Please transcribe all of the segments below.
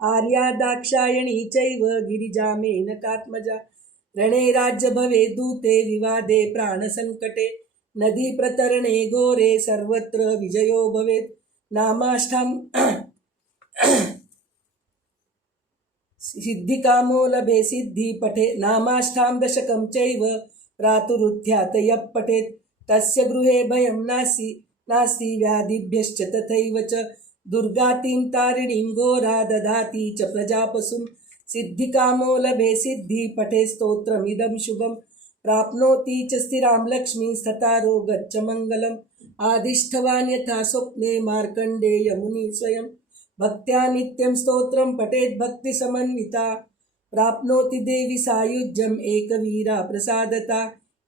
आर्या दाक्षायणी चैव गिरिजा मेनकात्मजा रणे राज्य भवे दूते विवादे प्राणसंकटे नदी प्रतरणे घोरे सर्वत्र विजयो भवेत् नामाष्टां सिद्धिकामो लभे सिद्धि पठे नामाष्टां दशकं चैव प्रातुरुत्थ्यात यः पठेत् तस्य गृहे भयं नास्ति व्याधिभ्यश्च तथैव च दुर्गातीं तारिणीं घोरा ददाति च प्रजापशुं सिद्धिकामो लभे सिद्धि पठे स्तोत्रमिदं शुभं प्राप्नोति च स्थिरां लक्ष्मीं स्थतारो गच्छ मङ्गलम् आदिष्ठवान् यथा स्वप्ने मार्कण्डेय मुनिः स्वयं भक्त्या नित्यं स्तोत्रं पठेत् भक्तिसमन्विता प्राप्नोति देवी सायुज्यम् एकवीरा प्रसादता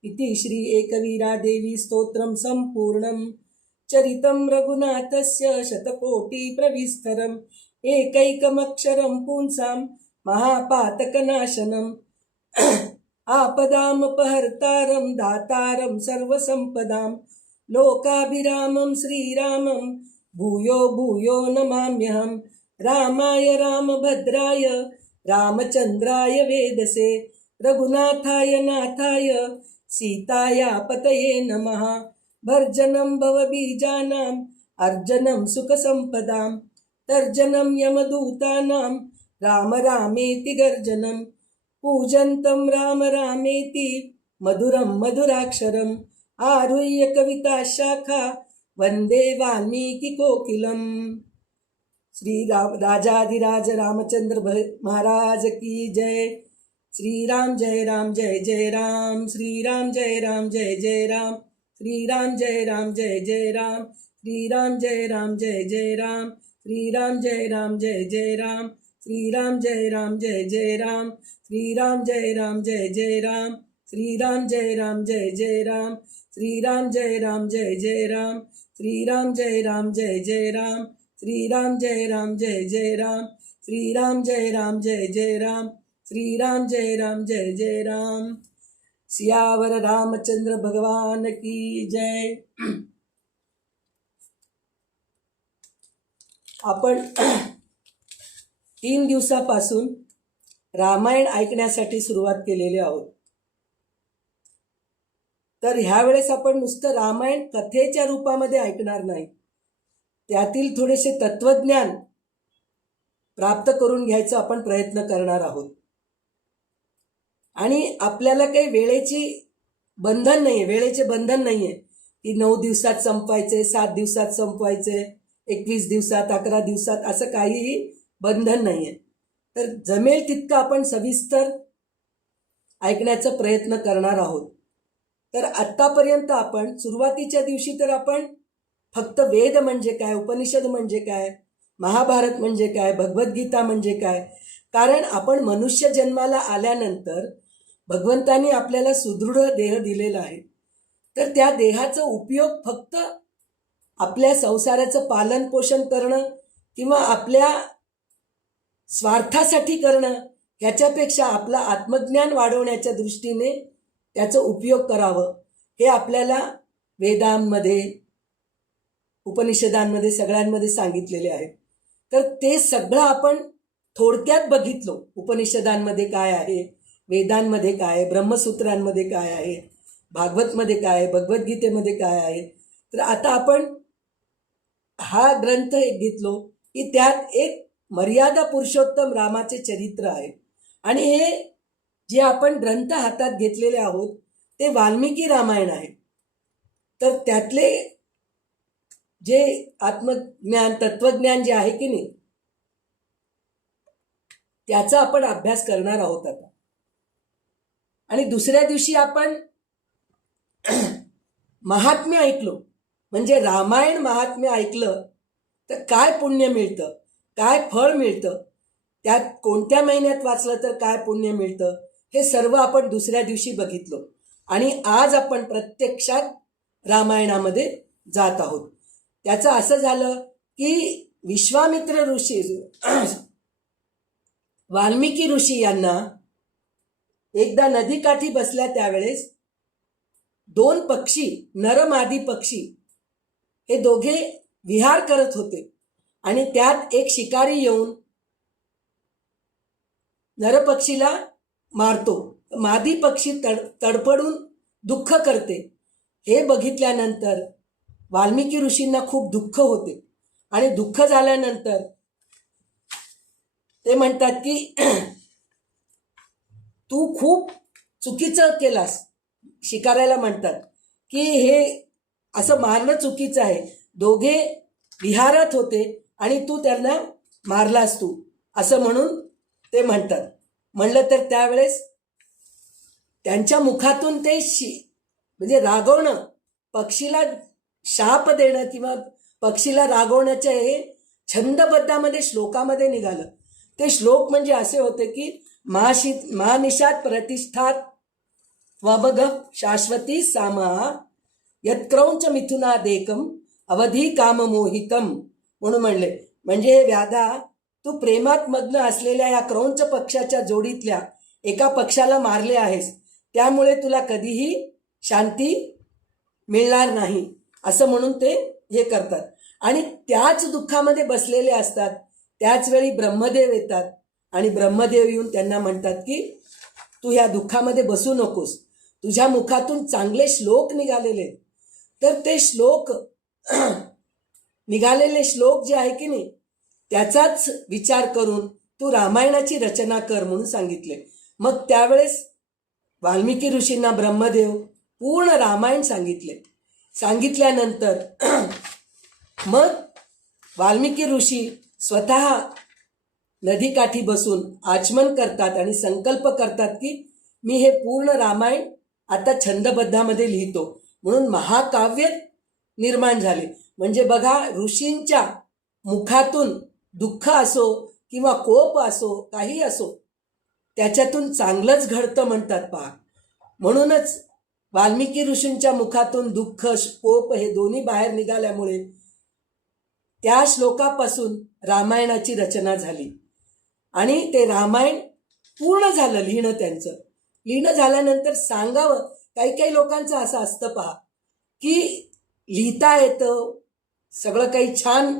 इति श्री एकवीरा देवी स्तोत्रं सम्पूर्णं चरितं रघुनाथस्य शतकोटिप्रविस्तरम् एकैकमक्षरं पुंसां महापातकनाशनम् आपदामपहर्तारं दातारं सर्वसम्पदां लोकाभिरामं श्रीरामं भूयो भूयो नमाम्यहं रामाय रामभद्राय रामचन्द्राय वेदसे रघुनाथाय नाथाय सीताया पतये नमः भर्जनं भवबीजानाम् अर्जनं सुखसम्पदां तर्जनं यमदूतानां राम रामेति गर्जनं पूजन्तं राम रामेति मधुरं मधुराक्षरम् आरुह्य कविता शाखा वंदे वाल्मीकि कोकिलम। श्री राजाधिराज रामचंद्र महाराज की जय। श्री राम जय राम जय जय राम। श्री राम जय राम जय जय राम। श्री राम जय राम जय जय राम। श्री राम जय राम जय जय राम। श्री राम जय राम जय जय राम। श्री राम जय राम जय जय राम। श्री राम जय राम जय जय राम। श्री राम जय राम जय जय राम। श्री राम जय राम जय जय राम। श्री राम जय राम जय जय राम। श्री राम जय राम जय जय राम। श्री राम जय राम जय जय राम। श्री राम जय राम जय जय राम। सियावर रामचंद्र भगवान की जय। आपण 3 दिवसापासून रामायण ऐकण्यासाठी सुरुवात केलेली आहोत। तर ह्या वेळेस आपण नुसतं रामायण कथेच्या रूपामध्ये ऐकणार नाही, त्यातील थोडेसे तत्वज्ञान प्राप्त करून घ्यायचा आपण प्रयत्न करणार आहोत। आणि आपल्याला काही वेळेचे बंधन नाहीये की 9 दिवसात संपवायचे, 7 दिवसात संपवायचे, 21 दिवसात, 11 दिवसात, असं काहीही बंधन नाहीये। तर जमेल तितकं आपण सविस्तर ऐकण्याचा प्रयत्न करणार आहोत। तर आत्तापर्यंत आपण सुरुवातीच्या दिवशी तर आपण फक्त वेद म्हणजे काय, उपनिषद म्हणजे काय, महाभारत म्हणजे काय, भगवद्गीता म्हणजे काय, कारण आपण मनुष्य जन्माला आल्यानंतर भगवंतानी आपल्याला सुदृढ देह दिलेला आहे। तर त्या देहाचा उपयोग फक्त आपल्या संसाराचं पालन पोषण करणं किंवा आपल्या स्वार्थासाठी करणं ह्याच्यापेक्षा आपला आत्मज्ञान वाढवण्याच्या दृष्टीने त्याचा उपयोग करावं, हे आपल्याला वेदांमध्ये, उपनिषदांमध्ये सगळ्यांमध्ये सांगितलेले आहे। तर ते सगळं आपण थोडक्यात बघितलो। उपनिषदांमध्ये काय आहे, वेदांमध्ये काय आहे, ब्रह्मसूत्रांमध्ये काय आहे, भागवतमध्ये काय आहे, भगवद्गीतेमध्ये काय आहे। तर आता आपण हा ग्रंथ एक घेतलो की त्यात एक मर्यादा पुरुषोत्तम रामाचे चरित्र आहे। आणि हे जे आपण ग्रंथ हातात घेतलेले आहोत ते वाल्मिकी रामायण आहे। तर त्यातले जे आत्मज्ञान, तत्वज्ञान जे आहे की नाही, त्याचा आपण अभ्यास करणार आहोत आता। आणि दुसऱ्या दिवशी आपण महात्म्य ऐकलो, म्हणजे रामायण महात्म्य ऐकलं तर काय पुण्य मिळतं, काय फळ मिळतं, त्यात कोणत्या महिन्यात वाचलं तर काय पुण्य मिळतं, हे सर्व आपण दुसऱ्या दिवशी बघितलो। आणि आज आपण प्रत्यक्षात रामायणामध्ये जात आहोत। त्याचं असं झालं की विश्वामित्र ऋषी वाल्मिकी ऋषी यांना एकदा नदीकाठी बसल्या त्यावेळेस 2 पक्षी, नर मादी पक्षी, हे दोघे विहार करत होते। आणि त्यात एक शिकारी येऊन नरपक्षीला मारतो. मादी पक्षी तडफडून दुःख करते. हे बघितल्यानंतर वाल्मिकी ऋषींना खूप दुःख होते आणि दुःख झाल्यानंतर ते म्हणतात की तू खूप चुकीचं केलास. शिकाऱ्याला म्हणतात की हे असं मारणं चुकीचं आहे. दोघे विहारात होते आणि तू त्यांना मारलास तू, असं म्हणून ते म्हणतात. म्हणलं तर त्यावेळेस त्यांच्या मुखातून ते म्हणजे रागवणं, पक्षीला शाप देणं किंवा पक्षीला रागवण्याचं हे छंदबद्धामध्ये श्लोकामध्ये निघालं. ते श्लोक म्हणजे असे होते की मानिषात प्रतिष्ठात त्वबग शाश्वती सामा यत्क्रौंच मिथुनादेकम अवधी काममोहितम म्हणून म्हणले. म्हणजे हे व्याधा, तू प्रेमात मग्न असलेल्या या क्रौंच पक्षाच्या जोडीतल्या एका पक्षाला मारले आहेस, त्यामुळे तुला कधीही शांती मिळणार नाही, असं म्हणून ते हे करतात. आणि त्याच दुःखामध्ये बसलेले असतात. त्याच वेळी ब्रह्मदेव येतात आणि ब्रह्मदेव येऊन त्यांना म्हणतात की तू ह्या दुःखामध्ये बसू नकोस, तुझ्या मुखातून चांगले श्लोक निघालेले. तर ते श्लोक निघालेले श्लोक जे आहे की नाही, त्याचाच विचार करून तू रामायणाची रचना कर म्हणून सांगितले. मग त्यावेळेस वाल्मिकी ऋषींना ब्रह्मदेव पूर्ण रामायण सांगितल्यानंतर मग वाल्मिकी ऋषी स्वतः नदीकाठी बसून आचमन करतात आणि संकल्प करतात की मी हे पूर्ण रामायण आता छंदबद्धामध्ये लिहितो. म्हणून महाकाव्य निर्माण झाले. म्हणजे बघा, ऋषींच्या मुखातून दुःख असो किंवा कोप असो, काही असो, त्याच्यातून चांगलंच घडतं म्हणतात पहा. म्हणूनच वाल्मिकी ऋषींच्या मुखातून दुःख कोप हे दोन्ही बाहेर निघाल्यामुळे त्या श्लोकापासून रामायणाची रचना झाली. आणि ते रामायण पूर्ण झालं लिहिणं. त्यांचं लिहिणं झाल्यानंतर सांगावं, काही लोकांचं असं असतं पहा की लिहिता येतं, सगळं काही छान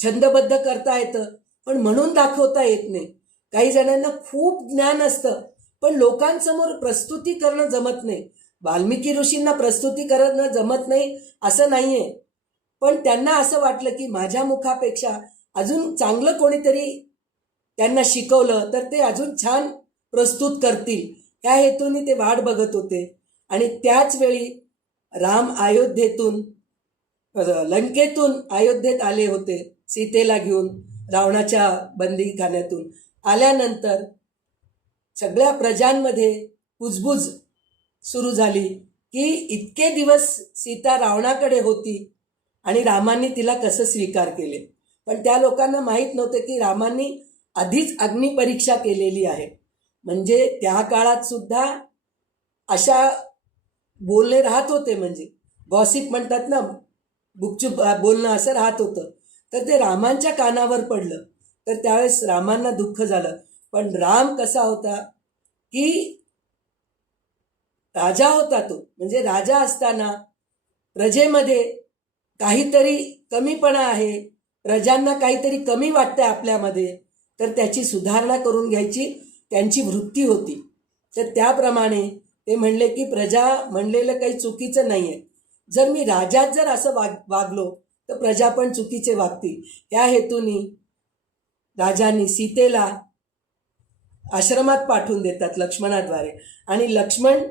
छंदबद्ध करता येतं, पण म्हणून दाखवता येत नाही. काही जणांना खूप ज्ञान असतं पण लोकांसमोर प्रस्तुती करणं जमत नाही. वाल्मिकी ऋषींना प्रस्तुती करणं जमत नाही असं नाहीये, पण त्यांना असं वाटलं की माझ्या मुखापेक्षा अजून चांगलं कोणीतरी त्यांना शिकवलं तर ते अजून छान प्रस्तुत करतील, या हेतूने ते वाट बघत होते. आणि त्याच वेळी राम लंकेतून अयोध्येत आले होते सीतेला घेऊन. रावणाच्या बंदीखान्यातून आल्यानंतर सगळ्या प्रजांमध्ये कुजबुज सुरू झाली की इतके दिवस सीता रावणाकडे होती आणि रामांनी तिला कसं स्वीकार केले. पण त्या लोकांना माहीत नव्हते की रामांनी आधीच अग्निपरीक्षा केलेली आहे. म्हणजे त्या काळात सुद्धा अशा बोलणे राहत होते, म्हणजे गॉसिप म्हणतात ना, गुपचूप बोलणं असं राहत होतं. तर ते रामांच्या कानावर पडलं. तर त्यावेळेस रामांना दुःख झालं. पण राम कसा होता की राजा होता तो. म्हणजे राजा असताना प्रजेमध्ये काहीतरी कमीपणा आहे, प्रजांना काहीतरी कमी वाटतंय आपल्यामध्ये, तर त्याची सुधारणा करून घ्यायची त्यांची वृत्ती होती. तर त्याप्रमाणे ते म्हणले की प्रजा म्हणलेलं काही चुकीचं नाही आहे. जर मी राजात जर असं वागलो तर प्रजा पण चुकीचे वागतील. या हेतूने राजांनी सीतेला आश्रमात पाठवून देतात लक्ष्मणाद्वारे. आणि लक्ष्मण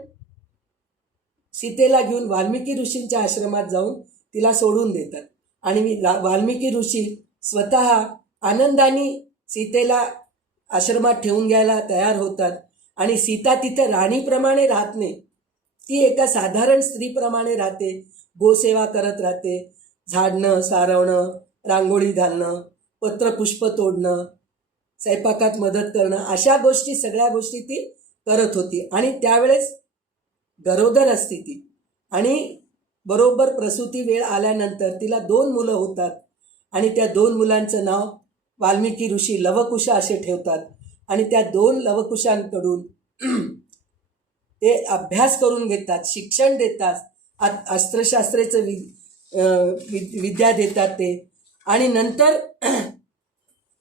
सीतेला घेऊन वाल्मिकी ऋषींच्या आश्रमात जाऊन तिला सोडून देतात. आणि वाल्मिकी ऋषी स्वतः आनंदाने सीतेला आश्रमात ठेवून घ्यायला तयार होतात. आणि सीता तिथे राणीप्रमाणे राहत नाही, ती एका साधारण स्त्रीप्रमाणे राहते. गोसेवा करत राहते, झाडणं सारवणं, रांगोळी घालणं, पत्रपुष्प तोडणं, स्वयंपाकात मदत करणं, अशा गोष्टी सगळ्या गोष्टी ती करत होती. आणि त्यावेळेस गरोदर असते ती. आणि बरोबर प्रसूती वेळ आल्यानंतर तिला 2 मुलं होतात. आणि त्या 2 मुलांचं नाव वाल्मिकी ऋषी लवकुशा असे ठेवतात. आणि त्या 2 लवकुशांकडून ते अभ्यास करून घेतात, शिक्षण देतात, अस्त्रशास्त्रेचं विद्या देतात ते. आणि नंतर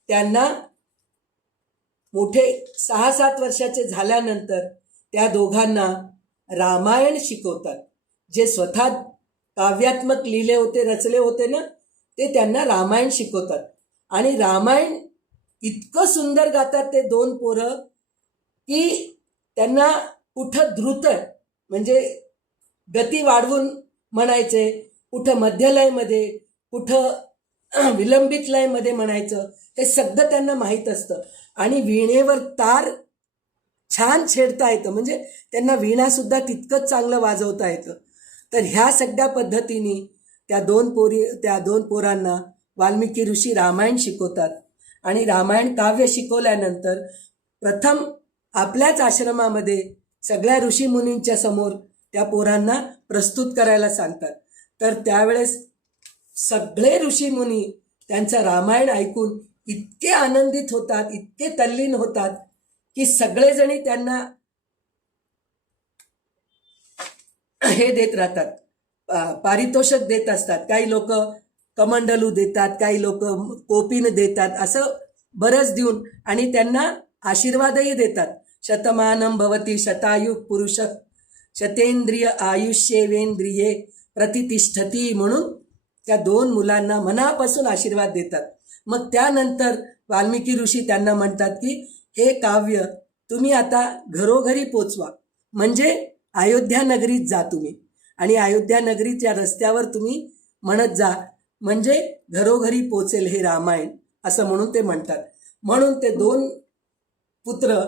त्यांना मोठे 6-7 वर्षाचे झाल्यानंतर त्या दोघांना रामायण शिकवतात. जे स्वतः काव्यात्मक लिहिले होते, रचले होते ना, ते त्यांना रामायण शिकवतात. आणि रामायण इतकं सुंदर गातात ते दोन पोरं की त्यांना कुठं द्रुत म्हणजे गती वाढवून म्हणायचे, कुठं मध्यलयमध्ये, कुठं विलंबित लयमध्ये म्हणायचं, हे सगळं त्यांना माहीत असतं. आणि वीणेवर तार छान छेडता येतं, म्हणजे त्यांना वीणासुद्धा तितकंच चांगलं वाजवता येतं. तर ह्या सगळ्या पद्धतीने त्या दोन पोरांना वाल्मिकी ऋषी रामायण शिकवतात. आणि रामायण काव्य शिकवल्यानंतर प्रथम आपल्याच आश्रमामध्ये सगळ्या ऋषीमुनींच्या समोर त्या पोरांना प्रस्तुत करायला सांगतात. तर त्यावेळेस सगळे ऋषीमुनी त्यांचं रामायण ऐकून इतके आनंदित होतात, इतके तल्लीन होतात की सगळेजणी त्यांना हे देत राहतात, पारितोषिक देत असतात. काही लोक कमंडलू देतात, काही लोक कोपीन देतात, असं बरंच देऊन आणि त्यांना आशीर्वादही देतात. शतमानं भवती शतायु पुरुष शतेंद्रिय आयुष्येवेंद्रिये प्रतिष्ठती म्हणून त्या दोन मुलांना मनापासून आशीर्वाद देतात. मग त्यानंतर वाल्मिकी ऋषी त्यांना म्हणतात की हे काव्य तुम्ही आता घरोघरी पोचवा, म्हणजे अयोध्या नगरीत जा तुम्ही, आणि अयोध्या नगरीच्या रस्त्यावर तुम्ही म्हणत जा, म्हणजे घरोघरी पोचेल हे रामायण, असं म्हणून ते म्हणतात. म्हणून ते दोन पुत्र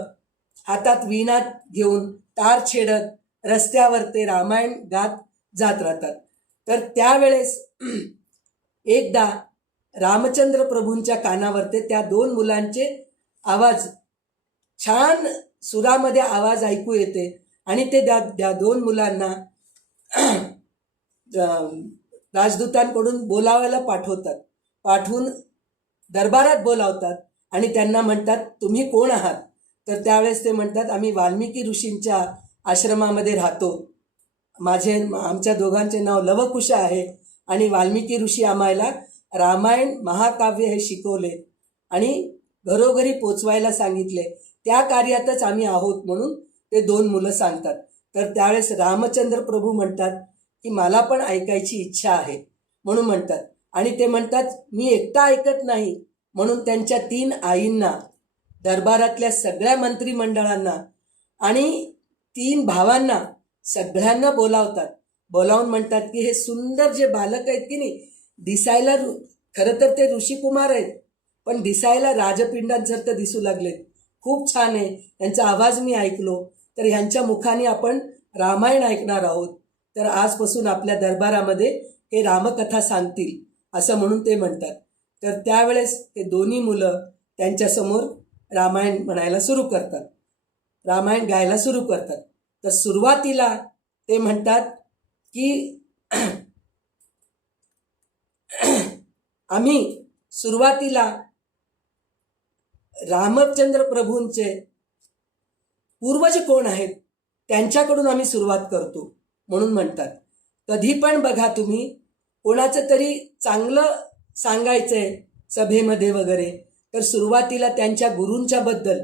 हातात वीणा घेऊन तार छेडत रस्त्यावर ते रामायण गात जात राहतात. तर त्यावेळेस एकदा रामचंद्र प्रभूंच्या कानावर त्या दोन मुलांचे आवाज छान सुरामध्ये आवाज ऐकू येते. आणि ते त्या दोन मुलांना राजदूतांकडून बोलावायला पाठवून दरबारात बोलावतात आणि त्यांना म्हणतात तुम्ही कोण आहात. तर त्यावेळेस ते म्हणतात आम्ही वाल्मिकी ऋषींच्या आश्रमामध्ये राहतो, आमच्या दोघांचे नाव लवकुश आहे आणि वाल्मिकी ऋषी आम्हाला रामायण महाकाव्य हे शिकवले आणि घरोघरी पोचवायला सांगितले, त्या कार्यातच आम्ही आहोत म्हणून ते दोन मुलं सांगतात. तर त्यावेळेस रामचंद्र प्रभू म्हणतात की मला पण ऐकायची इच्छा आहे म्हणून म्हणतात. आणि ते म्हणतात मी एकटा ऐकत नाही म्हणून त्यांच्या 3 आईंना, दरबारातल्या सगळ्या मंत्रिमंडळांना आणि 3 भावांना सगळ्यांना बोलावून म्हणतात की हे सुंदर जे बालक आहेत की नाही, दिसायला खरं तर ते ऋषिकुमार आहेत पण दिसायला राजपिंडांसारखं दिसू लागलेत, खूप छान आहे, त्यांचा आवाज मी ऐकलो, तर ह्यांच्या मुखाने आपण रामायण ऐकणार आहोत. तर आजपासून आपल्या दरबारामध्ये हे रामकथा सांगतील असं म्हणून ते म्हणतात. तर त्यावेळेस हे दोन्ही मुलं त्यांच्यासमोर रामायण म्हणायला सुरू करतात, रामायण गायला सुरू करतात. तर सुरुवातीला ते म्हणतात की आम्ही सुरुवातीला रामचंद्र प्रभूंचे पूर्वज कोण आहेत त्यांच्याकडून आम्ही सुरुवात करतो म्हणून म्हणतात. कधी पण बघा तुम्ही कोणाचं तरी चांगलं सांगायचंय सभेमध्ये वगैरे, तर सुरुवातीला त्यांच्या गुरूंच्या बद्दल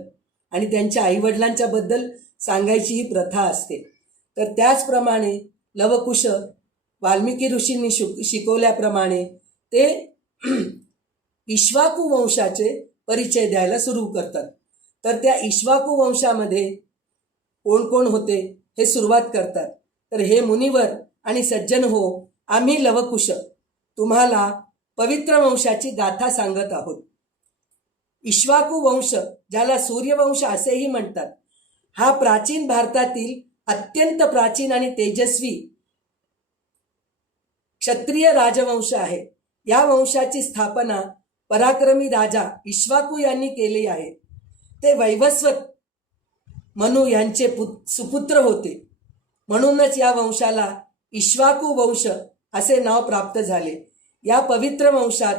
आणि त्यांच्या आईवडिलांच्या बद्दल सांगायची ही प्रथा असते. तर त्याचप्रमाणे लवकुश वाल्मिकी ऋषींनी शिकवल्याप्रमाणे ते इक्ष्वाकू वंशाचे परिचय द्यायला सुरू करतात. तर त्या इक्ष्वाकू वंशामध्ये कोण कोण होते हे सुरुवात करतात. तर हे मुनिवर आणि सज्जन हो, आम्ही लवकुश तुम्हाला पवित्र वंशाची गाथा सांगत आहोत. इक्ष्वाकू वंश, ज्याला सूर्यवंश असेही म्हणतात, हा प्राचीन भारतातील अत्यंत प्राचीन आणि तेजस्वी क्षत्रिय राजवंश आहे. या वंशाची स्थापना पराक्रमी राजा इक्ष्वाकू यांनी केली आहे. ते वैवस्वत मनु यांचे सुपुत्र होते, म्हणूनच या वंशाला इक्ष्वाकू वंश असे नाव प्राप्त झाले. या पवित्र वंशात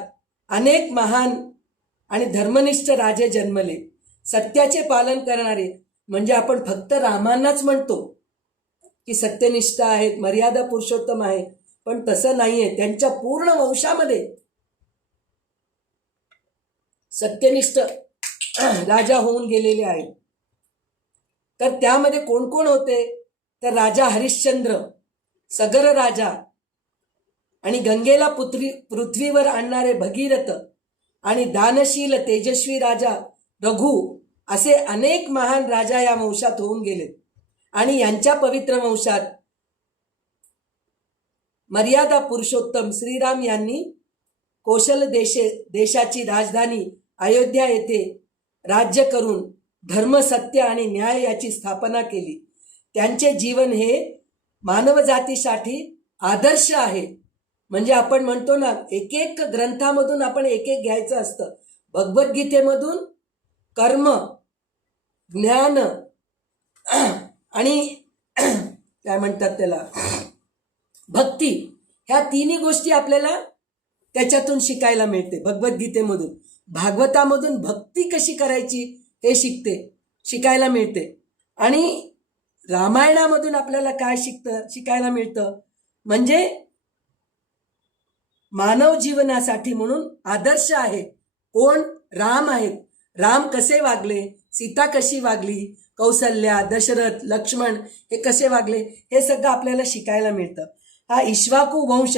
अनेक महान आणि धर्मनिष्ठ राजे जन्मले. सत्याचे पालन करणारे, म्हणजे आपण फक्त रामांनाच म्हणतो की सत्यनिष्ठ आहेत, मर्यादा पुरुषोत्तम आहे, पण तसं नाहीये. त्यांच्या पूर्ण वंशामध्ये सत्यनिष्ठ राजा होऊन गेलेले आहेत. तर त्यामध्ये कोण कोण होते? तर राजा हरिश्चंद्र, सगर राजा आणि गंगेला पृथ्वीवर आणणारे भगीरथ आणि दानशील तेजस्वी राजा रघु असे अनेक महान राजा या वंशात होऊन गेले. आणि यांच्या पवित्र वंशात मर्यादा पुरुषोत्तम श्रीराम यांनी कौशल देशाची राजधानी अयोध्या येथे राज्य करून धर्म, सत्य आणि न्याय याची स्थापना केली. त्यांचे जीवन हे मानवजातीसाठी आदर्श आहे. म्हणजे आपण म्हणतो ना, एक एक ग्रंथामधून आपण एक एक घ्यायचं असतं. भगवद्गीतेमधून कर्म, ज्ञान आणि काय म्हणतात त्याला, भक्ती, ह्या तिन्ही गोष्टी आपल्याला त्याच्यातून शिकायला मिळते भगवद्गीतेमधून. भागवतामधून भक्ती कशी करायची हे शिकायला मिळते. आणि रामायणामधून आपल्याला काय शिकायला मिळतं म्हणजे मानव जीवनासाठी म्हणून आदर्श आहे. कोण? राम आहेत. राम कसे वागले, सीता कशी वागली, कौसल्या, दशरथ, लक्ष्मण हे कसे वागले, हे सगळं आपल्याला शिकायला मिळतं. हा इक्ष्वाकू वंश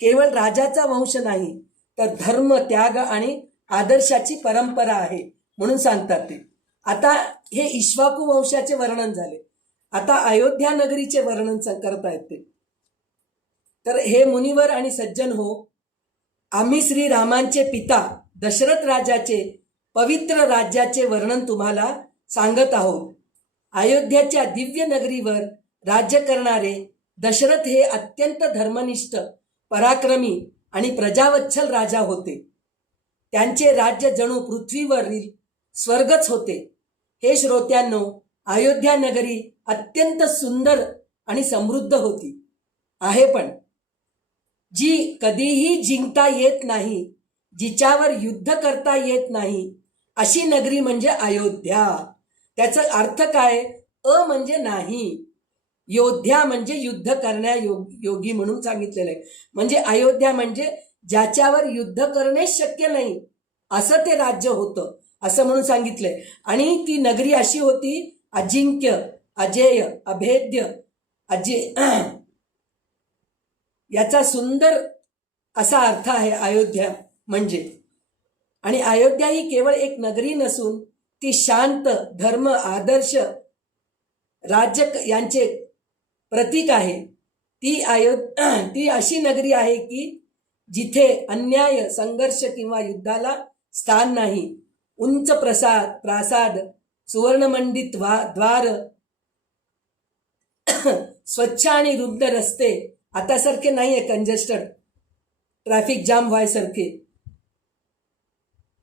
केवळ राजाचा वंश नाही, तर धर्म, त्याग आणि आदर्शाची परंपरा आहे म्हणून सांगतात ते. आता हे इक्ष्वाकू वंशाचे वर्णन झाले. आता अयोध्या नगरीचे वर्णन करतायत ते. तर हे मुनिवर आणि सज्जन हो, आम्ही श्रीरामांचे पिता दशरथ राजाचे पवित्र राज्याचे वर्णन तुम्हाला सांगत आहोत. अयोध्याच्या दिव्य नगरीवर राज्य करणारे दशरथ हे अत्यंत धर्मनिष्ठ, पराक्रमी आणि प्रजावत्सल राजा होते. त्यांचे राज्य जणू पृथ्वीवरील स्वर्गच होते. हे श्रोत्यांनो, अयोध्या नगरी अत्यंत सुंदर आणि समृद्ध होती आहे, पण जी कधीही जिंकता येत नाही, जिच्यावर युद्ध करता येत नाही, अशी नगरी म्हणजे अयोध्या. त्याचा अर्थ काय? अ म्हणजे नाही, योद्ध्या म्हणजे युद्ध करण्यायोगी म्हणून सांगितलेलं आहे. म्हणजे अयोध्या म्हणजे ज्याच्यावर युद्ध करणे शक्य नाही असं ते राज्य होतं, असं म्हणून सांगितलंय. आणि ती नगरी अशी होती, अजिंक्य, अजेय, अभेद्य, याचा सुंदर असा अर्थ आहे अयोध्या म्हणजे. आणि अयोध्या ही केवळ एक नगरी नसून ती शांत, धर्म, आदर्श, राज्य यांचे प्रतीक आहे. ती अशी नगरी आहे की जिथे अन्याय, संघर्ष किंवा युद्धाला स्थान नाही. उंच प्रासाद, सुवर्णमंडित द्वार, स्वच्छ आणि रुंद रस्ते, आतासारखे नाहीये कंजेस्टेड, ट्रॅफिक जाम व्हायसारखे,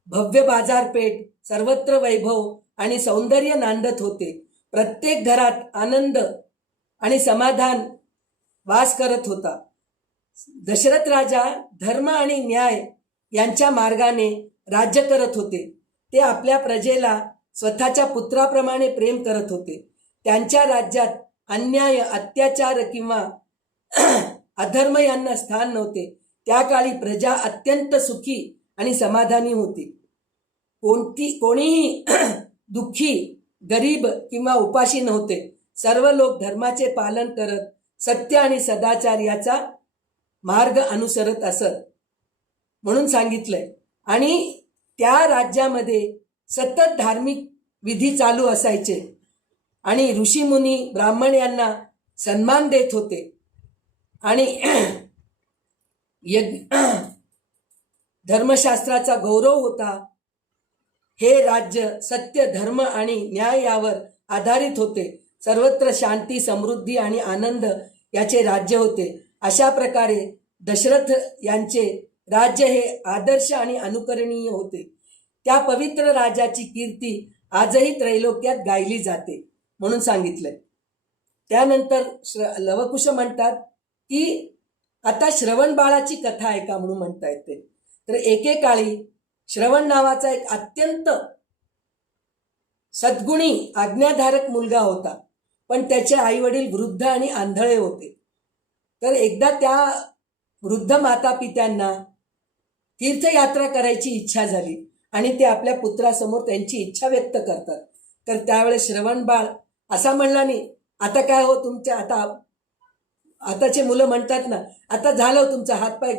भव्य बाजारपेठ, सर्वत्र वैभव आणि सौंदर्य नांदत होते. प्रत्येक घरात आनंद आणि समाधान वास करत होता. दशरथ राजा धर्म आणि न्याय यांच्या मार्गाने राज्य करत होते. ते आपल्या प्रजेला स्वतःच्या पुत्राप्रमाणे प्रेम करत होते. त्यांच्या राज्यात अन्याय, अत्याचार किंवा अधर्म यांना स्थान नव्हते. त्या काळी प्रजा अत्यंत सुखी आणि समाधानी होती. कोणीही दुःखी, गरीब किंवा उपाशी नव्हते. सर्व लोक धर्माचे पालन करत सत्य आणि सदाचार याचा मार्ग अनुसरत असत म्हणून सांगितलंय. आणि त्या राज्यामध्ये सतत धार्मिक विधी चालू असायचे आणि ऋषीमुनी, ब्राह्मण यांना सन्मान देत होते. आणि धर्मशास्त्राचा गौरव होता. हे राज्य सत्य, धर्म आणि न्याय यावर आधारित होते. सर्वत्र शांती, समृद्धी आणि आनंद याचे राज्य होते. अशा प्रकारे दशरथ यांचे राज्य हे आदर्श आणि अनुकरणीय होते. त्या पवित्र राजाची कीर्ती आजही त्रैलोक्यात गायली जाते म्हणून सांगितलंय. त्यानंतर लवकुश म्हणतात की आता श्रवण बाळाची कथा आहे का म्हणून म्हणता येते. तर एकेकाळी श्रवण नावाचा एक अत्यंत सद्गुणी, आज्ञाधारक मुलगा होता, पण त्याचे आई वडील वृद्ध आणि आंधळे होते. तर एकदा त्या वृद्ध माता पित्यांना तीर्थयात्रा करायची इच्छा झाली आणि ते आपल्या पुत्रासमोर त्यांची इच्छा व्यक्त करतात. तर त्यावेळेस श्रवण बाळ असा म्हणला नाही, आता काय हो तुमच्या आताचे मुलं म्हणतात ना, आता झालं हो तुमचा हातपाय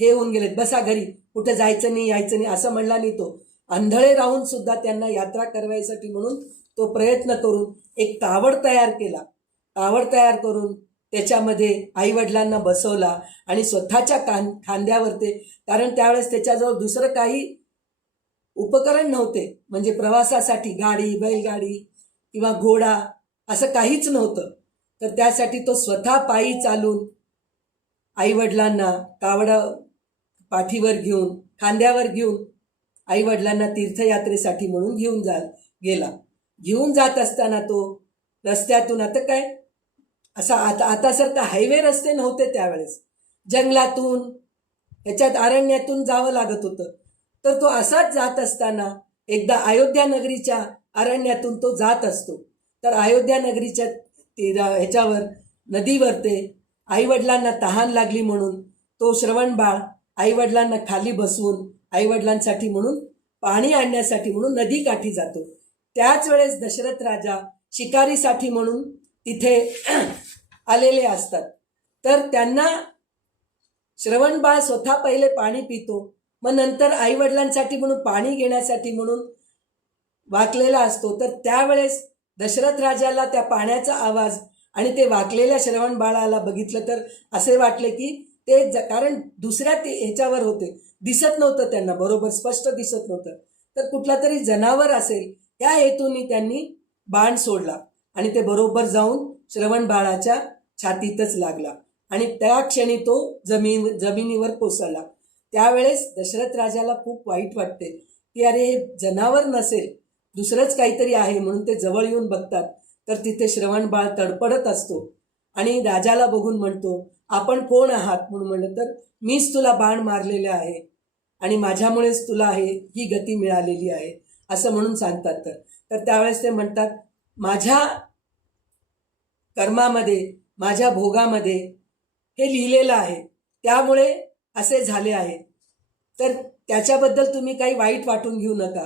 हे होऊन गेलेत, बसा घरी, कुठे जायचं नाही यायचं नाही, असं म्हणला नाही तो. आंधळे राहून सुद्धा त्यांना यात्रा करवायसाठी म्हणून तो प्रयत्न करून एक कावड तयार केला. कावड तयार करून त्याच्यामध्ये आईवडिलांना बसवला आणि स्वतःच्या खांद्यावर ते, कारण त्यावेळेस त्याच्याजवळ दुसरं काही उपकरण नव्हते, म्हणजे प्रवासासाठी गाडी, बैलगाडी किंवा घोडा असं काहीच नव्हतं. तर त्यासाठी तो स्वतः पायी चालून आईवडिलांना कावडा पाठीवर घेऊन, खांद्यावर घेऊन आईवडिलांना तीर्थयात्रेसाठी म्हणून गेला. घेऊन जात असताना तो रस्त्यातून, आता काय असा आता सारखा हायवे रस्ते नव्हते त्यावेळेस, जंगलातून ह्याच्यात अरण्यातून जावं लागत होतं. तर तो असाच जात असताना एकदा अयोध्या नगरीच्या अरण्यातून तो जात असतो. तर अयोध्या नगरीच्या ह्याच्यावर नदीवर ते आईवडिलांना तहान लागली म्हणून तो श्रवण बाळ आईवडिलांना खाली बसवून आईवडिलांसाठी म्हणून पाणी आणण्यासाठी म्हणून नदीकाठी जातो. त्याच वेळेस दशरथ राजा शिकारीसाठी म्हणून तिथे आलेले असतात. तर त्यांना श्रवण बाळ स्वतः पहिले पाणी पितो, मग नंतर आईवडिलांसाठी म्हणून पाणी घेण्यासाठी म्हणून वाकलेला असतो. तर त्यावेळेस दशरथ राजाला त्या पाण्याचा आवाज आणि ते वाकलेल्या श्रवण बाळाला बघितलं तर असे वाटले की ते कारण दुसऱ्या ह्याच्यावर होते, दिसत नव्हतं त्यांना, बरोबर स्पष्ट दिसत नव्हतं. तर कुठला तरी जनावर असेल या हेतूने त्यांनी बाण सोडला आणि ते बरोबर जाऊन श्रवण बाळाच्या छातीतच लागला आणि त्या क्षणी तो जमिनीवर कोसळला. त्यावेळेस दशरथ राजाला खूप वाईट वाटते की अरे हे जनावर नसेल, दुसरंच काहीतरी आहे, म्हणून ते जवळ येऊन बघतात. तर तिथे श्रवण बाळ तडपडत असतो आणि राजाला बघून म्हणतो, आपण कोण आहात? म्हणून म्हणलं तर मीच तुला बाण मारलेले आहे आणि माझ्यामुळेच तुला ही गती मिळालेली आहे असं म्हणून सांगतात. तर त्यावेळेस ते म्हणतात, माझ्या कर्मामध्ये, माझ्या भोगामध्ये हे लिहिलेलं आहे, त्यामुळे असे झाले आहे. तर त्याच्याबद्दल तुम्ही काही वाईट वाटून घेऊ नका,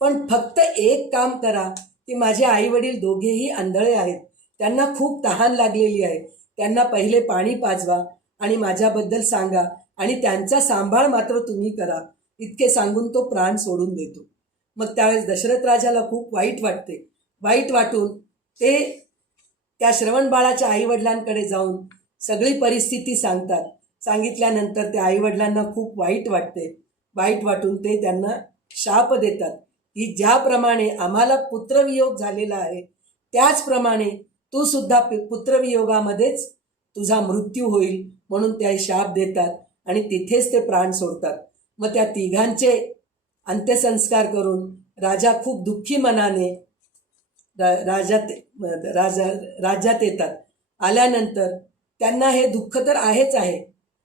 पण फक्त एक काम करा की माझे आईवडील दोघेही आंधळे आहेत, त्यांना खूप तहान लागलेली आहे, त्यांना पहिले पाणी पाजवा आणि माझ्याबद्दल सांगा आणि त्यांचा सांभाळ मात्र तुम्ही करा. इतके सांगून तो प्राण सोडून देतो. मग त्यावेळेस दशरथ राजाला खूप वाईट वाटते. वाईट वाटून ते त्या श्रवण बाळाच्या आईवडिलांकडे जाऊन सगळी परिस्थिती सांगतात. सांगितल्यानंतर त्या आईवडिलांना खूप वाईट वाटते. वाईट वाटून ते त्यांना शाप देतात की ज्याप्रमाणे आम्हाला पुत्रवियोग झालेला आहे त्याचप्रमाणे तू सुद्धा पुत्रवियोगामध्येच तुझा मृत्यू होईल, म्हणून त्या शाप देतात आणि तिथेच ते प्राण सोडतात. मग त्या तिघांचे अंत्यसंस्कार करून राजा खूप दुःखी मनाने राज्यात येतात. आल्यानंतर त्यांना हे दुःख तर आहेच आहे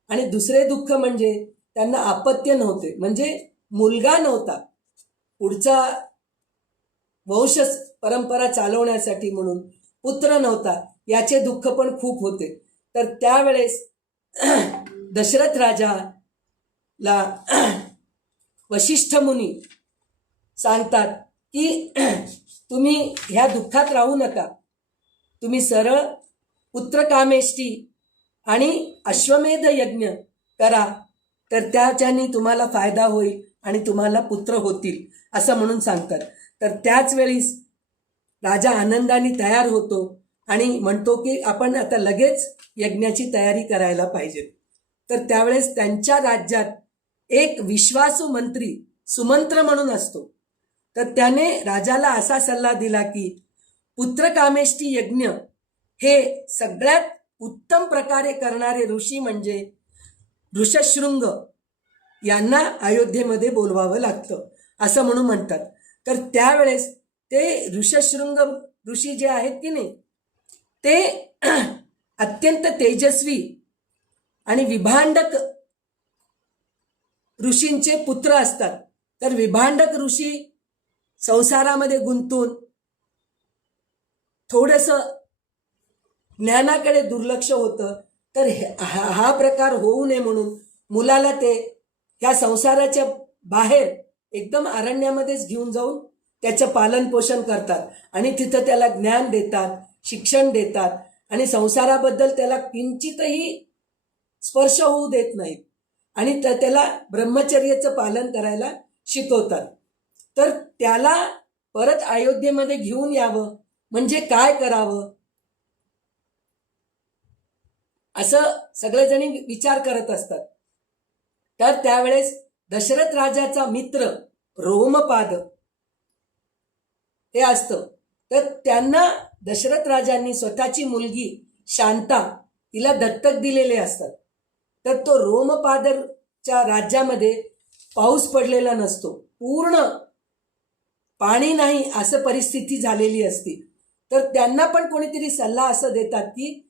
आणि दुसरे दुःख म्हणजे त्यांना अपत्य नव्हते, म्हणजे मुलगा नव्हता, पुढचा वंश परंपरा चालवण्यासाठी म्हणून पुत्र नव्हता, याचे दुःख पण खूप होते. तर त्यावेळेस दशरथ राजाला वशिष्ठ मुनी सांगतात की तुम्ही ह्या दुःखात राहू नका, तुम्ही सरळ पुत्रकामेष्टी आणि अश्वमेध यज्ञ करा, तर त्याच्याने तुम्हाला फायदा होईल आणि तुम्हाला पुत्र होतील असं म्हणून सांगतात. तर त्याच वेळीस राजा आनंदाने तयार होतो आणि म्हणतो की आपण आता लगेच यज्ञाची तयारी करायला पाहिजे. तर त्यावेळेस त्यांच्या राज्यात एक विश्वासू मंत्री सुमंत्र म्हणून असतो. तर त्याने राजाला असा सल्ला दिला की पुत्रकामेष्टी यज्ञ हे सगळ्यात उत्तम प्रकारे करणारे ऋषी म्हणजे ऋषशृंग यांना अयोध्येमध्ये बोलवावं लागतं असं म्हणून म्हणतात. तर त्यावेळेस ते ऋषशृंग ऋषी जे आहेत की नाही ते अत्यंत तेजस्वी आणि विभांडक ऋषींचे पुत्र असतात. तर विभांडक ऋषी संसारामध्ये गुंतून थोडंसं ज्ञानाकडे दुर्लक्ष होतं. तर हा प्रकार होऊ नये म्हणून मुलाला ते ह्या संसाराच्या बाहेर एकदम अरण्यामध्येच घेऊन जाऊन त्याचं पालन पोषण करतात आणि तिथं त्याला ज्ञान देतात, शिक्षण देतात आणि संसाराबद्दल त्याला किंचितही स्पर्श होऊ देत नाहीत आणि त्याला ब्रह्मचर्याचं पालन करायला शिकवतात. तर त्याला परत अयोध्येमध्ये घेऊन यावं म्हणजे काय करावं असं सगळेजणी विचार करत असतात. तर त्यावेळेस दशरथ राजाचा मित्र रोमपाद हे असतं. तर त्यांना दशरथ राजांनी स्वतःची मुलगी शांता तिला दत्तक दिलेले असतात. तर तो रोमपादच्या राज्यामध्ये पाऊस पडलेला नसतो, पूर्ण पाणी नाही असं परिस्थिती झालेली असती. तर त्यांना पण कोणीतरी सल्ला असं देतात की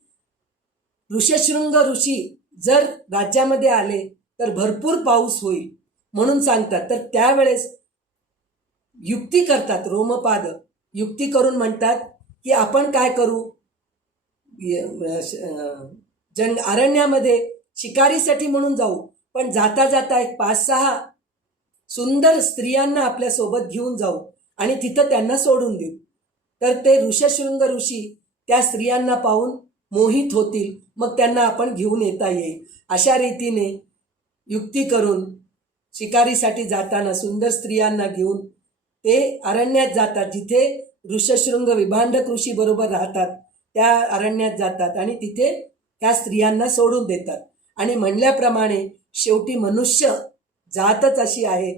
ऋषशृंग ऋषी जर राज्यामध्ये आले तर भरपूर पाऊस होईल म्हणून सांगतात. तर त्यावेळेस युक्ती करतात, रोमपाद युक्ती करून म्हणतात की आपण काय करू, अरण्यामध्ये शिकारीसाठी म्हणून जाऊ, पण जाता जाता एक 5-6 सुंदर स्त्रियांना आपल्या सोबत घेऊन जाऊ आणि तिथं त्यांना सोडून देऊ. तर ते ऋषशृंग ऋषी त्या स्त्रियांना पाहून मोहित होतील, मग त्यांना आपण घेऊन येता येईल. अशा रीतीने युक्ती करून शिकारीसाठी जाताना सुंदर स्त्रियांना घेऊन ते अरण्यात जातात, जिथे ऋषशृंग विभांडक ऋषी बरोबर राहतात त्या अरण्यात जातात आणि तिथे त्या स्त्रियांना सोडून देतात. आणि म्हणल्याप्रमाणे शेवटी मनुष्य जातच अशी आहे,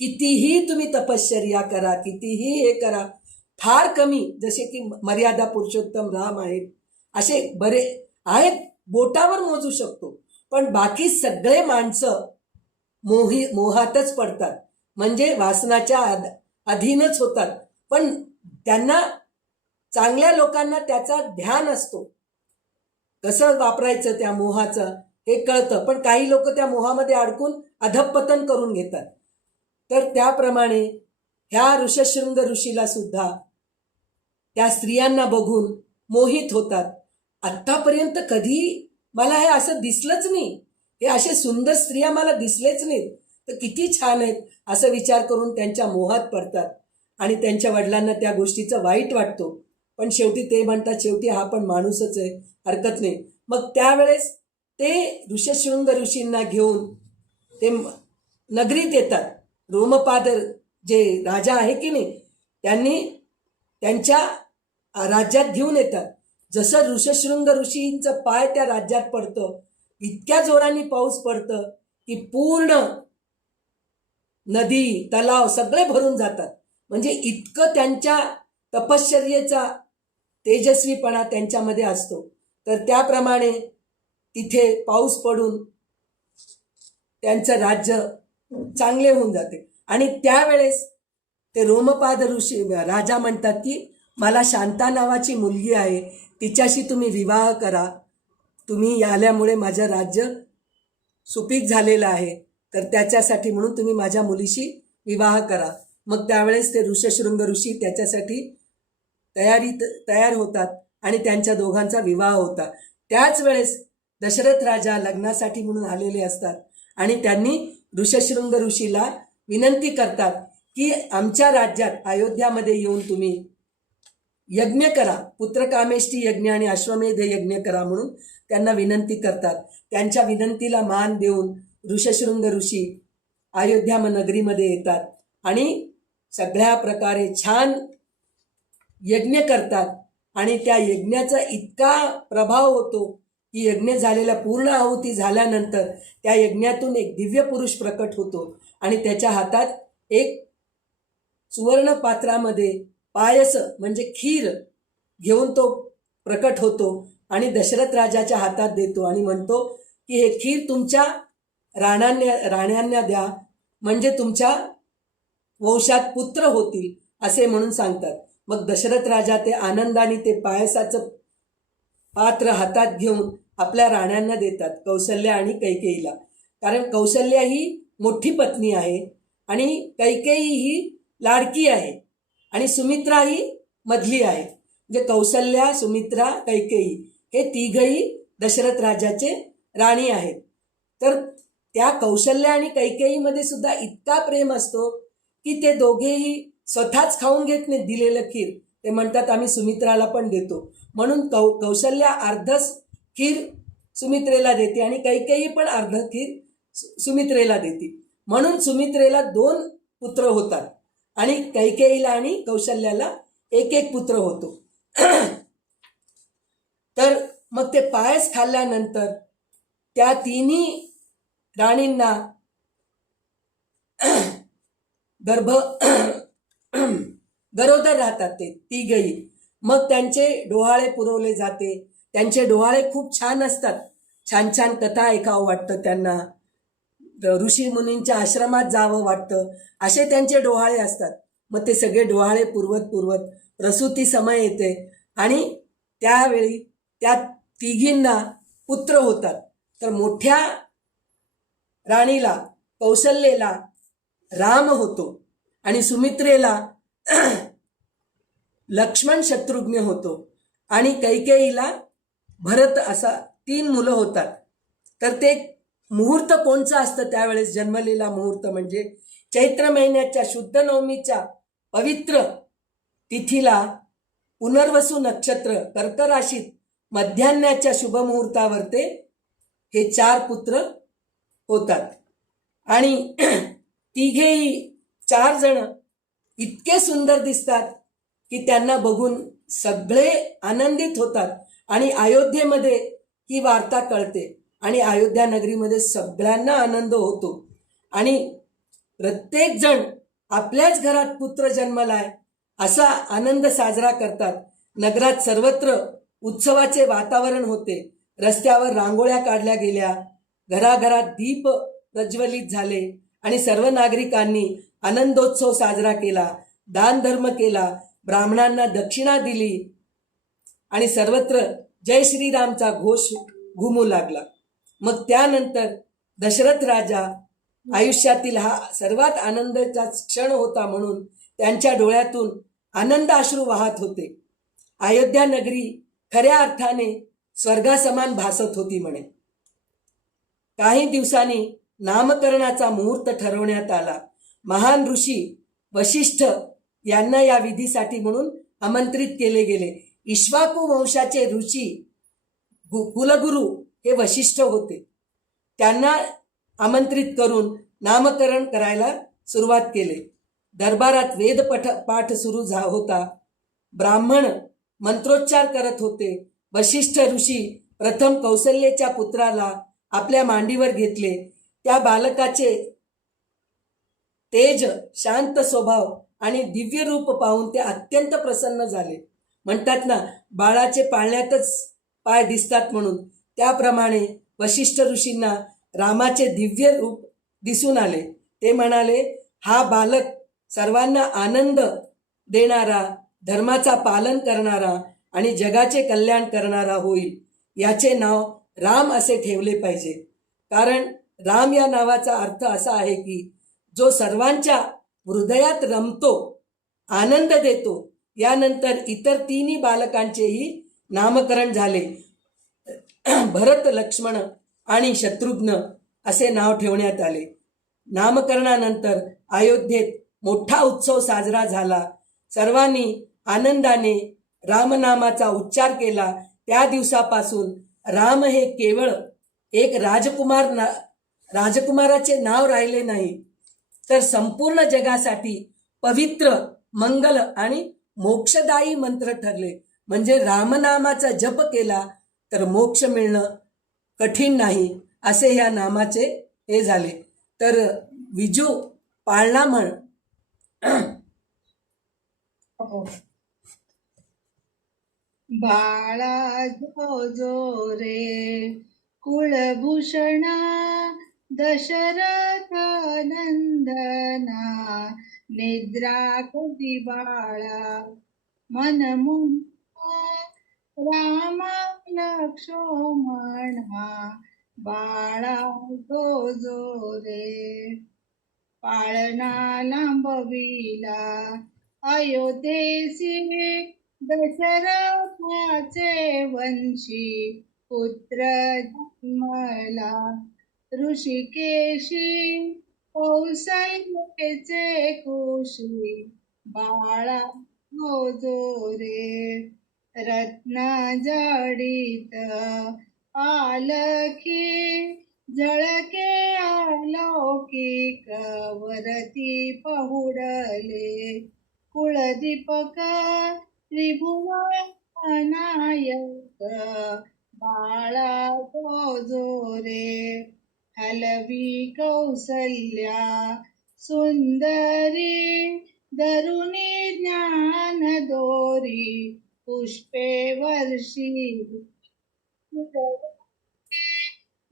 कितीही तुम्ही तपश्चर्या करा, कितीही हे करा, फार कमी, जसे की मर्यादा पुरुषोत्तम राम आहेत, असे बरे आहेत, बोटावर मोजू शकतो. पण बाकी सगळे माणसं मोहातच पडतात, म्हणजे वासनाच्या अधीनच होतात. पण त्यांना चांगल्या लोकांना त्याचा ध्यान असतो, कसं वापरायचं त्या मोहाचं हे कळतं. पण काही लोक त्या मोहामध्ये अडकून अधःपतन करून घेतात. तर त्याप्रमाणे ह्या ऋषशृंग ऋषीला सुद्धा त्या स्त्रियांना बघून मोहित होतात. आत्तापर्यंत कधी मला हे असं दिसलंच नाही, हे असे सुंदर स्त्रिया मला दिसलेच नाहीत, तर किती छान आहेत असं विचार करून त्यांच्या मोहात पडतात. आणि त्यांच्या वडिलांना त्या गोष्टीचं वाईट वाटतो, पण शेवटी ते म्हणतात शेवटी हा पण माणूसच आहे, हरकत नाही. मग त्यावेळेस ते ऋषशृंग ऋषींना घेऊन ते नगरीत येतात. रोमपाद जे राजा आहे की नाही, त्यांनी त्यांच्या राज्यात घेऊन येतात. जसं ऋषशृंग ऋषींचं पाय त्या राज्यात पडतं, इतक्या जोराने पाऊस पडतं की पूर्ण नदी तलाव सगळे भरून जातात. म्हणजे इतकं त्यांच्या तपश्चर्येचा तेजस्वीपणा त्यांच्यामध्ये असतो. तर त्याप्रमाणे तिथे पाऊस पडून त्यांचं राज्य चांगले होऊन जाते. आणि त्यावेळेस ते रोमपाद ऋषी राजा म्हणतात की मला शांता नावाची मुलगी आहे, तिच्याशी तुम्ही विवाह करा, तुम्ही आल्यामुळे माझं राज्य सुपीक झालेलं आहे, तर त्याच्यासाठी म्हणून तुम्ही माझ्या मुलीशी विवाह करा. मग त्यावेळेस ते ऋषशृंग ऋषी त्याच्यासाठी तयार होतात आणि त्यांच्या दोघांचा विवाह होता. त्याच वेळेस दशरथ राजा लग्नासाठी म्हणून आलेले असतात आणि त्यांनी ऋषशृंग ऋषीला विनंती करतात की आमच्या राज्यात अयोध्यामध्ये येऊन तुम्ही यज्ञ करा, पुत्रकामेष्टी यज्ञ आणि अश्वमेध यज्ञ करा म्हणून त्यांना विनंती करतात. त्यांच्या विनंतीला मान देऊन ऋषशृंग ऋषी अयोध्या नगरीमध्ये येतात आणि सगळ्या प्रकारे छान यज्ञ करतात. आणि त्या यज्ञाचा इतका प्रभाव होतो की यज्ञ झालेला पूर्ण आहुती झाल्यानंतर त्या यज्ञातून एक दिव्य पुरुष प्रकट होतो आणि त्याच्या हातात एक सुवर्ण पात्रामध्ये पायस म्हणजे खीर घेऊन तो प्रकट होतो आणि दशरथ राजाच्या हातात देतो आणि म्हणतो की हे खीर तुमच्या राण्यांना द्या, म्हणजे तुमच्या वंशात पुत्र होतील असे म्हणून सांगतात. मग दशरथ राजा ते आनंदाने ते पायसाचं पात्र हातात घेऊन आपल्या राण्यांना देतात, कौसल्या आणि कैकेयीला. कारण कौसल्या ही मोठी पत्नी आहे आणि कैकेयी ही लाडकी आहे आणि सुमित्रा ही मधली आहे. म्हणजे कौसल्या, सुमित्रा, कैकेयी हे तिघही दशरथ राजाचे राणी आहेत. तर त्या कौशल्या आणि कैकेयीमध्ये सुद्धा इतका प्रेम असतो की ते दोघेही स्वतःच खाऊन घेत नाही दिलेलं खीर. ते म्हणतात आम्ही सुमित्राला पण देतो. म्हणून कौशल्या अर्धच खीर सुमित्रेला देते आणि कैकेयी पण अर्ध खीर सुमित्रेला देते. म्हणून सुमित्रेला 2 पुत्र होतात आणि कैकेयीला आणि कौशल्याला एक एक पुत्र होतो. तर मग ते पायस खाल्ल्यानंतर त्या तिन्ही राणींना गरोदर राहतात ते तिघही. मग त्यांचे डोहाळे पुरवले जाते. त्यांचे डोहाळे खूप छान असतात. छान छान कथा ऐकावं वाटतं त्यांना, ऋषी मुनींच्या आश्रमात जावं वाटतं, असे त्यांचे डोहाळे असतात. मग ते सगळे डोहाळे पुरवत पुरवत प्रसूती समय येते आणि त्यावेळी त्या तिघींना पुत्र होतात. तर मोठ्या राणीला कौशल्येला राम होतो आणि सुमित्रेला लक्ष्मण शत्रुघ्न होतो आणि कैकेयीला भरत असा 3 मुलं होतात. तर ते मुहूर्त कोणचं असतं त्यावेळेस जन्मलेला मुहूर्त म्हणजे चैत्र महिन्याच्या शुद्ध नवमीच्या पवित्र तिथीला पुनर्वसू नक्षत्र कर्क राशीत मध्यान्हाच्या शुभमुहूर्तावर ते हे 4 पुत्र होतात. आणि तिघेही 4 जण इतके सुंदर दिसतात की त्यांना बघून सगळे आनंदित होतात. आणि अयोध्येमध्ये ही वार्ता कळते आणि अयोध्या नगरीमध्ये सगळ्यांना आनंद होतो आणि प्रत्येक जण आपल्याच घरात पुत्र जन्मलाय असा आनंद साजरा करतात. नगरात सर्वत्र उत्सवाचे वातावरण होते. रस्त्यावर रांगोळ्या काढल्या गेल्या, घराघरात दीप प्रज्वलित झाले आणि सर्व नागरिकांनी आनंदोत्सव साजरा केला, दान धर्म केला, ब्राह्मणांना दक्षिणा दिली आणि सर्वत्र जय श्रीरामचा घोष घुमू लागला. मग त्यानंतर दशरथ राजा आयुष्यातील हा सर्वात आनंदाचा क्षण होता म्हणून त्यांच्या डोळ्यातून आनंदाश्रू वाहत होते. अयोध्या नगरी खऱ्या अर्थाने स्वर्गासमान भासत होती म्हणे. काही दिवसांनी नामकरणाचा मुहूर्त ठरवण्यात आला. महान ऋषी वशिष्ठ यांना या विधीसाठी म्हणून आमंत्रित केले गेले. इक्ष्वाकू वंशाचे ऋषी कुलगुरू हे वशिष्ठ होते. त्यांना आमंत्रित करून नामकरण करायला सुरुवात केले. दरबारात वेद पाठ सुरू होता. ब्राह्मण मंत्रोच्चार करत होते. वशिष्ठ ऋषी प्रथम कौशल्येच्या पुत्राला आपल्या मांडीवर घेतले. त्या बालकाचे तेज, शांत स्वभाव आणि दिव्य रूप पाहून ते अत्यंत प्रसन्न झाले. म्हणतात ना, बाळाचे पाळण्यातच पाय दिसतात म्हणून, त्याप्रमाणे वशिष्ठ ऋषींना रामाचे दिव्य रूप दिसून आले. ते म्हणाले, हा बालक सर्वांना आनंद देणारा, धर्माचा पालन करणारा आणि जगाचे कल्याण करणारा होईल. याचे नाव राम असे ठेवले पाहिजे. कारण राम या नावाचा अर्थ असा आहे की जो सर्वांच्या हृदयात रमतो, आनंद देतो. यानंतर इतर 3 बालकांचेही नामकरण झाले. भरत, लक्ष्मण आणि शत्रुघ्न असे नाव ठेवण्यात आले. नामकरणानंतर अयोध्येत मोठा उत्सव साजरा झाला. सर्वांनी आनंदाने रामनामाचा उच्चार केला. त्या दिवसापासून राम हे केवळ एक राजकुमाराचे नाव राहिले नाही, तर संपूर्ण जगासाठी पवित्र, मंगल आणि मोक्षदायी मंत्र ठरले. म्हणजे रामनामाचा जप केला तर मोक्ष मिळणं कठीण नाही, असे ह्या नामाचे हे झाले. तर विजू पाळणा म्हण. बाळा जो जो रे कुलभूषणा दशरथ नंदना, निद्रा कधी बाळा मन रामा लक्ष्मणा, बाळा जो जो रे. पाळणा लांबविला अयोध्येसी दशरथाचे वंशी, पुत्र जन्मला ऋषिकेशी कौसल्याचे कुशी बाळा जो रे रत्न जडित आलखी झळके अलौकिक वरती पहुडले कुळदीपक त्रिभुवनायक बाळा जो रे हलवी कौसल्या सुंदरी दरुणी ज्ञान दोरी पुष्पे वर्षी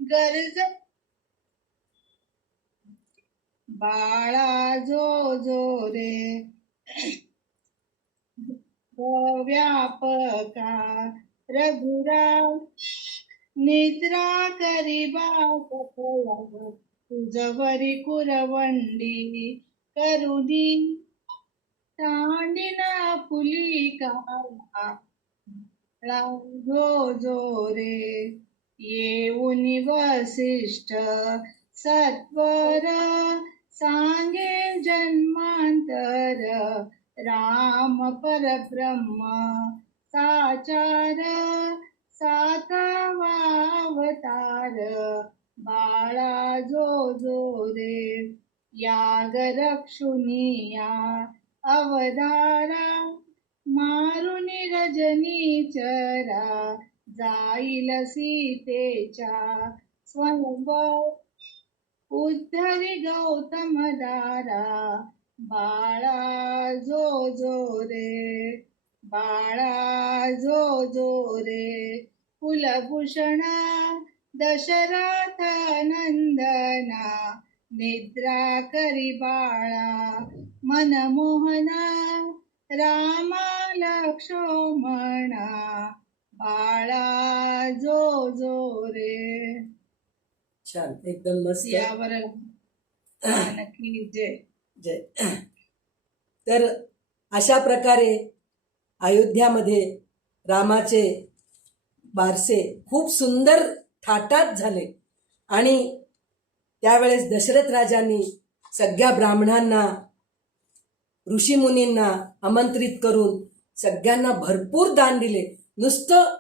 गरज बाळा जो रे व्यापका रघुराम निद्रा करिबा तुझवरी कुरवंडी करुणी तांडिना पुलिका जो रे येऊन वसिष्ठ सत्वर सांगे जन्मांतर राम परब्रह्म साचार सातवा अवतार बाळा जो रे याग रक्षुनिया अवधारा मारुनी रजनीचरा जाईल सीतेच्या स्वयंवर उद्धरी गौतम दारा बाळा जो रे बाळा जो रे कुलभूषण दशरथ नंदना निद्रा करी बाळा मनमोहना रामा लक्ष्मणा बाळा जो रे. छान, एकदम मस्त. यावर नक्की जय जय. तर अशा प्रकारे अयोध्यामध्ये रामाचे बारसे खूप सुंदर थाटात झाले आणि त्यावेळेस दशरथ राजांनी सगळ्या ब्राह्मणांना ऋषीमुनींना आमंत्रित करून सगळ्यांना भरपूर दान दिले. नुसतं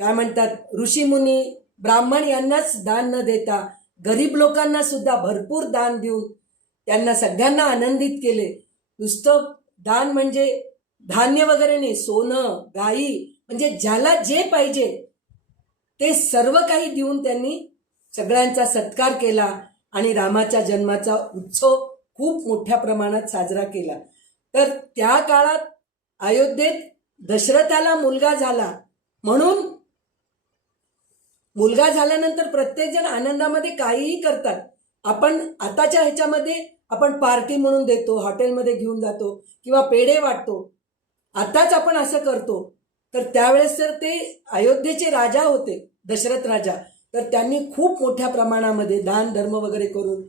काय म्हणतात ऋषीमुनी ब्राह्मण यांनाच दान न देता गरीब लोकांना सुद्धा भरपूर दान देऊन त्यांना सगळ्यांना आनंदित केले. नुसतं दान म्हणजे धान्य वगैरे नाही, सोनं गाई म्हणजे ज्याला जे पाहिजे ते सर्व काही देऊन त्यांनी सगळ्यांचा सत्कार केला आणि रामाच्या जन्माचा उत्सव खूप मोठ्या प्रमाणात साजरा केला. तर त्या काळात अयोध्येत दशरथाला मुलगा झाला म्हणून मुलगा झाल्यानंतर प्रत्येकजण आनंदामध्ये काहीही करतात. आपण आताच्या ह्याच्यामध्ये आपण पार्टी म्हणून देतो, हॉटेलमध्ये घेऊन जातो किंवा पेढे वाटतो. आताच आपण असं करतो. तर त्यावेळेस तर ते अयोध्येचे राजा होते दशरथ राजा, तर त्यांनी खूप मोठ्या प्रमाणामध्ये दान धर्म वगैरे करून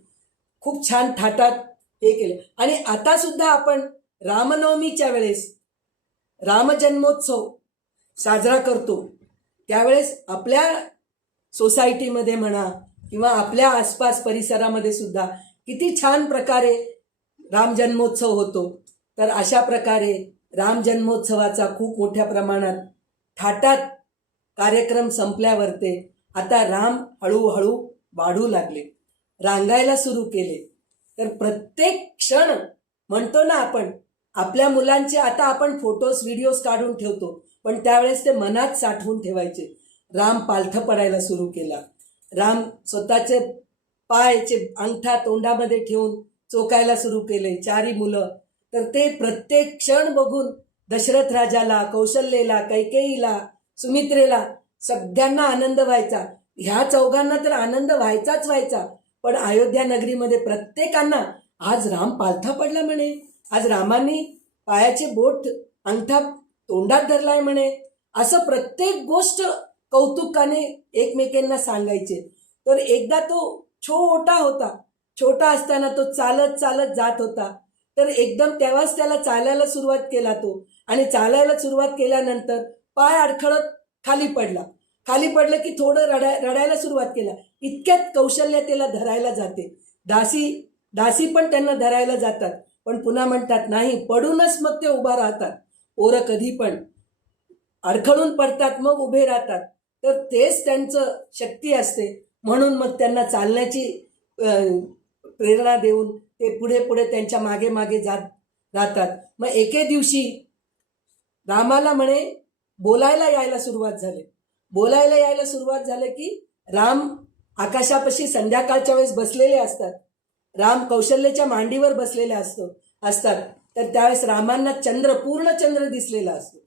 खूप छान थाटात हे केलं. आणि आता सुद्धा आपण रामनवमीच्या वेळेस रामजन्मोत्सव साजरा करतो. त्यावेळेस आपल्या सोसायटीमध्ये म्हणा किंवा आपल्या आसपास परिसरामध्ये सुद्धा किती छान प्रकारे राम जन्मोत्सव होतो. तर अशा प्रकारे राम जन्मोत्सवाचा खूप मोठ्या प्रमाणात थाटात कार्यक्रम संपल्यावरते आता राम हळूहळू वाढू लागले, रांगायला सुरू केले. तर प्रत्येक क्षण म्हणतो ना आपण आपल्या मुलांचे आता आपण फोटोज व्हिडिओज काढून ठेवतो, पण त्यावेळेस ते मनात साठवून ठेवायचे. राम पालथं पडायला सुरू केला. राम स्वतःचे पायचे अंगठा तोंडामध्ये ठेवून चोकायला सुरू केले, चारी मुलं. तर ते प्रत्येक क्षण बघून दशरथ राजाला, कौशल्येला, कैकेयीला, सुमित्रेला सगळ्यांना आनंद व्हायचा. ह्या चौघांना तर आनंद व्हायचाच व्हायचा, पण अयोध्या नगरीमध्ये प्रत्येकांना आज राम पालथा पडला म्हणे, आज रामांनी पायाचे बोट अंगठा तोंडात धरलाय म्हणे, असं प्रत्येक गोष्ट कौतुकाने एकमेकांना सांगायचे. तर एकदा तो छोटा होता, छोटा असताना तो चालत चालत जात होता. तर एकदम तेव्हाच त्याला चालायला सुरुवात केला तो, आणि चालायला सुरुवात केल्यानंतर पाय अडखळत खाली पडला. खाली पडलं की थोडं रडायला सुरुवात केला. इतक्यात कौशल्य त्याला धरायला जाते. दासी पण त्यांना धरायला जातात, पण पुन्हा म्हणतात नाही, पडूनच मग ते उभा राहतात. पोरं कधी पण अडखळून पडतात, मग उभे राहतात. तर तेच त्यांचं शक्ती असते. म्हणून मग त्यांना चालण्याची प्रेरणा देऊन ते पुढे पुढे त्यांच्या मागे मागे जात राहतात. मग एके दिवशी रामाला म्हणे बोलायला यायला सुरुवात झाली की राम आकाशापाशी संध्याकाळच्या वेळेस बसलेले असतात. राम कौशल्याच्या मांडीवर बसलेले असतात. तर त्यावेळेस रामांना पूर्ण चंद्र दिसलेला असतो.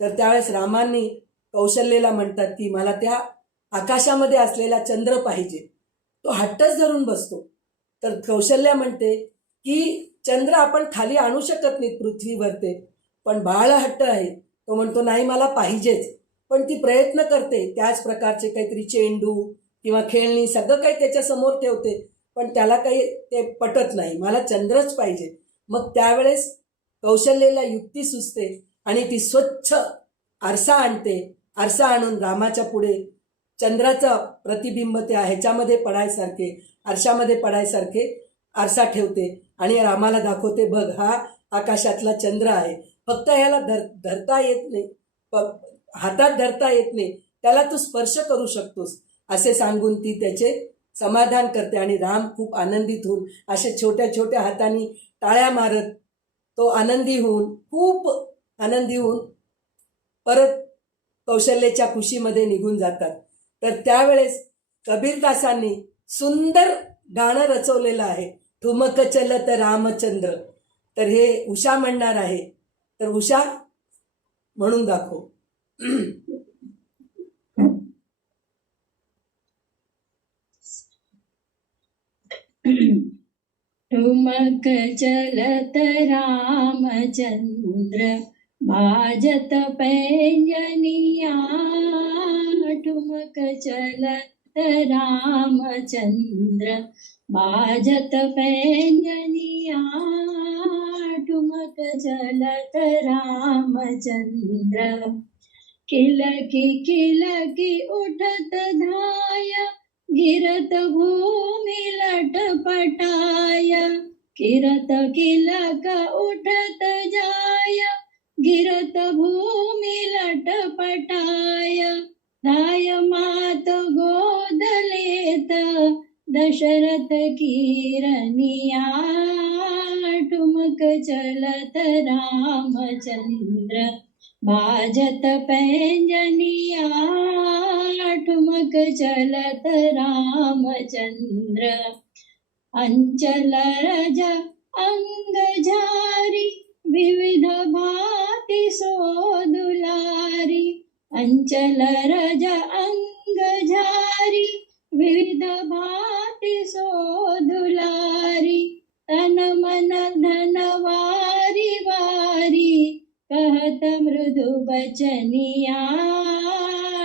तर त्यावेळेस रामांनी कौशल्याला म्हणतात की मला त्या आकाशामध्ये असलेला चंद्र पाहिजे. तो हट्टच धरून बसतो. तर कौशल्या म्हणते की चंद्र आपण खाली आणू शकत नाही पृथ्वीवर, ते पण बाळ हट्ट आहे. तो म्हणतो नाही, मला पाहिजेच. पण ती प्रयत्न करते, त्याच प्रकारचे काहीतरी चेंडू किंवा खेळणी सगळं काही त्याच्या समोर ठेवते, पण त्याला काही ते पटत नाही, मला चंद्रच पाहिजे. मग त्यावेळेस कौशल्याला युक्ती सुचते आणि ती स्वच्छ आरसा आणते. आरसा आणून रामाच्या पुढे चंद्राचा प्रतिबिंब त्या ह्याच्यामध्ये पडायसारखे, आरशामध्ये पडायसारखे आरसा ठेवते आणि रामाला दाखवते, बघ हा आकाशातला चंद्र आहे, फक्त ह्याला धरता येत नाही, हातात धरता येत नाही, त्याला तू स्पर्श करू शकतोस असे सांगून ती त्याचे समाधान करते. आणि राम खूप आनंदित होऊन असे छोट्या छोट्या हाताने टाळ्या मारत तो खूप आनंदी होऊन परत कौशल्याच्या खुशीमध्ये निघून जातात. तर त्यावेळेस कबीरदासांनी सुंदर गाणं रचवलेलं आहे, ठुमक चलत रामचंद्र. तर हे उषा म्हणणार आहे, तर उषा म्हणून दाखव. ठुमक चलत रामचंद्र बाजत पैंजनिया. ठुमक चलत रामचंद्र बाजत पैंजनिया. ठुमक चलत रामचंद्र किलकी उठत धाय. गिरत भूमि लटपटाय. किलक उठत जाय. गिरत भूमि लटपटाय. धाय मात गोदलेत दशरथ कीरनिया. ठुमक चलत रामचंद्र बाजत पैंजनिया. ठुमक चलत रामचंद्र अंचल रज अंग झारी. विविध भाती सोदुलारी. अंचल रज अंग झारी. विविध भाती सोदुलारी. तन मन धन वारी वारी. कहत मृदु बचनिया.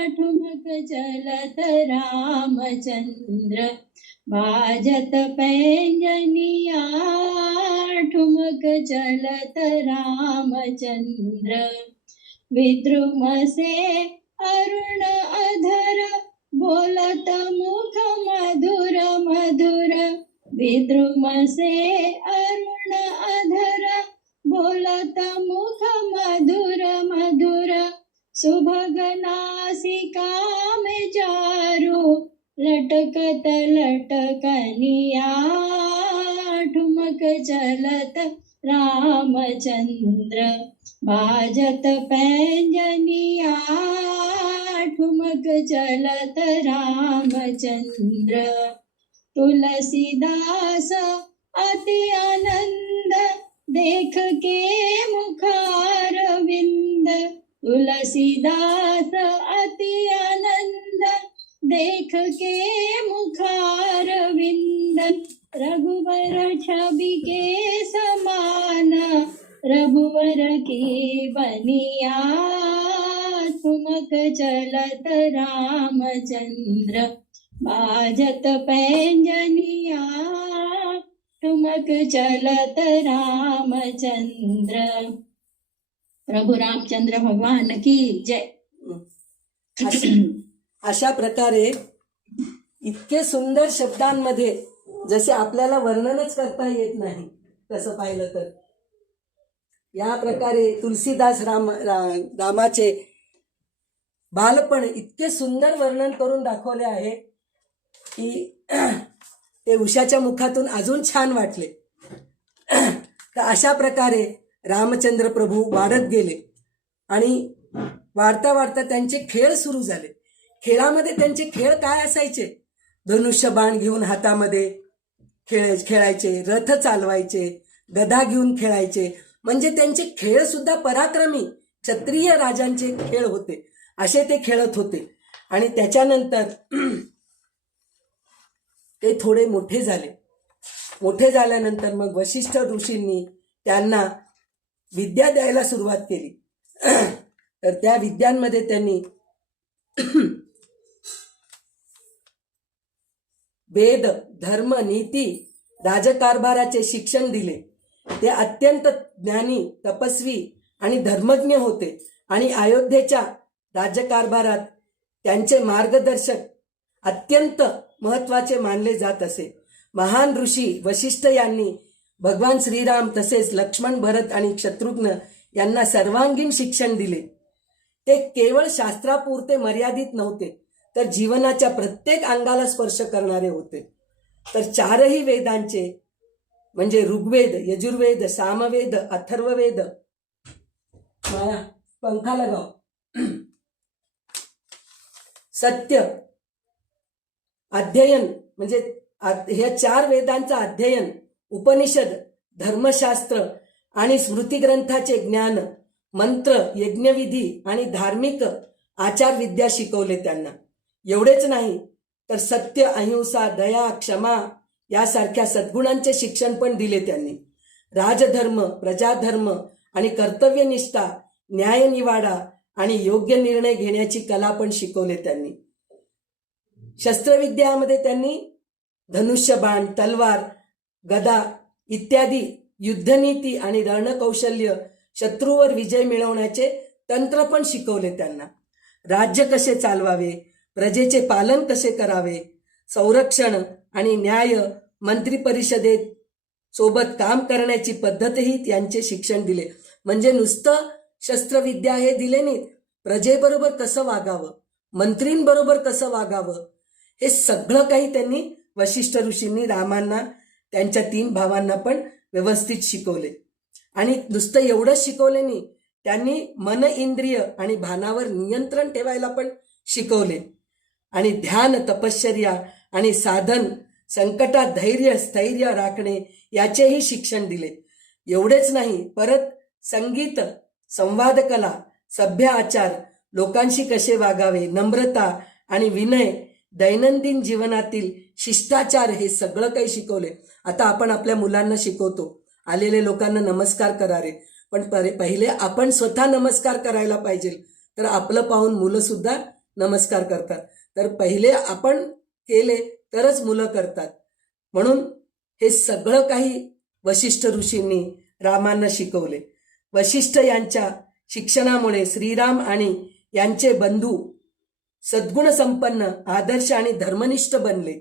ठुमक चलत रामचंद्र बाजत पैंजनिया. ठुमक चलत रामचंद्र विद्रुम से अरुण अधर. बोलत मुख मधुर मधुर. विद्रुम से अरुण अधर. बोलत मुख मधुर मधुर. सुभग नासिका में चारु. लटकत लटकनिया. ठुमक चलत रामचंद्र बाजत पैंजनिया. ठुमक चलत रामचंद्र तुलसीदास अति आनंद. देख के मुखार विंद. तुलसीदास अति आनंद. देख के मुखार विंद. रघुवर छवि के समान. रघुवर की बनिया. ठुमक चलत रामचंद्र बाजत पैंजनिया. ठुमक चलत रामचंद्र. प्रभु रामचंद्र भगवान की जय. अशा प्रकारे इतके सुंदर शब्दांमध्ये जसे आपल्याला वर्णनच करता येत नाही तसं पाहिलं तर. या प्रकारे तुलसीदास रामाचे बालपण इतके सुंदर वर्णन करून दाखवले आहे की ते उषाच्या मुखातून अजून छान वाटले. तर अशा प्रकारे रामचंद्र प्रभू वाढत गेले आणि वाढता वाढता त्यांचे खेळ सुरू झाले. खेळामध्ये त्यांचे खेळ काय असायचे? धनुष्य बाण घेऊन हातामध्ये खेळायचे, रथ चालवायचे, गदा घेऊन खेळायचे. म्हणजे त्यांचे खेळ सुद्धा पराक्रमी क्षत्रिय राजांचे खेळ होते, असे ते खेळत होते. आणि त्याच्यानंतर ते थोडे मोठे झाले. मोठे झाल्यानंतर मग वशिष्ठ ऋषींनी त्यांना विद्या द्यायला सुरुवात केली. तर त्या विद्यांमध्ये त्यांनी वेद, धर्म, नीती, राजकारभाराचे शिक्षण दिले. ते अत्यंत ज्ञानी, तपस्वी आणि धर्मज्ञ होते आणि अयोध्येच्या राज्यकारभारात त्यांचे मार्गदर्शक अत्यंत महत्त्वाचे मानले जात असे. महान ऋषी वशिष्ठ यांनी भगवान श्रीराम तसेच लक्ष्मण, भरत आणि शत्रुघ्न यांना सर्वांगीण शिक्षण दिले. ते केवळ शास्त्रापुरते मर्यादित नव्हते, तर जीवनाच्या प्रत्येक अंगाला स्पर्श करणारे होते. तर चारही वेदांचे म्हणजे ऋग्वेद, यजुर्वेद, सामवेद, अथर्ववेद, माया पंखा लगाव, सत्य अध्ययन म्हणजे ह्या चार वेदांचा अध्ययन, उपनिषद, धर्मशास्त्र आणि स्मृतिग्रंथाचे ज्ञान, मंत्र, यज्ञविधी आणि धार्मिक आचारविद्या शिकवले त्यांना. एवढेच नाही तर सत्य, अहिंसा, दया, क्षमा यासारख्या सद्गुणांचे शिक्षण पण दिले त्यांनी. राजधर्म, प्रजाधर्म आणि कर्तव्यनिष्ठा, न्यायनिवाडा आणि योग्य निर्णय घेण्याची कला पण शिकवले त्यांनी. शस्त्रविद्यामध्ये त्यांनी धनुष्यबाण, तलवार, गदा इत्यादी युद्धनीती आणि रणकौशल्य, शत्रूवर विजय मिळवण्याचे तंत्र पण शिकवले त्यांना. राज्य कसे चालवावे, प्रजेचे पालन कसे करावे, संरक्षण आणि न्याय, मंत्री परिषदेत सोबत काम करण्याची पद्धतही यांचे शिक्षण दिले. म्हणजे नुसतं शस्त्रविद्या हे दिले नाहीत, प्रजेबरोबर कसं वागावं, मंत्रींबरोबर कसं वागावं, हे सगळं काही त्यांनी वशिष्ठ ऋषींनी रामांना, त्यांच्या 3 भावांना पण व्यवस्थित शिकवले. आणि नुसतं एवढंच शिकवले नाही, त्यांनी मन, इंद्रिय आणि भानावर नियंत्रण ठेवायला पण शिकवले. आणि ध्यान, तपश्चर्या आणि साधन, संकटात धैर्य, स्थैर्य राखणे याचेही शिक्षण दिले. एवढेच नाही, परत संगीत, संवाद कला, सभ्य आचार, लोकांशी कसे वागावे, नम्रता आणि विनय, दैनंदिन जीवनातील शिष्टाचार हे सगळं काही शिकवले. आता आपण आपल्या मुलांना शिकवतो, आलेल्या लोकांना नमस्कार करा रे, पण पहिले आपण स्वतः नमस्कार करायला पाहिजे, तर आपलं पाहून मुलं सुद्धा नमस्कार करतात. तर पहिले आपण केले तरच मुलं करतात. म्हणून हे सगळं काही वशिष्ठ ऋषींनी रामांना शिकवले. वशिष्ठ यांच्या शिक्षणामुळे श्रीराम आणि यांचे बंधू सद्गुण संपन्न, आदर्श आणि धर्मनिष्ठ बनले.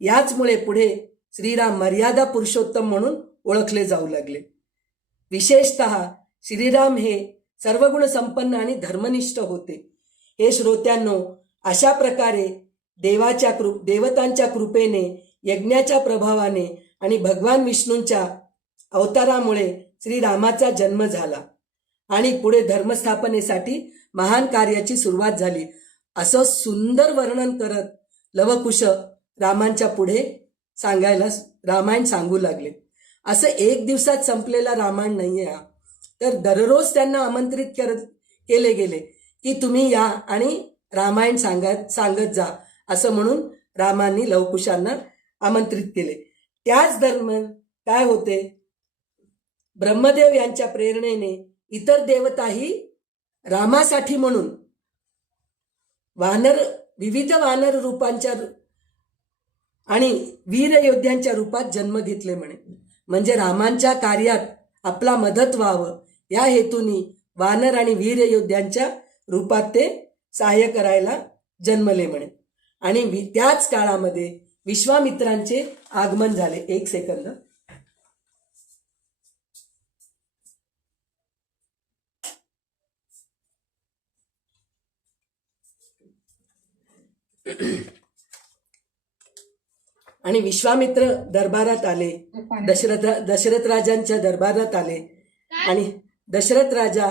याचमुळे पुढे श्रीराम मर्यादा पुरुषोत्तम म्हणून ओळखले जाऊ लागले. विशेषतः श्रीराम हे सर्वगुण संपन्न आणि धर्मनिष्ठ होते. हे श्रोत्यांनो, अशा प्रकारे देवतांच्या कृपेने, यज्ञाच्या प्रभावाने आणि भगवान विष्णूंच्या अवतारामुळे श्रीरामाचा जन्म झाला आणि पुढे धर्मस्थापनेसाठी महान कार्याची सुरुवात झाली. असं सुंदर वर्णन करत लवकुश रामांच्या पुढे रामायण सांगू लागले. असं एक दिवसात संपलेला रामायण नाहीये हा. तर दररोज त्यांना आमंत्रित केले गेले की तुम्ही या आणि रामायण सांगत जा, असं म्हणून रामांनी लवकुशांना आमंत्रित केले. त्याच दरम्यान काय होते, ब्रह्मदेव यांच्या प्रेरणेने इतर देवताही रामासाठी म्हणून विविध वानर रूपांच्या आणि वीर योद्ध्यांच्या रूपात जन्म घेतले म्हणे. म्हणजे रामांच्या कार्यात आपला मदत व्हावं या हेतूने वानर आणि वीर योद्ध्यांच्या रूपात ते सहाय्य करायला जन्मले म्हणे. आणि त्याच काळामध्ये विश्वामित्रांचे आगमन झाले. एक सेकंद. आणि विश्वामित्र दरबारात आले. दशरथ राजांच्या दरबारात आले. आणि दशरथ राजा,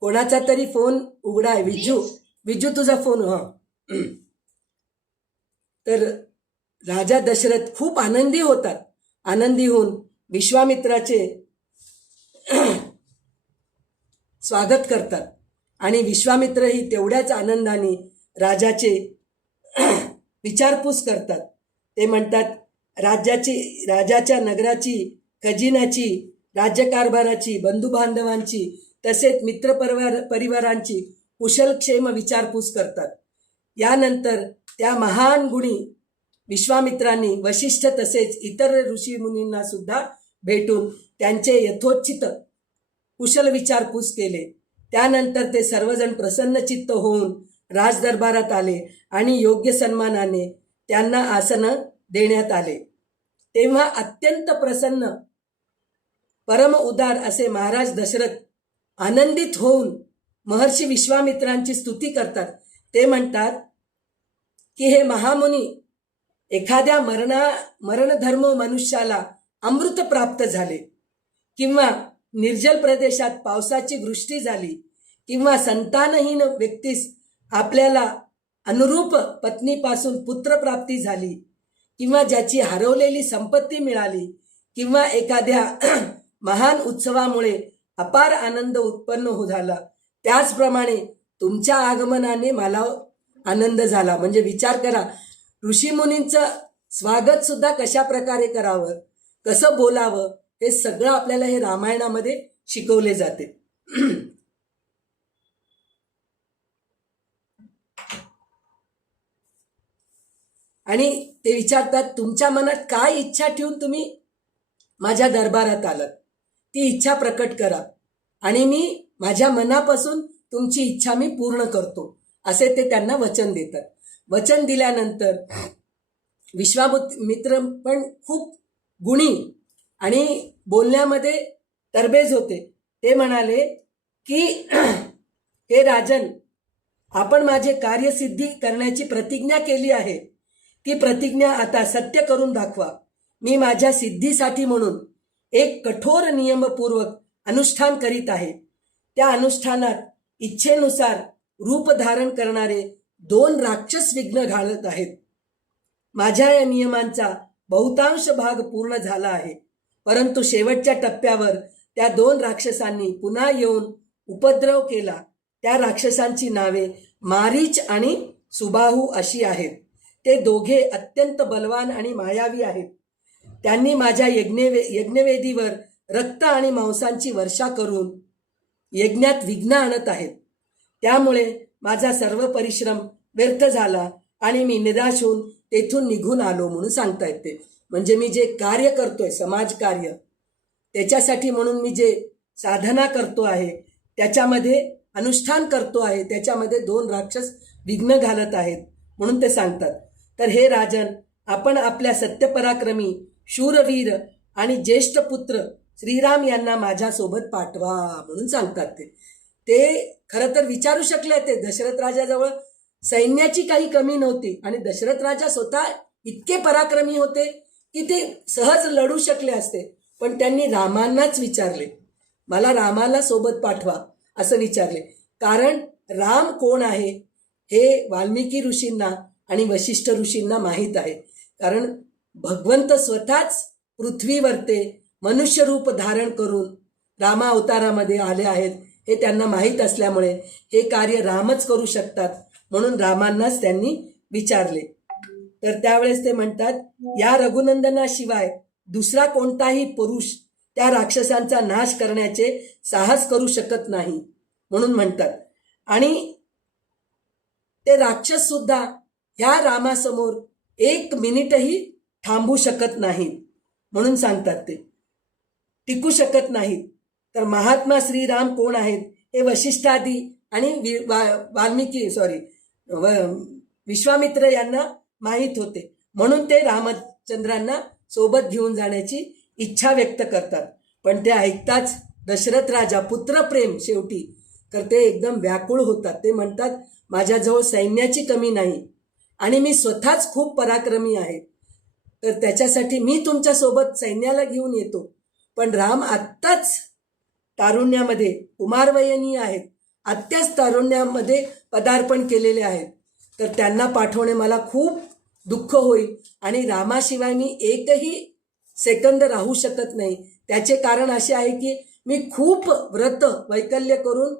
कोणाचा तरी फोन उघडाय. विजू तुझा फोन. तर राजा दशरथ खूप आनंदी होतात. आनंदी होऊन विश्वामित्राचे स्वागत करतात. आणि विश्वामित्रही तेवढ्याच आनंदाने राजाचे विचारपूस करतात. ते म्हणतात, राजाच्या नगराची, खजिन्याची, राज्यकारभाराची, बंधुबांधवांची तसेच परिवारांची कुशलक्षेम विचारपूस करतात. यानंतर त्या महान गुणी विश्वामित्रांनी वशिष्ठ तसेच इतर ऋषीमुनींना सुद्धा भेटून त्यांचे यथोचित कुशल विचारपूस केले. त्यानंतर ते सर्वजण प्रसन्नचित्त होऊन राजदरबारात आले आणि योग्य सन्मानाने त्यांना आसन देण्यात आले. तेव्हा अत्यंत प्रसन्न, परम उदार असे महाराज दशरथ आनंदित होऊन महर्षी विश्वामित्रांची स्तुती करतात. ते म्हणतात की हे महामुनी, एखाद्या मरणधर्म मनुष्याला अमृत प्राप्त झाले, किंवा निर्जल प्रदेशात पावसाची वृष्टी झाली, किंवा संतानहीन व्यक्तीस आपल्याला अनुरूप पत्नीपासून पुत्रप्राप्ती झाली, किंवा ज्याची हरवलेली संपत्ती मिळाली, किंवा एखाद्या महान उत्सवामुळे अपार आनंद उत्पन्न झाला, त्याचप्रमाणे तुमच्या आगमनाने मला आनंद झाला. म्हणजे विचार करा, ऋषीमुनींचं स्वागत सुद्धा कशा प्रकारे करावं, कसं बोलावं, हे सगळं आपल्याला हे रामायणामध्ये शिकवले जाते. आणि ते विचारतात, तुमच्या मनात काय इच्छा ठेवून तुम्ही माझ्या दरबारात आलात, ती इच्छा प्रकट करा आणि मी माझ्या मनापासून तुमची इच्छा मी पूर्ण करतो, असे ते त्यांना वचन देतात. वचन दिल्यानंतर विश्वामित्र पण खूप गुणी आणि बोलण्यामध्ये तरबेज होते. ते म्हणाले की हे राजन, आपण माझे कार्यसिद्धी करण्याची प्रतिज्ञा केली आहे, ती प्रतिज्ञा आता सत्य करून दाखवा. मी माझ्या सिद्धीसाठी म्हणून एक कठोर नियमपूर्वक अनुष्ठान करीत आहे. त्या अनुष्ठानात इच्छेनुसार रूप धारण करणारे 2 राक्षस विघ्न घालत आहेत. माझ्या या नियमांचा बहुतांश भाग पूर्ण झाला आहे, परंतु शेवटच्या टप्प्यावर त्या 2 राक्षसांनी पुन्हा येऊन उपद्रव केला. त्या राक्षसांची नावे मारीच आणि सुबाहू अशी आहेत. ते दोघे अत्यंत बलवान आणि मायावी आहेत. त्यांनी माझ्या यज्ञवेदीवर रक्त आणि मांसांची वर्षा करून यज्ञात विघ्न आणत आहेत. त्यामुळे माझा सर्व परिश्रम व्यर्थ झाला आणि मी निराश होऊन तेथून निघून आलो म्हणून सांगता येते. म्हणजे मी जे कार्य करतोय, समाज कार्य, त्याच्यासाठी म्हणून मी जे साधना करतो आहे, त्याच्यामध्ये अनुष्ठान करतो आहे, त्याच्यामध्ये 2 राक्षस विघ्न घालत आहेत म्हणून ते सांगतात. तर हे राजन, आपण आपल्या सत्यपराक्रमी शूरवीर आणि ज्येष्ठ पुत्र श्रीराम यांना माझ्यासोबत पाठवा म्हणून सांगतात. ते खरं तर विचारू शकले. ते दशरथ राजाजवळ सैन्याची काही कमी नव्हती आणि दशरथ राजा स्वतः इतके पराक्रमी होते की ते सहज लढू शकले असते. पण त्यांनी रामांनाच विचारले, मला रामाला सोबत पाठवा असं विचारले. कारण राम कोण आहे हे वाल्मिकी ऋषींना आणि वशिष्ठ ऋषींना माहीत आहे. कारण भगवंत स्वतःच पृथ्वीवरते मनुष्य रूप धारण करून रामा अवतारामध्ये आले आहेत हे त्यांना माहीत असल्यामुळे हे कार्य रामच करू शकतात म्हणून रामांनाच त्यांनी विचारले. तर त्यावेळेस ते म्हणतात, या रघुनंदनाशिवाय दुसरा कोणताही पुरुष त्या राक्षसांचा नाश करण्याचे साहस करू शकत नाही म्हणून म्हणतात. आणि ते राक्षस सुद्धा ह्या रामासमोर 1 मिनिटही थांबू शकत नाहीत म्हणून सांगतात. ते टिकू शकत नाहीत. तर महात्मा श्रीराम कोण आहेत हे वशिष्ठादी आणि विश्वामित्र यांना माहीत होते. म्हणून ते रामचंद्रांना सोबत घेऊन जाण्याची इच्छा व्यक्त करतात. पण ते ऐकताच दशरथ राजा, पुत्रप्रेम शेवटी, तर ते एकदम व्याकुळ होतात. ते म्हणतात, माझ्याजवळ सैन्याची कमी नाही आणि मी स्वतःच खूप पराक्रमी आहे, तर त्याच्यासाठी मी तुमच्यासोबत सैन्याला घेऊन येतो. पण राम आत्ताच तारुण्यामध्ये कुमारवयनी आहेत, आत्ताच तारुण्यामध्ये पदार्पण केलेले आहेत, तर त्यांना पाठवणे मला खूप दुःख होईल आणि रामाशिवाय मी एकही सेकंद राहू शकत नाही. त्याचे कारण असे आहे की मी खूप व्रत वैकल्य करून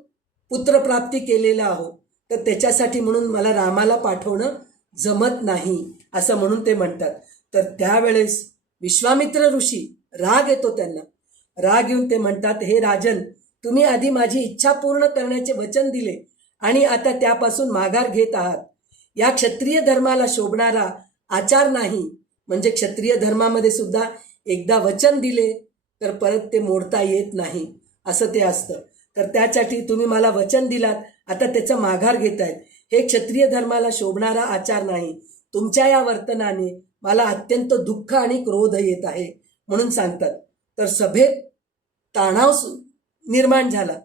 पुत्रप्राप्ती केलेला आहो, तर त्याच्यासाठी म्हणून मला रामाला पाठवणं जमत नाही, असं म्हणून ते म्हणतात. तर त्यावेळेस विश्वामित्र ऋषी, राग येतो त्यांना. राग येऊन ते म्हणतात, हे राजन, तुम्ही आधी माझी इच्छा पूर्ण करण्याचे वचन दिले आणि आता त्यापासून माघार घेत आहात. या क्षत्रिय धर्माला शोभणारा आचार नाही. म्हणजे क्षत्रिय धर्मामध्ये सुद्धा एकदा वचन दिले तर परत ते मोडता येत नाही, असं ते असतं. तर त्यासाठी तुम्ही मला वचन दिलात, आता त्याचा माघार घेतायत. हे क्षत्रिय धर्माला शोभणारा आचार नाही. तुमच्या या वर्तनाने मला अत्यंत दुःख आणि क्रोध येत आहे, म्हणून सांगतात. तर सभेत तणाव निर्माण झाला,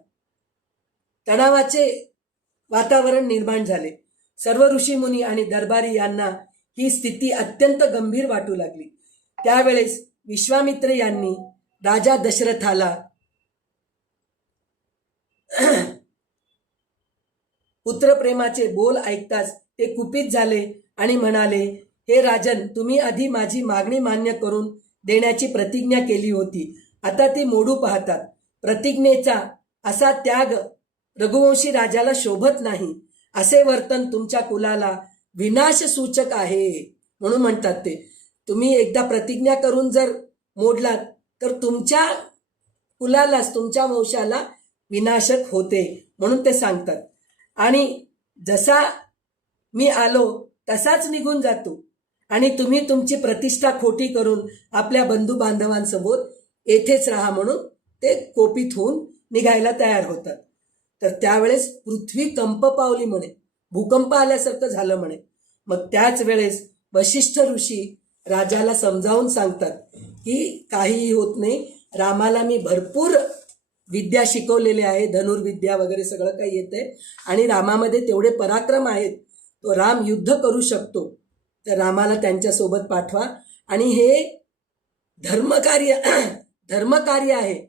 तणावाचे वातावरण निर्माण झाले. सर्व ऋषीमुनी आणि दरबारी यांना ही स्थिती अत्यंत गंभीर वाटू लागली. त्यावेळेस विश्वामित्र यांनी राजा दशरथाला पुत्रप्रेमाचे बोल ऐकताच ते कुपित झाले आणि म्हणाले, हे राजन, तुम्ही आधी माझी मागणी मान्य करून देण्याची प्रतिज्ञा केली होती, आता ती मोडू पाहतात. प्रतिज्ञेचा असा त्याग रघुवंशी राजाला शोभत नाही. असे वर्तन तुमच्या कुलाला विनाशसूचक आहे, म्हणून म्हणतात ते. तुम्ही एकदा प्रतिज्ञा करून जर मोडलात तर तुमच्या कुलालाच, तुमच्या वंशाला विनाशक होते, म्हणून ते सांगतात. आणि जसा मी आलो तसाच निघून जातो आणि तुम्ही तुमची प्रतिष्ठा खोटी करून आपल्या बंधू बांधवांसोबत येथेच राहा, म्हणून ते कोपित होऊन निघायला तयार होतात. तर त्यावेळेस पृथ्वी कंप पावली म्हणे, भूकंप आल्यासारखं झालं म्हणे. मग त्याच वेळेस वशिष्ठ ऋषी राजाला समजावून सांगतात की काहीही होत नाही, रामाला मी भरपूर विद्या शिकवलेले आहे, धनुर्विद्या वगैरे सगळं काही येते आणि रामामध्ये तेवढे पराक्रम आहेत, तो राम युद्ध करू शकतो. तर रामाला त्यांच्यासोबत पाठवा आणि हे धर्मकार्य आहे,